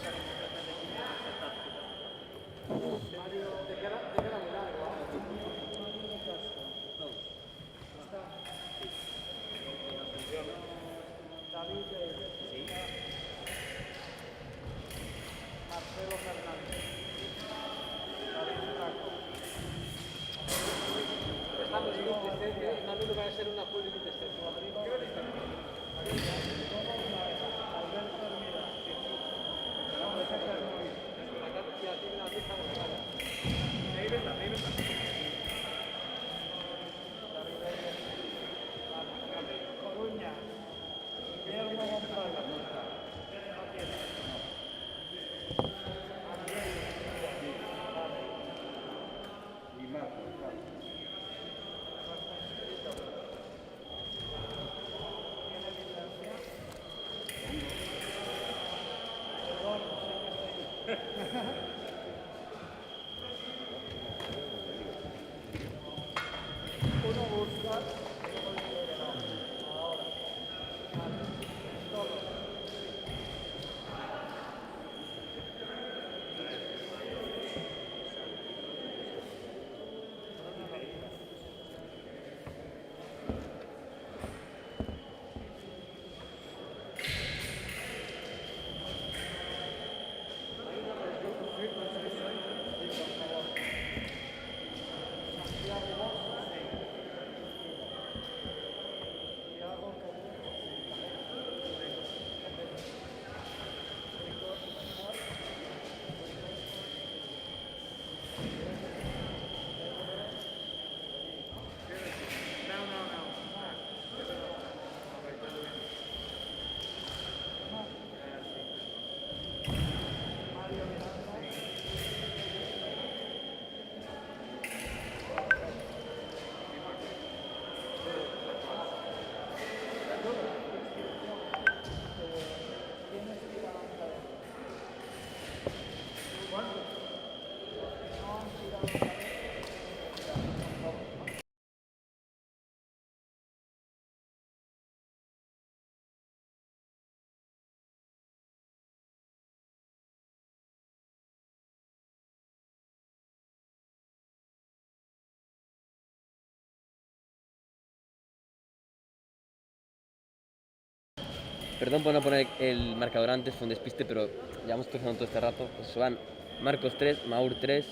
Perdón por no poner el marcador antes, fue un despiste, pero llevamos tocando todo este rato. Pues van Marcos 3, Maur 3,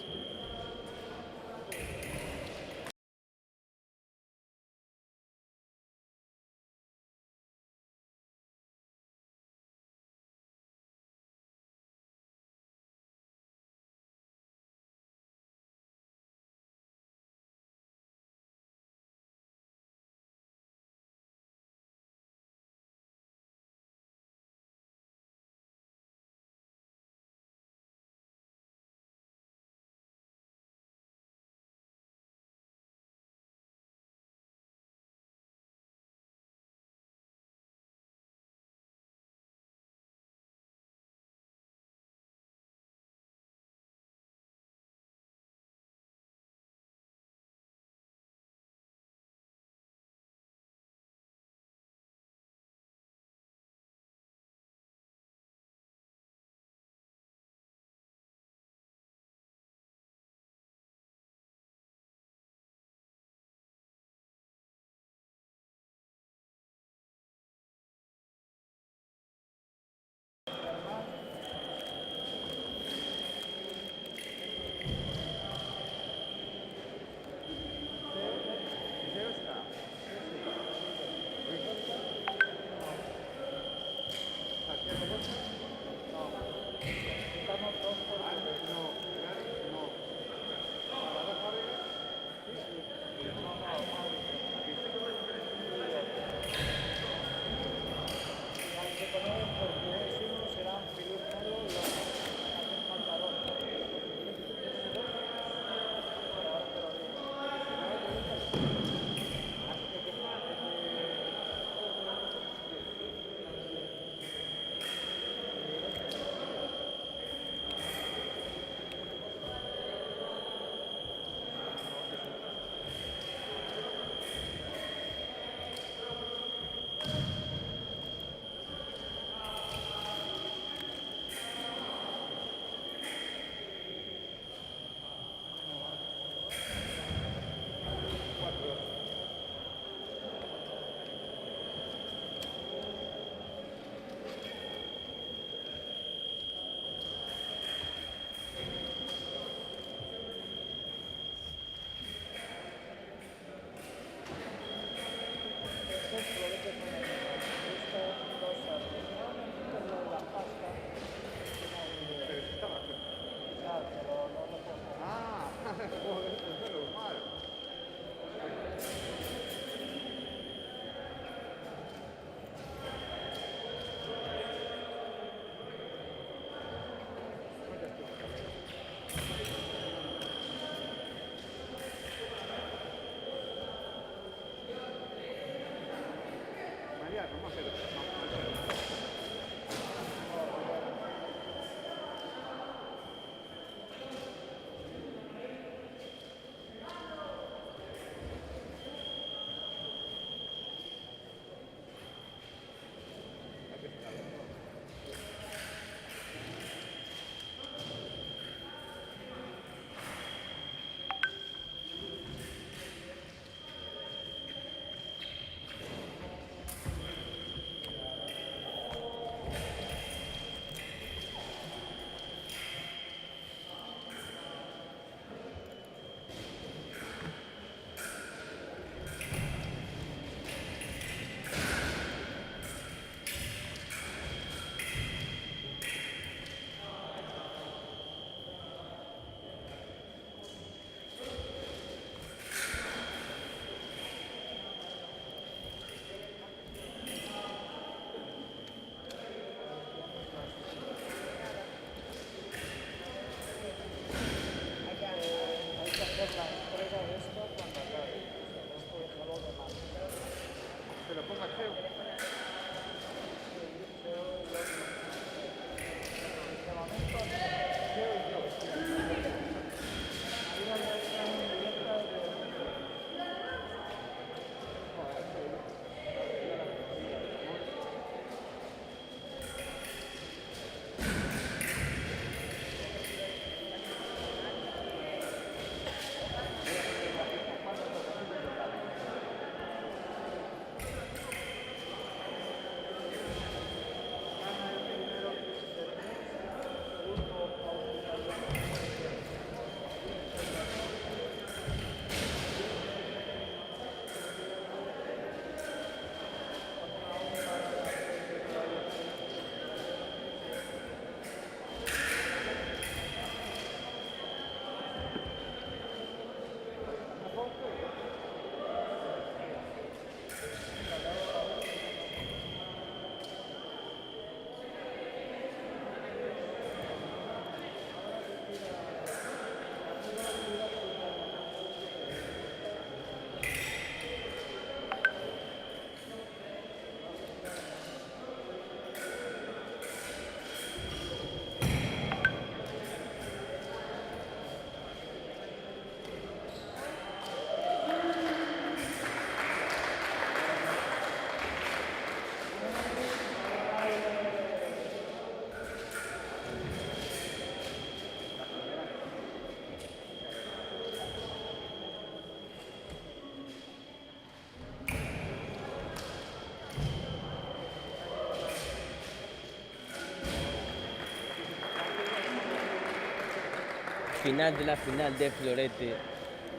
final de la final de florete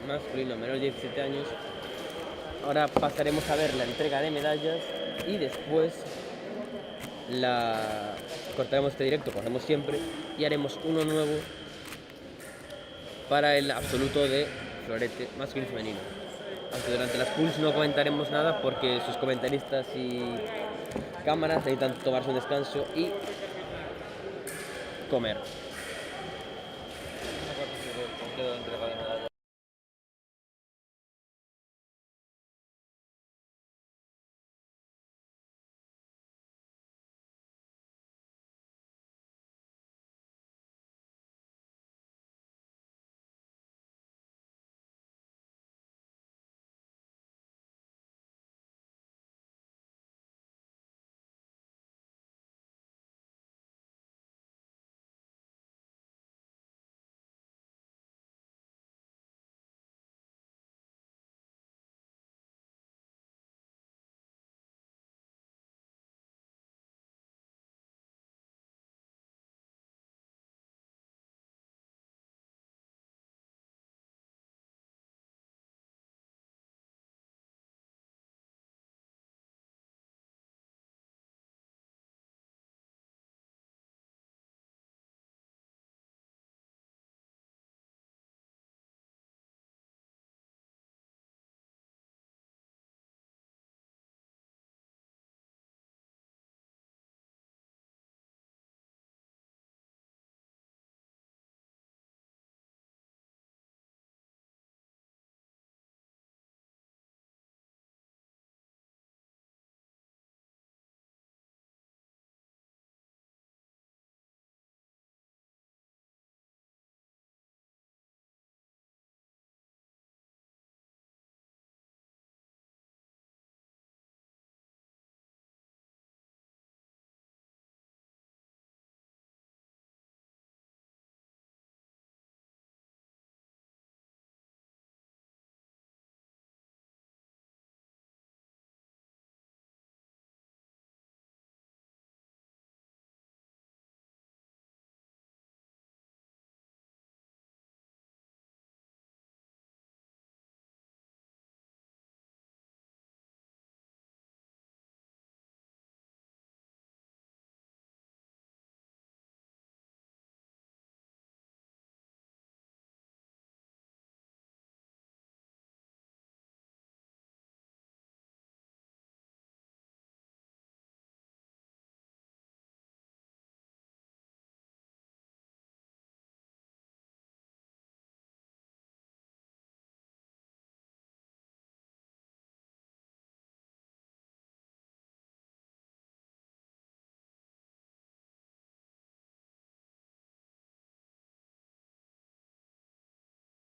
masculino menor de 17 años. Ahora pasaremos a ver la entrega de medallas y después cortaremos este directo, como hacemos siempre, y haremos uno nuevo para el absoluto de florete masculino y femenino. Aunque durante las pools no comentaremos nada porque sus comentaristas y cámaras necesitan tomarse un descanso y comer.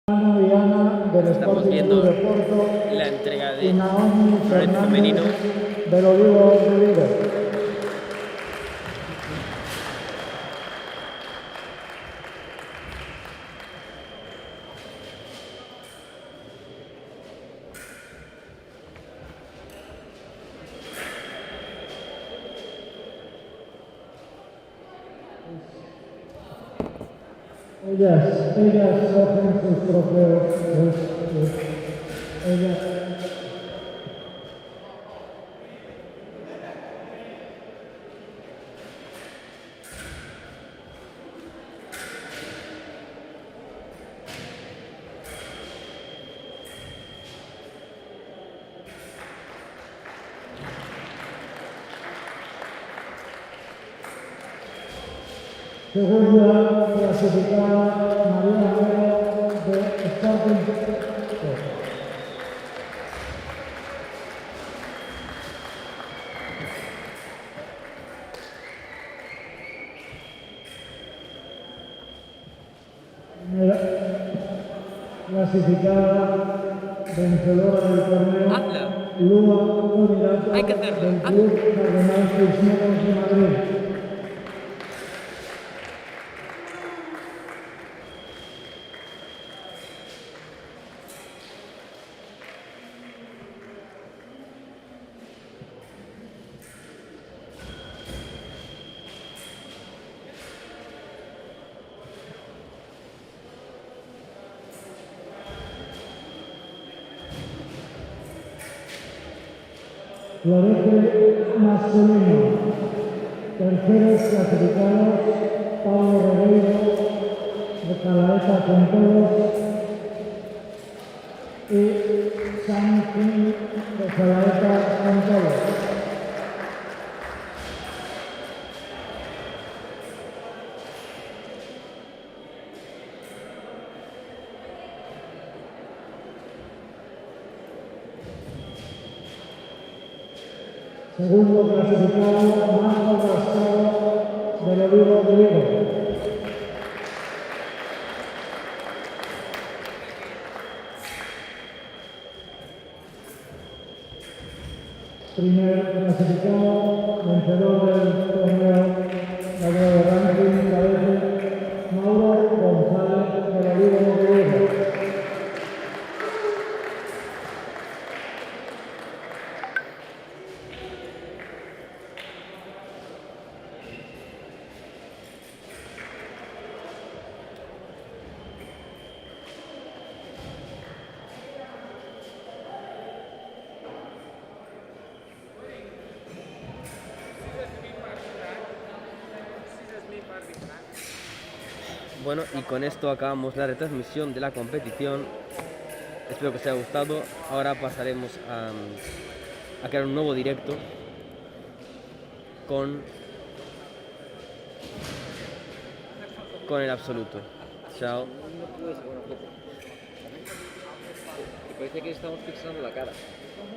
Y Ana del Estamos Sporting viendo Club de Porto la entrega y de Naomi florete femenino. Fernández del Olivo de Vigo. Ellas cogen sus trofeos. Ellas. Segunda clasificada María Herrera de Sporting Club. Primera clasificada vencedora del torneo. Hazla. Lua Unidad Hay que hacerlo. del Club Cardenal Cisneros de Madrid. Florete masculino. Terceros clasificados, Pablo Regueiro, de Calaeta con todos, y Santi, de Calaeta con todos. Segundo clasificado, Marco Rascado, del Olivo de Vigo. Primer clasificado, vencedor del torneo de ranking cadete, Mauro González, del Olivo de Vigo. Bueno, y con esto acabamos la retransmisión de la competición. Espero que os haya gustado. Ahora pasaremos a crear un nuevo directo con el absoluto. Chao. Parece que estamos fixando la cara.